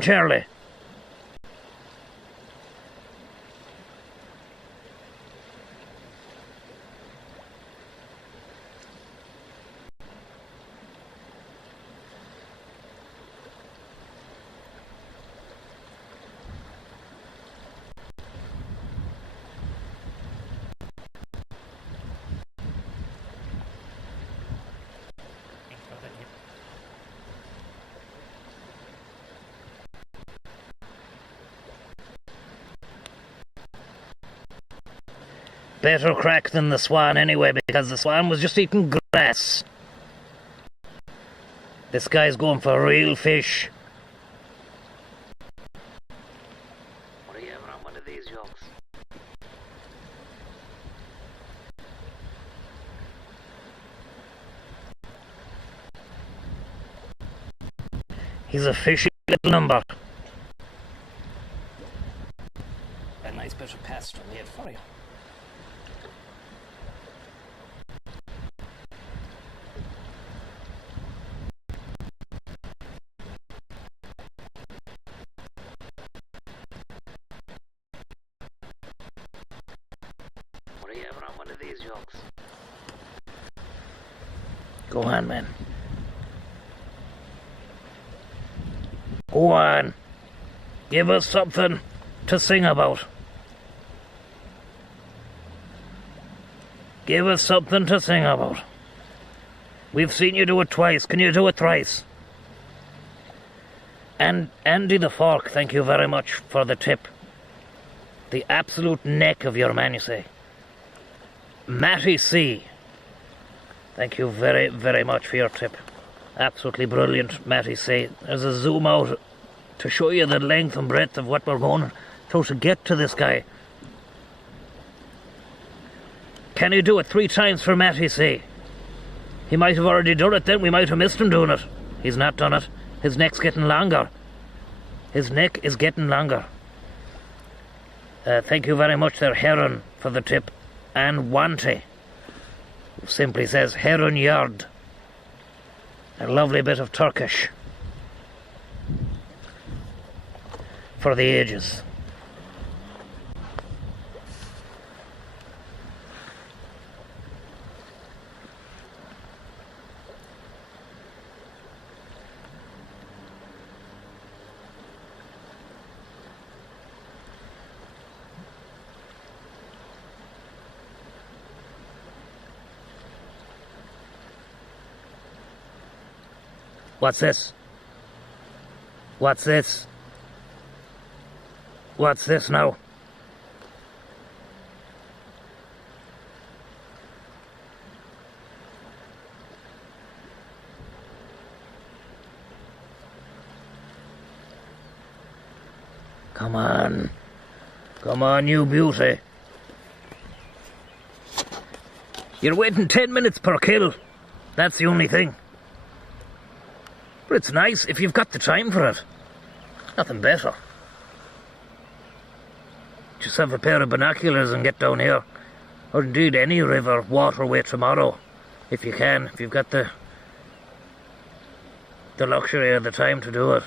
Charlie. Thanks for the tip. Better crack than the swan anyway, because the swan was just eating grass. This guy's going for real fish. What are you having on one of these yokes? He's a fishy little number. A nice bit of past on the head for you. What are you having on one of these yokes? Go on, man. Go on. Give us something to sing about. Give us something to sing about. We've seen you do it twice. Can you do it thrice? And Andy the Fork, thank you very much for the tip. The absolute neck of your man, you say. Matty C. Thank you very, very much for your tip. Absolutely brilliant, Matty C. There's a zoom out to show you the length and breadth of what we're going through to get to this guy. Can you do it 3 times for Matty C? He might have already done it then. We might have missed him doing it. He's not done it. His neck's getting longer. His neck is getting longer. Thank you very much there, Heron, for the tip. And Wanty, who simply says Heron Yard. A lovely bit of Turkish. For the ages. What's this? What's this? What's this now? Come on. Come on, you beauty. You're waiting 10 minutes per kill. That's the only thing. But it's nice if you've got the time for it. Nothing better. Just have a pair of binoculars and get down here. Or indeed any river, waterway tomorrow. If you can, if you've got the luxury or the time to do it.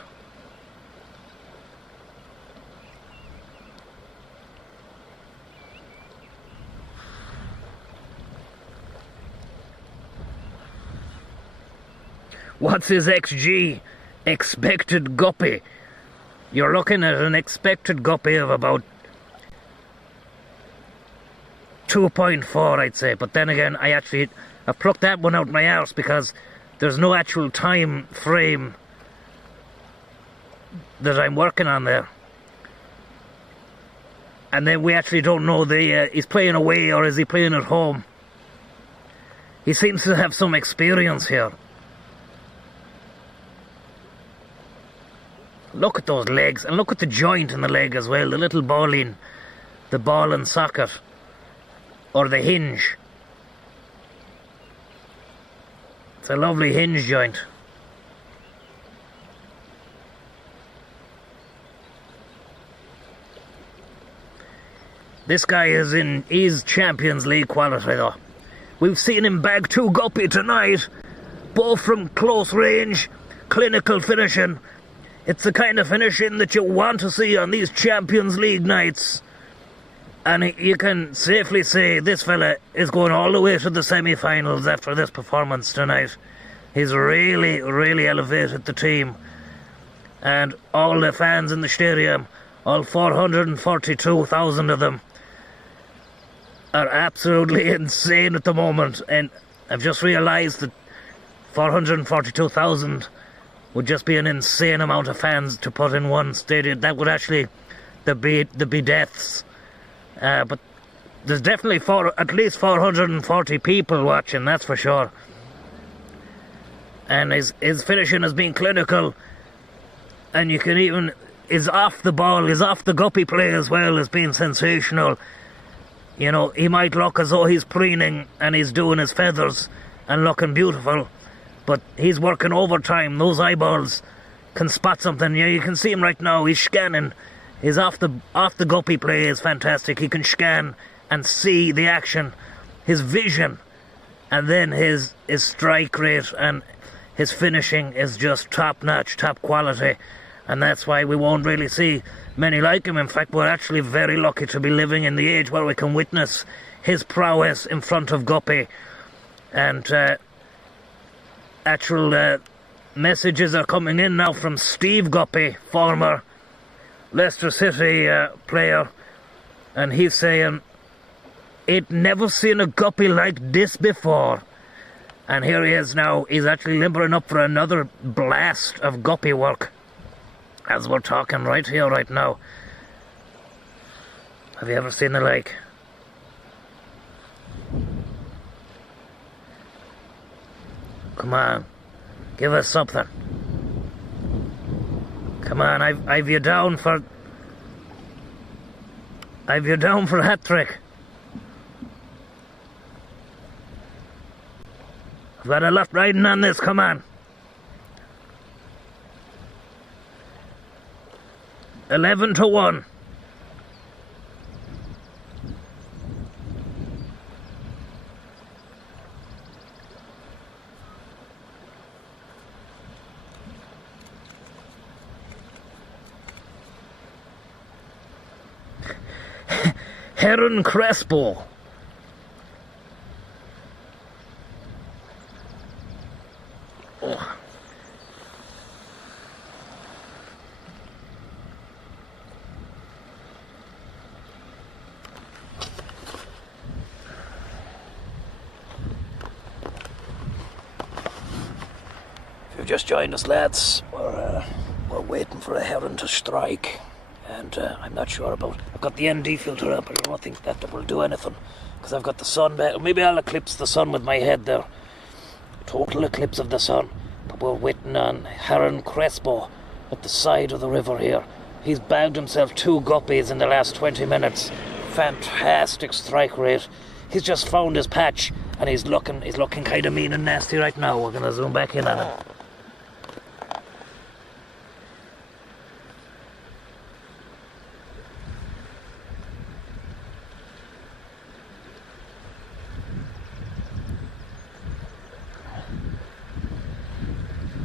What's his XG? Expected guppy. You're looking at an expected guppy of about 2.4, I'd say. But then again, I plucked that one out my arse because there's no actual time frame that I'm working on there. And then we actually don't know he's playing away or is he playing at home. He seems to have some experience here. Look at those legs, and look at the joint in the leg as well, the little balling, the ball and socket, or the hinge. It's a lovely hinge joint. This guy he's Champions League quality though. We've seen him bag 2 guppy tonight, both from close range, clinical finishing. It's the kind of finishing that you want to see on these Champions League nights. And you can safely say this fella is going all the way to the semi-finals after this performance tonight. He's really, really elevated the team. And all the fans in the stadium, all 442,000 of them, are absolutely insane at the moment. And I've just realised that 442,000 would just be an insane amount of fans to put in one stadium. That would actually there'd be deaths. But there's definitely at least 440 people watching, that's for sure. and his finishing has been clinical, and you can even, his off the ball, his off the guppy play as well has been sensational. You know, he might look as though he's preening and he's doing his feathers and looking beautiful, but he's working overtime. Those eyeballs can spot something. Yeah, you can see him right now. He's scanning. His off the guppy play is fantastic. He can scan and see the action, his vision, and then his strike rate and his finishing is just top notch, top quality, and that's why we won't really see many like him. In fact, we're actually very lucky to be living in the age where we can witness his prowess in front of guppy. And actual messages are coming in now from Steve Guppy, former Leicester City player, and he's saying, "It never seen a guppy like this before." And here he is now. He's actually limbering up for another blast of guppy work as we're talking right here, right now. Have you ever seen the like? Come on, give us something. Come on, I've you down for a hat trick. I've got a lot riding on this, come on. 11-1. Heron Crespo. Oh. If you've just joined us, lads, we're waiting for a heron to strike. And I'm not sure about... I've got the ND filter up, but I don't think that will do anything, because I've got the sun back. Maybe I'll eclipse the sun with my head there. Total eclipse of the sun. But we're waiting on Heron Crespo at the side of the river here. He's bagged himself 2 guppies in the last 20 minutes. Fantastic strike rate. He's just found his patch, and he's looking kind of mean and nasty right now. We're going to zoom back in on him.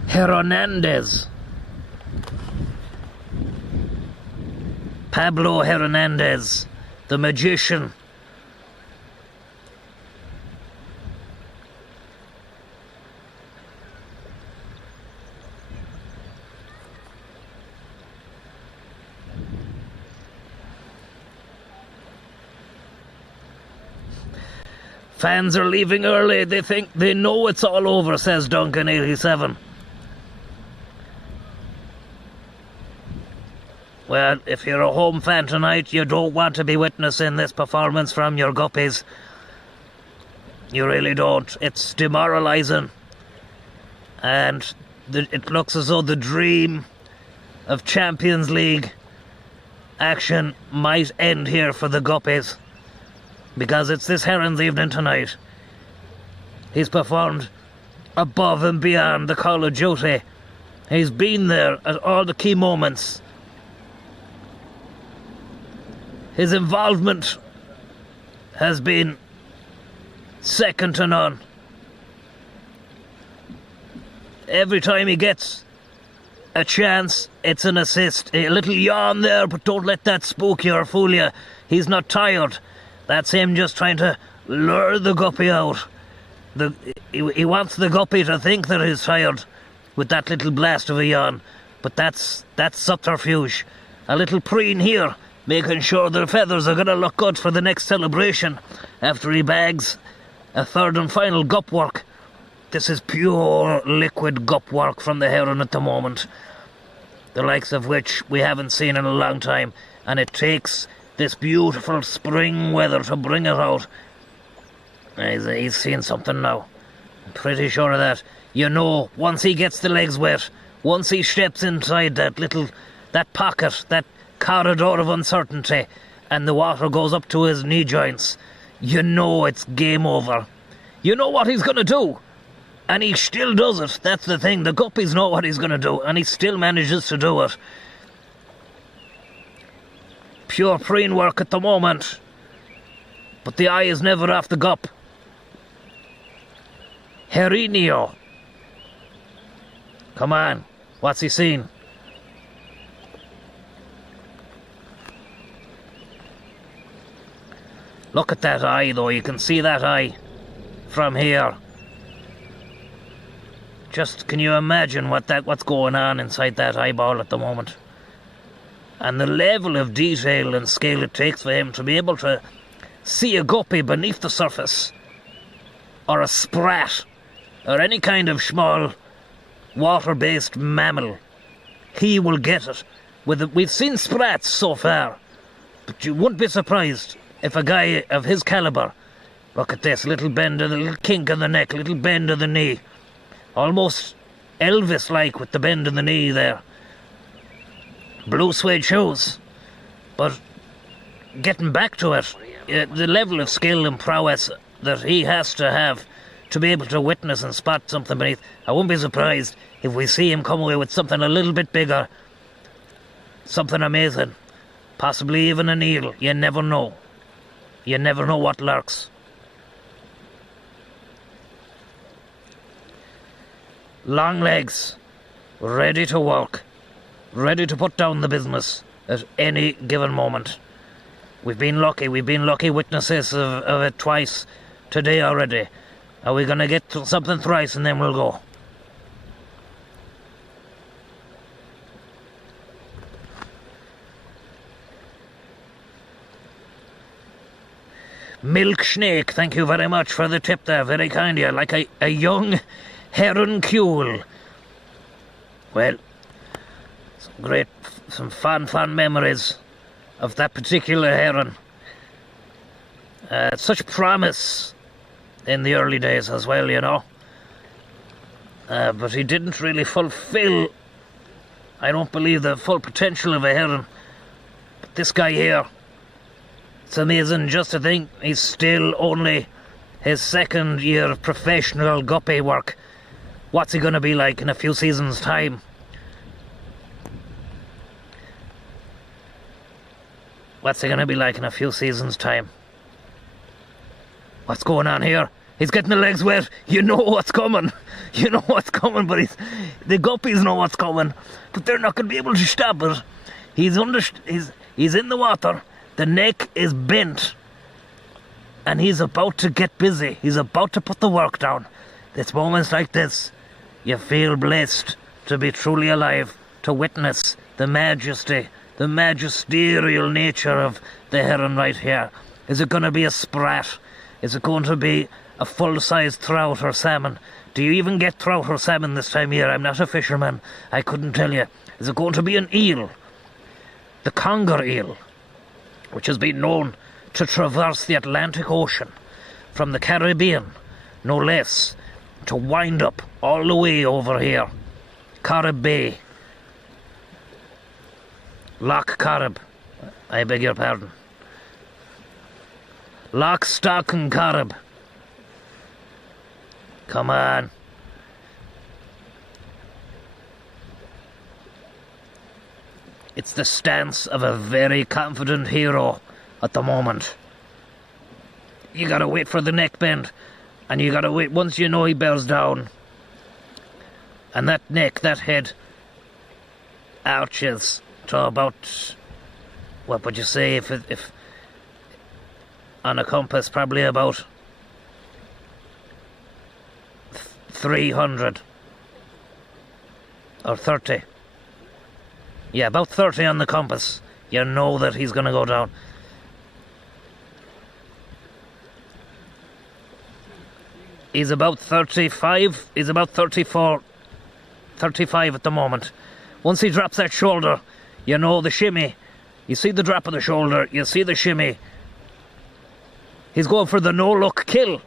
Hernandez. Pablo Hernandez, the magician. Fans are leaving early. They know it's all over, says Duncan 87. Well, if you're a home fan tonight, you don't want to be witnessing this performance from your guppies. You really don't. It's demoralising. And it looks as though the dream of Champions League action might end here for the guppies. Because it's this Heron's evening tonight. He's performed above and beyond the call of duty. He's been there at all the key moments. His involvement has been second to none. Every time he gets a chance, it's an assist. A little yawn there, but don't let that spook you or fool you. He's not tired. That's him just trying to lure the guppy out. He wants the guppy to think that he's tired with that little blast of a yawn. But that's subterfuge. A little preen here, making sure their feathers are going to look good for the next celebration after he bags a third and final gup work. This is pure liquid gup work from the Heron at the moment, the likes of which we haven't seen in a long time, and it takes this beautiful spring weather to bring it out. He's seeing something now. I'm pretty sure of that. You know, once he gets the legs wet, once he steps inside that pocket, that corridor of uncertainty, and the water goes up to his knee joints, you know it's game over. You know what he's going to do. And he still does it. That's the thing. The guppies know what he's going to do, and he still manages to do it. Pure preen work at the moment. But the eye is never off the gup. Herinio. Come on. What's he seen? Look at that eye, though. You can see that eye from here. Just, can you imagine what's going on inside that eyeball at the moment? And the level of detail and scale it takes for him to be able to see a guppy beneath the surface, or a sprat, or any kind of small water-based mammal. He will get it. We've seen sprats so far, but you wouldn't be surprised if a guy of his caliber, look at this, little bend of the little kink in the neck, little bend of the knee, almost Elvis-like with the bend in the knee there. Blue suede shoes, but getting back to it, the level of skill and prowess that he has to have to be able to witness and spot something beneath, I wouldn't be surprised if we see him come away with something a little bit bigger, something amazing, possibly even an eel. You never know. You never know what lurks. Long legs, ready to walk, ready to put down the business at any given moment. We've been lucky witnesses of it twice today already. Are we going to get something thrice and then we'll go? Milk Snake, thank you very much for the tip there, very kind of you, like a young Heron Cule. Well, some fond memories of that particular heron. Such promise in the early days as well, you know. But he didn't really fulfill, I don't believe, the full potential of a heron. But this guy here, it's amazing just to think he's still only his second year of professional guppy work. What's he going to be like in a few seasons' time? What's he going to be like in a few seasons' time? What's going on here? He's getting the legs wet. You know what's coming. You know what's coming, but the guppies know what's coming. But they're not going to be able to stop it. He's in the water. The neck is bent. And he's about to get busy. He's about to put the work down. It's moments like this you feel blessed to be truly alive, to witness the majesty, the magisterial nature of the heron right here. Is it going to be a sprat? Is it going to be a full-sized trout or salmon? Do you even get trout or salmon this time of year? I'm not a fisherman. I couldn't tell you. Is it going to be an eel? The conger eel, which has been known to traverse the Atlantic Ocean from the Caribbean, no less, to wind up all the way over here. Carib Bay. Loch Carib. I beg your pardon. Loch, Stock and Carib. Come on. It's the stance of a very confident hero at the moment. You gotta wait for the neck bend. And you gotta wait once you know he bears down. And that neck, that head, arches to about, what would you say, if on a compass, probably about 300 or 30. Yeah, about 30 on the compass. You know that he's going to go down. He's about 35. He's about 34, 35 at the moment. Once he drops that shoulder, you know the shimmy. You see the drop of the shoulder, you see the shimmy. He's going for the no-look kill.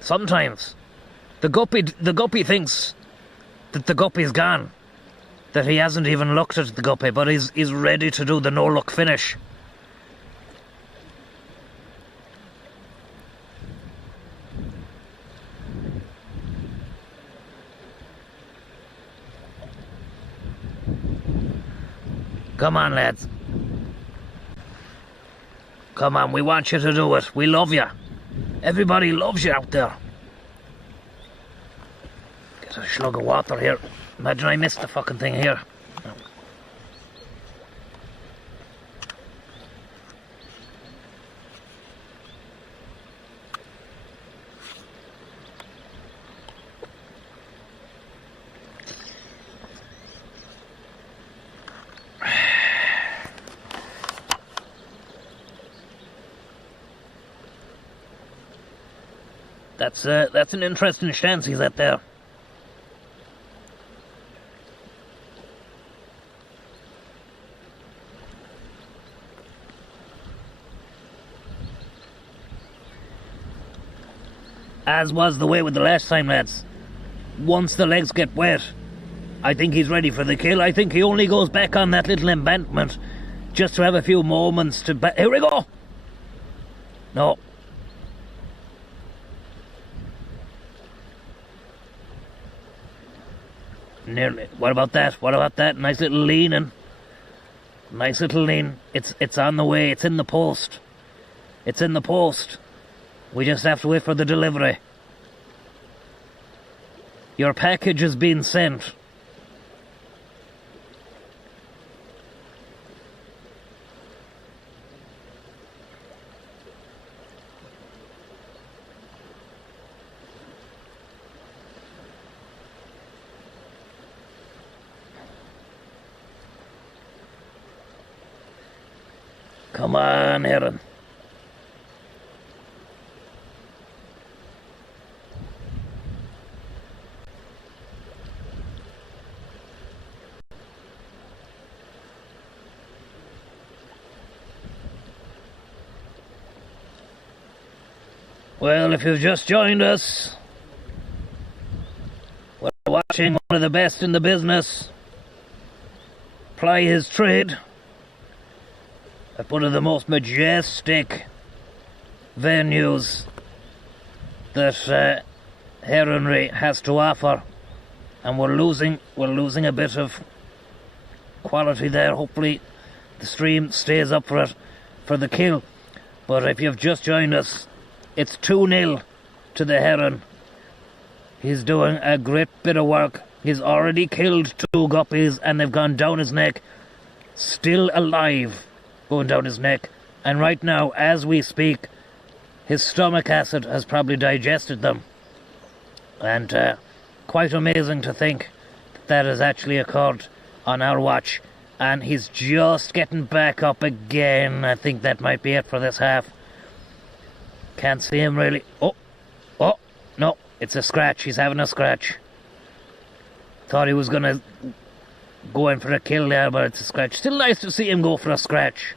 Sometimes. The guppy thinks that the guppy's gone. That he hasn't even looked at the guppy, but he's ready to do the no-look finish. Come on, lads. Come on, we want you to do it. We love you. Everybody loves you out there. Get a slug of water here. Imagine I missed the fucking thing here. That's an interesting stance he's at there. As was the way with the last time, lads. Once the legs get wet, I think he's ready for the kill. I think he only goes back on that little embankment just to have a few moments to... Here we go! No. Nearly. What about that? What about that? Nice little leaning. Nice little lean. It's on the way. It's in the post. It's in the post. We just have to wait for the delivery. Your package has been sent. Come on, Heron. Well, if you've just joined us, we're watching one of the best in the business ply his trade at one of the most majestic venues that Heronry has to offer, and we're losing a bit of quality there. Hopefully the stream stays up for the kill. But if you've just joined us, it's 2-0 to the Heron. He's doing a great bit of work. He's already killed 2 guppies and they've gone down his neck. Still alive, going down his neck. And right now, as we speak, his stomach acid has probably digested them. And quite amazing to think that has actually occurred on our watch. And he's just getting back up again. I think that might be it for this half. Can't see him really. Oh, no, it's a scratch. He's having a scratch. Thought he was going to go in for a kill there, but it's a scratch. Still nice to see him go for a scratch.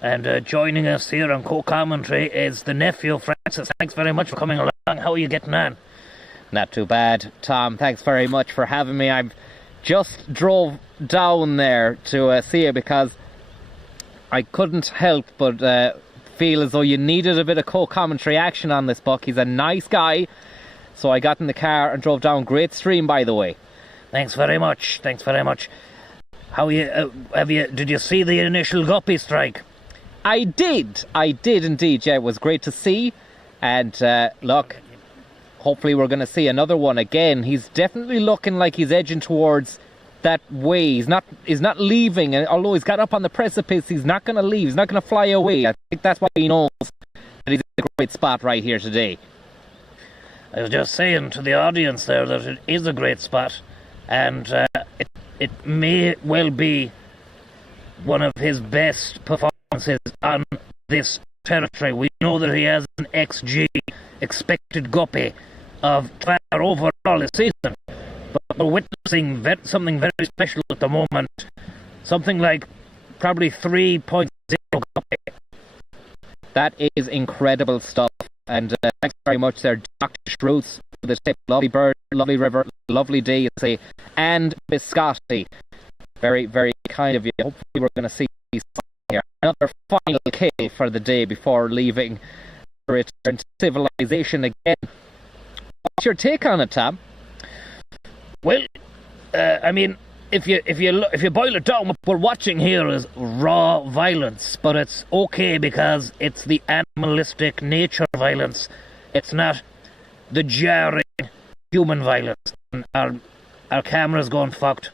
And joining us here on co-commentary is the nephew, Francis. Thanks very much for coming along. How are you getting on? Not too bad, Tom. Thanks very much for having me. I've just drove down there to see you because I couldn't help but feel as though you needed a bit of co-commentary action on this buck. He's a nice guy. So I got in the car and drove down. Great stream, by the way. Thanks very much. Thanks very much. How you did you see the initial guppy strike? I did indeed. Yeah, it was great to see. And look, hopefully we're going to see another one again. He's definitely looking like he's edging towards that way. He's not leaving, and although he's got up on the precipice, he's not going to leave. He's not going to fly away. I think that's why he knows that he's in a great spot right here today. I was just saying to the audience there that it is a great spot, and it may well be one of his best performances on this territory. We know that he has an XG, expected guppy, of 12 overall this season. But we're witnessing something very special at the moment. Something like probably 3.0 guppy. That is incredible stuff. And thanks very much there, Dr. Schrutz, for the tip. Lovely bird, lovely river, lovely day, you say. And Biscotti. Very, very kind of you. Hopefully we're going to see here. Another final kill for the day before leaving to return to civilization again. What's your take on it, Tom? Well, I mean, if you boil it down, what we're watching here is raw violence, but it's okay because it's the animalistic nature violence. It's not the jarring human violence. And our camera's gone fucked.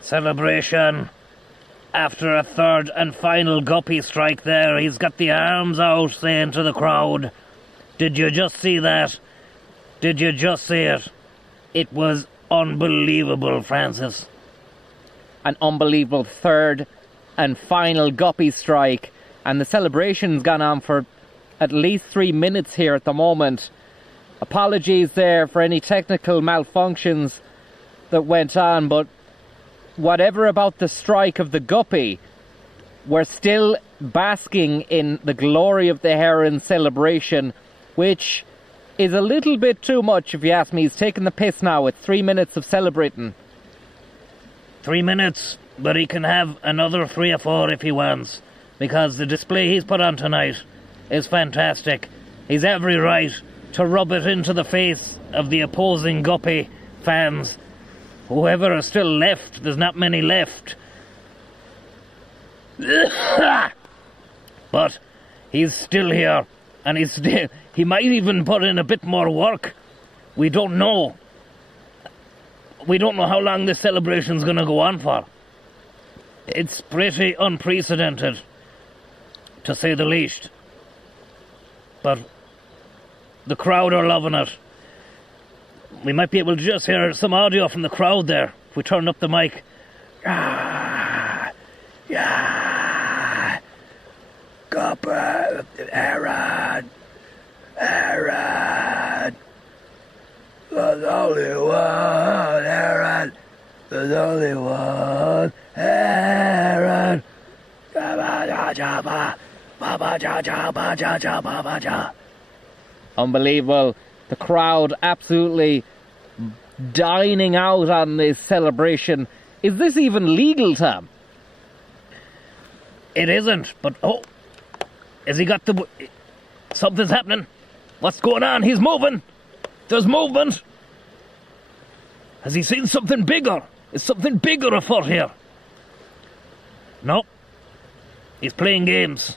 Celebration. After a third and final guppy strike there, he's got the arms out saying to the crowd, "Did you just see that? Did you just see it? It was unbelievable, Francis." An unbelievable third and final guppy strike, and the celebration's gone on for at least 3 minutes here at the moment. Apologies there for any technical malfunctions that went on, but whatever about the strike of the guppy, we're still basking in the glory of the Heron celebration, which is a little bit too much if you ask me. He's taking the piss now. It's 3 minutes of celebrating. 3 minutes, but he can have another 3 or 4 if he wants, because the display he's put on tonight is fantastic. He's every right to rub it into the face of the opposing guppy fans. Whoever is still left, there's not many left. But he's still here, and he might even put in a bit more work. We don't know. We don't know how long this celebration's going to go on for. It's pretty unprecedented, to say the least. But the crowd are loving it. We might be able to just hear some audio from the crowd there if we turn up the mic. Yeah, yeah. Copper, Heron, Heron. There's only one Heron. There's only one Heron. Unbelievable. The crowd absolutely dining out on this celebration. Is this even legal, Tom? It isn't, but has he got the... Something's happening. What's going on? He's moving. There's movement. Has he seen something bigger? Is something bigger afoot here? Nope. He's playing games.